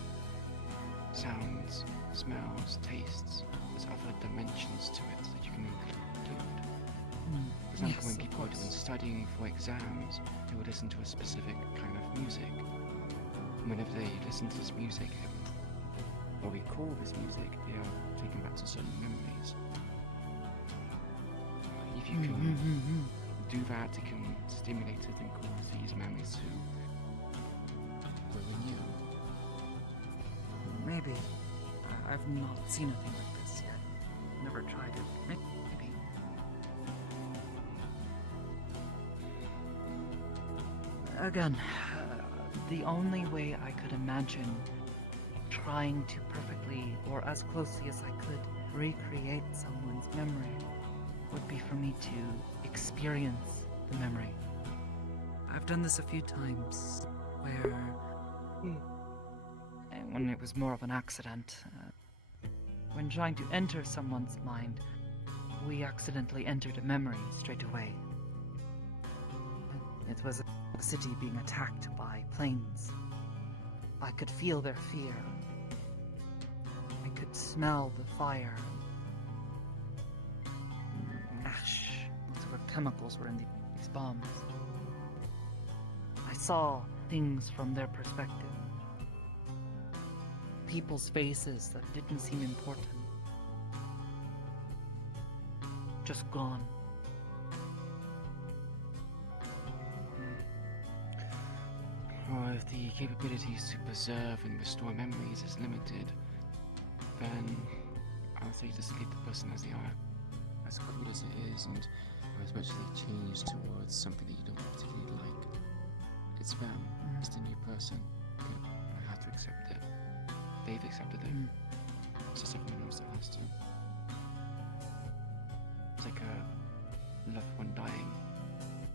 Sounds, smells, tastes. There's other dimensions to it that you can include. For example, Yes, when of people are course. doing studying for exams, they will listen to a specific kind of music. And whenever they listen to this music, or recall this music, they are taken back to certain memories. If you can do that, it can stimulate it and cause these memories to ruin you. Maybe. I've not seen a thing like this yet. Never tried it. Maybe. Again, the only way I could imagine trying to perfectly, or as closely as I could, recreate someone's memory would be for me to experience the memory. I've done this a few times where when it was more of an accident. When trying to enter someone's mind, we accidentally entered a memory straight away. It was a city being attacked by planes. I could feel their fear. I could smell the fire. Ash. Whatever chemicals were in these bombs. I saw things from their perspective. People's faces that didn't seem important. Just gone. Or if the capabilities to preserve and restore memories is limited, then I would say just leave the person as they are. As cool as it is, and as much as they change towards something that you don't particularly like, it's them. It's the new person. I have to accept it. They've accepted it. It's just everyone else that has to. It's like a loved one dying.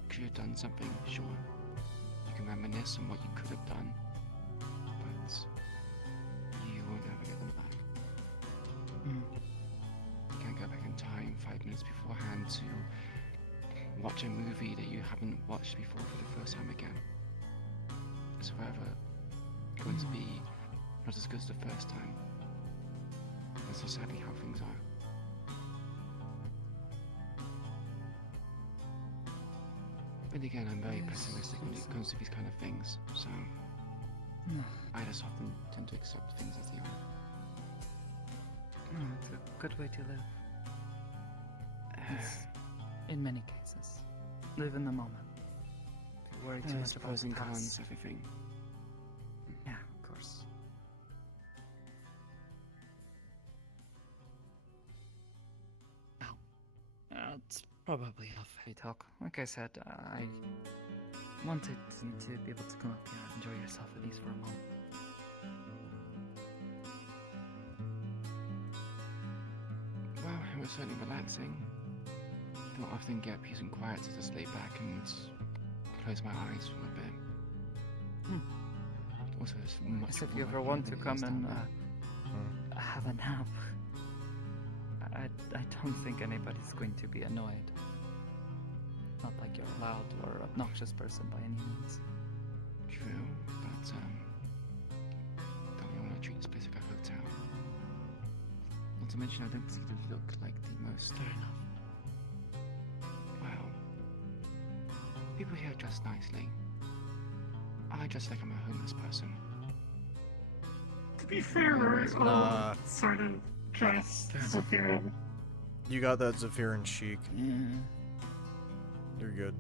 Could you have done something? Sure. You can reminisce on what you could have done, but you won't ever get them back. You can't go back in time 5 minutes beforehand to watch a movie that you haven't watched before for the first time again. It's forever going to be not as good as the first time. That's so sadly how things are. But again, I'm very pessimistic when it comes to these kind of things, so I just often tend to accept things as they are. It's a good way to live. Yes, in many cases. Live in the moment. If you worry too much about pros the and cons, past. everything. Yeah, of course. It's probably enough heavy talk. Like I said, I wanted to be able to come up here and enjoy yourself at least for a moment. Well, it was certainly relaxing. I don't often get peace and quiet to just lay back and close my eyes for a bit. Also, it's much As if more you ever like want to it is come down and there. have a nap. I don't think anybody's going to be annoyed. Not like you're a loud or obnoxious person by any means. True, but don't we want to treat this place like a hotel? Not to mention, I don't see you look like the most. Fair enough. Well, people here dress nicely. I dress like I'm a homeless person. To be fair, we're all sort of dressed Zephyrin. You got that Zephyrin chic. You're good.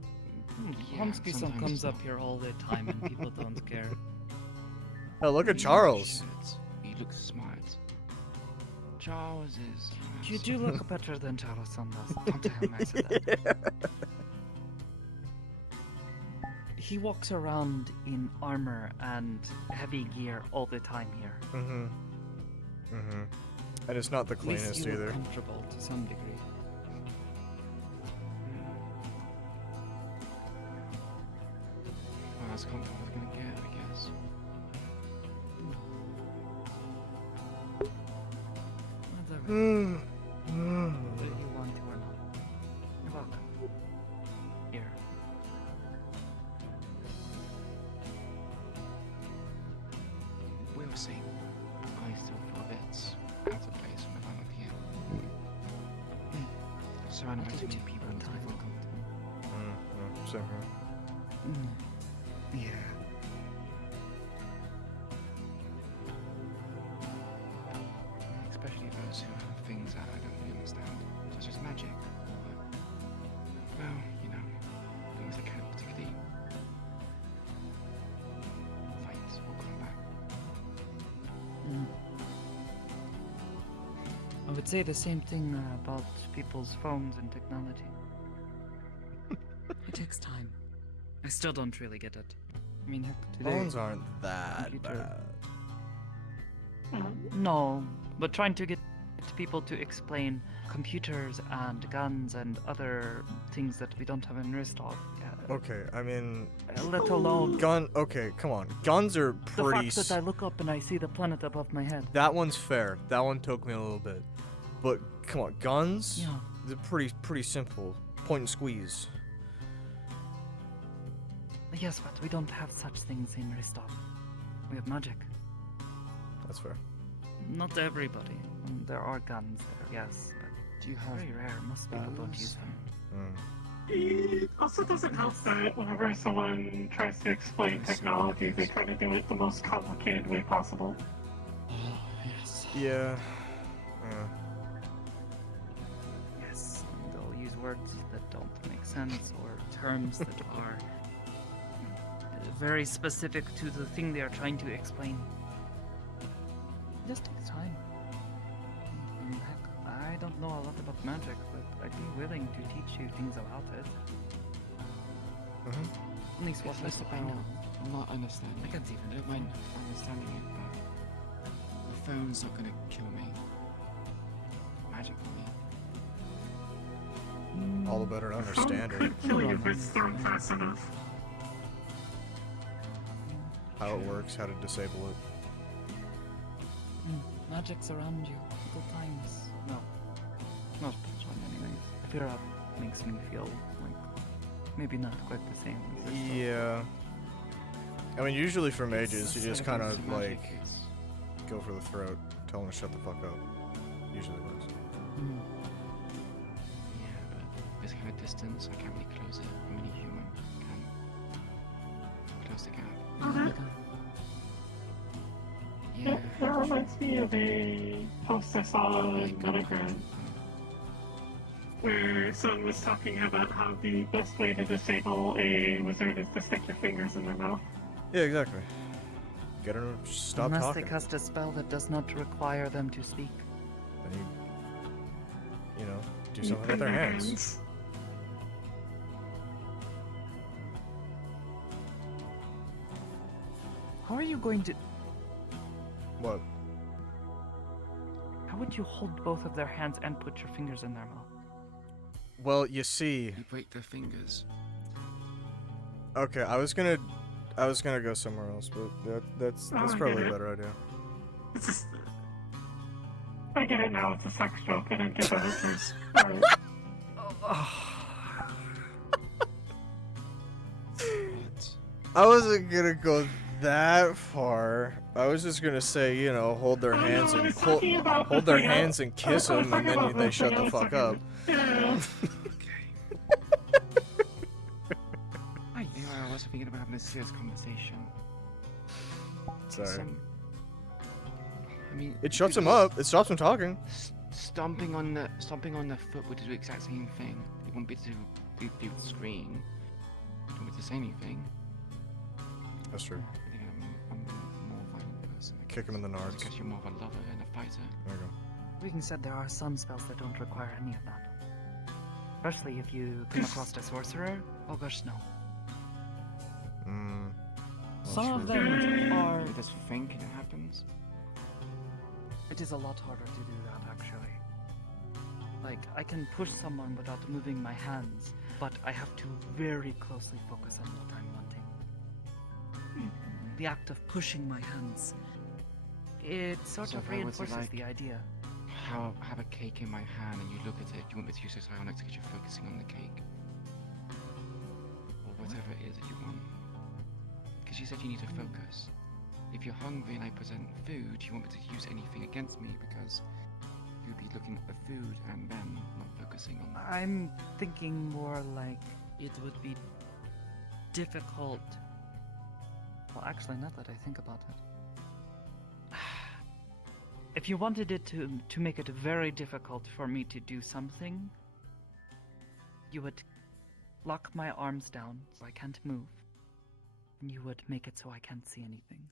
Homsky-san comes up here all the time and people don't care. Oh, look at Charles. He looks smart. Charles is. You do look better than Charles-san does. Don't tell him I said that. He walks around in armor and heavy gear all the time here. Mm-hmm. Mm-hmm. And it's not the At least cleanest you look either. comfortable to some degree. Well, that's comfortable as gonna get, I guess. Whether you want to or not. You're welcome. Here. We'll see. I still feel it's out of place when I'm up here. Surrounded by too many people and I feel comfortable. Same here. Yeah. Especially those who have things that I don't really understand, such as magic, or, well, you know, things that can't particularly fight or combat. I would say the same thing about people's phones and technology. It takes time. I still don't really get it. I mean, heck, today... Phones aren't that computer- bad. No, but trying to get people to explain computers and guns and other things that we don't have in Ristov. Okay, I mean... Let alone... Okay, come on. Guns are The pretty... fact that I look up and I see the planet above my head. That one's fair. That one took me a little bit. But, come on, guns? Yeah. They're pretty simple. Point and squeeze. Yes, but we don't have such things in Ristov. We have magic. That's fair. Not everybody. There are guns there, yes, but do you have very rare. Most people don't use them. It also doesn't help that whenever someone tries to explain technology, they try to do it the most complicated way possible. Yes. Yeah. Yes, and they'll use words that don't make sense or terms that are very specific to the thing they are trying to explain. It just takes time. Heck, I don't know a lot about magic, but I'd be willing to teach you things about it. At least what It's less I know. about not understanding. I can't even I don't mind understanding it, but the phone's not gonna kill me. Magic will. All the better to understand it. Could kill you if it's thrown fast enough. How it works, how to disable it. Magic's around you at all times. No. Not all the time anyway. VRRP makes me feel like maybe not quite the same. as Ristov. Yeah. I mean, usually for mages, you That's just kind kind of of, magic, like, it's- go for the throat, tell them to shut the fuck up. Usually works. Yeah, but this kind of distance, I can't really close it. I'm only human. Can't close the gap. Yeah. That reminds me of a post I saw on Monogram where someone was talking about how the best way to disable a wizard is to stick your fingers in their mouth. Yeah, exactly. Get them to stop Unless talking. they cast a spell that does not require them to speak. Then you know, do something with their hands. How are you going to... What? How would you hold both of their hands and put your fingers in their mouth? Well, you see. You break their fingers. Okay, I was gonna go somewhere else, but that's Oh, I probably get a it. better idea. It's just, I get it now, it's a sex joke, I didn't get that at first. Alright. I wasn't gonna go that far. I was just gonna say, you know, hold their hands I and was talking about hold their something else. hands and kiss I was them, and talking then about they shut the something fuck else up. Yeah. Anyway, I wasn't thinking about having a serious conversation. Sorry. I mean, It shuts them because up. It stops them talking. Stomping on the foot would do the exact same thing. It wouldn't be to do the scream. It wouldn't be to say anything. That's true. I think I'm a more violent person. Kick him in the nards. Because you're more of a lover and a fighter. There you go. being said, there are some spells that don't require any of that. Especially if you come across a sorcerer. Oh gosh, no. Some of them are. You just think it happens. It is a lot harder to do that, actually. Like, I can push someone without moving my hands, but I have to very closely focus on what I'm wanting. The act of pushing my hands, it sort So of if I were to, reinforces like, the idea. Have a cake in my hand and you look at it, you want me to use this psionics because you're focusing on the cake. Or whatever it is that you want. Because you said you need to focus. If you're hungry and I present food, you want me to use anything against me because you'd be looking at the food and then not focusing on that. I'm thinking more like it would be difficult. Well, actually, not that I think about it. If you wanted it to make it very difficult for me to do something, you would lock my arms down so I can't move, and you would make it so I can't see anything.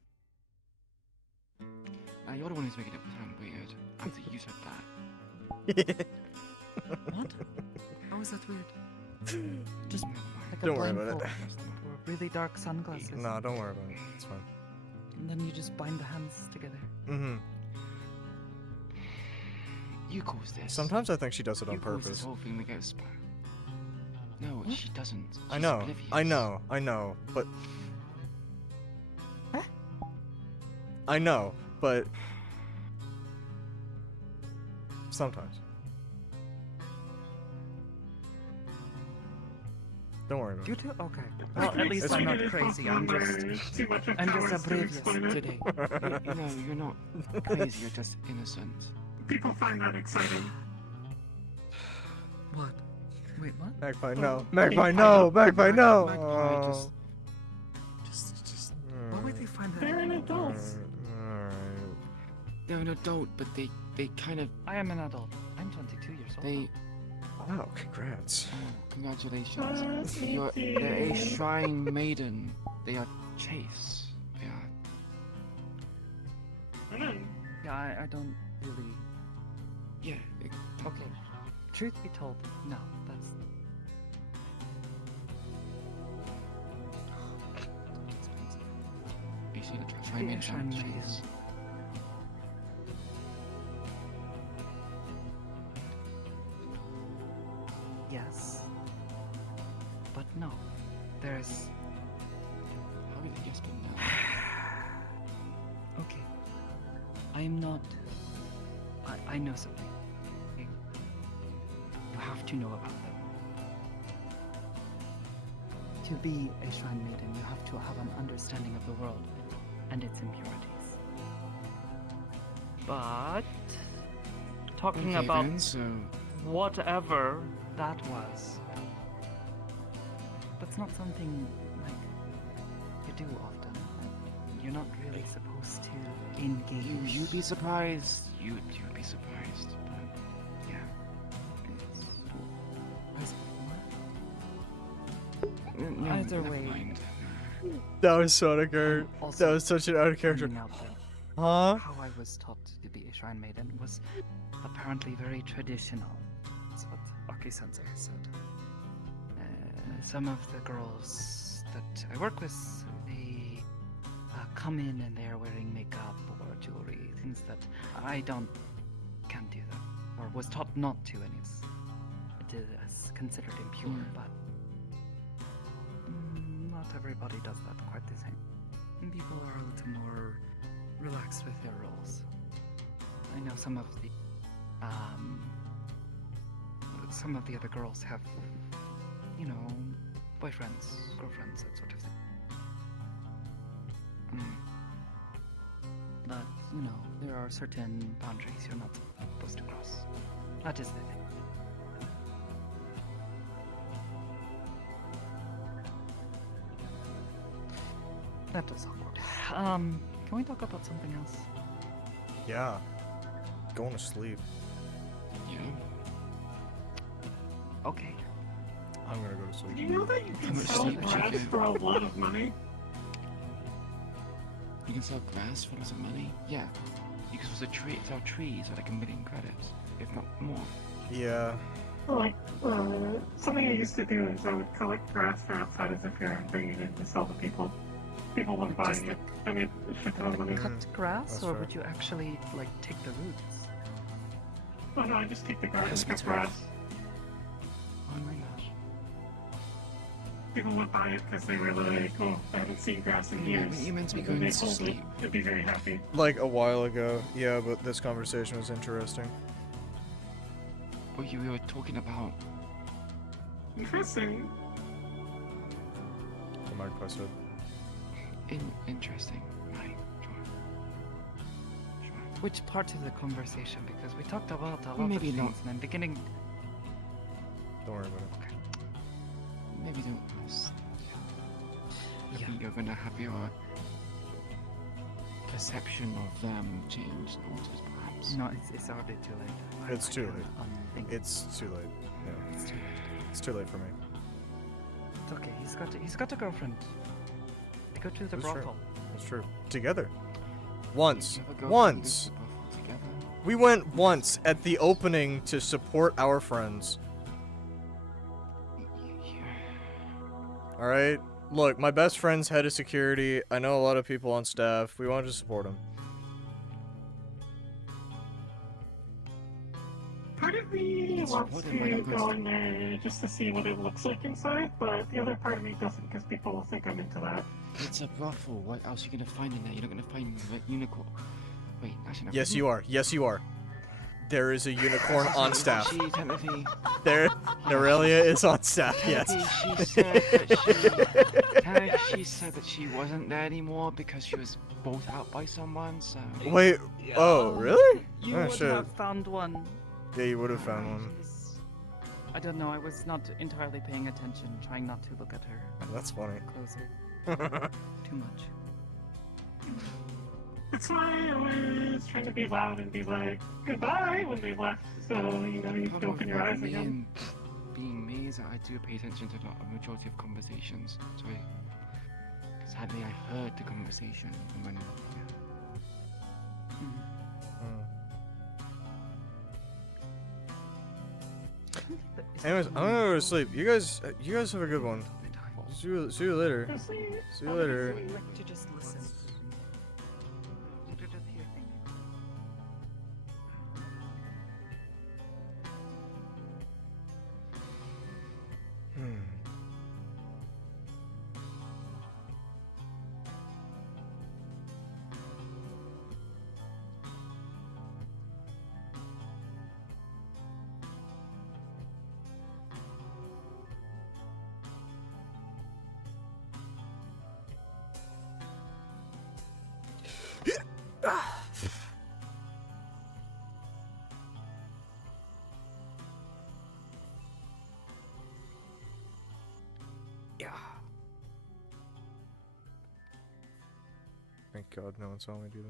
Now you're the one who's making it sound weird after you said that. What? How is that weird? Just like Don't a worry about it. blindfold or really dark sunglasses. No, don't worry about it. It's fine. And then you just bind the hands together. Mm-hmm. You caused this. Sometimes I think she does it on You caused purpose. this whole thing to go spiral. No, she doesn't. She's I know, oblivious. I know, but... I know, but... Sometimes. Don't worry about You it. do? Okay. Well, at least It's I'm not fine. crazy. I'm just oblivious today. No, you're not crazy. You're just innocent. People find that exciting. What? Wait, what? Magpie, no. Magpie, no! Magpie, no! Magpie, Oh. just... Why would they find that? They're an adult. Alright. They're an adult, but they kind of... I am an adult. I'm 22 years old. They... Wow, congrats. Oh, congratulations. They're a shrine maiden. They are chaste. They are... Yeah, I don't really... Yeah. Okay. Truth be told, no, that's... You see the shrine maiden Shrine sounds maiden. chaste. Yes. But no. There's... How is it yes, but no? Okay. I am not... I know something. Okay? You have to know about them. To be a shrine maiden, you have to have an understanding of the world and its impurities. But... Talking Okay, about then, so... whatever that was, that's not something, like, you do often. Like, you're not really supposed to engage. You'd be surprised. You'd be surprised. But yeah. No, Either never way, mind. That was so out of character. also That was such an out of character. finding out that Huh? How I was taught to be a shrine maiden was apparently very traditional. That's what Aki-sensei said. Some of the girls that I work with, they come in and they're wearing makeup or jewelry, things that I can't do that, or was taught not to, and it is considered impure. But not everybody does that quite the same. And people are a little more relaxed with their roles. I know some of the other girls have, you know, boyfriends, girlfriends, that sort of thing. But, you know, there are certain boundaries you're not supposed to cross. That is the thing. That was awkward. Can we talk about something else? Yeah. Going to sleep. Yeah. Okay. I'm gonna go to sleep. Do you know that you How can much sell sleep would you grass get? for a lot of money? You can sell grass for lots of money? Yeah. Because it's our trees are like 1 million credits, if not more. Yeah. Like, something I used to do is I would collect grass from outside as a fair and bring it in to sell to people. People would buy it. I mean, a shit ton of money. Cut grass, That's or fair. would you actually like take the roots? Oh no, I just take the garden Yes, cut that's grass. Oh my gosh. People would buy it because they were like, oh, I haven't seen grass in years. You meant to be And then going they to sold it. sleep. They'd be very happy. Like a while ago. Yeah, but this conversation was interesting. What you were talking about. Interesting. The Mark said. Interesting. Right. Sure. Which part of the conversation? Because we talked about a lot Maybe of not. things, and then beginning. Don't worry about it. Maybe don't. I think you're gonna have your perception of them change, alters perhaps. No, it's already too late. It's too late. Unthink. It's too late. Yeah. It's too late. It's too late for me. It's okay. He's got a girlfriend. They go to the That's true. brothel. That's true. Together. Once. You ever go Once. to the brothel together? We went once at the opening to support our friends. Alright? Look, my best friend's head of security. I know a lot of people on staff. We wanted to support him. Part of me wants to go in there just to see what it looks like inside, but the other part of me doesn't because people will think I'm into that. It's a brothel. What else are you gonna find in there? You're not gonna find a unicorn. Wait, actually, no. Yes, you are. Yes, you are. There is a unicorn on staff. She, Timothy. There, Norelia is on staff. Yes. She said she said that she wasn't there anymore because she was bought out by someone. So. Wait. Oh, really? You Oh would shit. have found one. Yeah, you would have found one. I don't know. I was not entirely paying attention, trying not to look at her. That's funny. Closer. Too much. That's why I was trying to be loud and be like, goodbye when they left, so, you know, you can open your eyes again. Being me is that I do pay attention to the majority of conversations. So sadly, I heard the conversation when. Anyways, I'm gonna go to sleep. You guys have a good one. See you later. See you later. To just listen. To just hear things. Thank God no one saw me do that.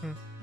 Hmm.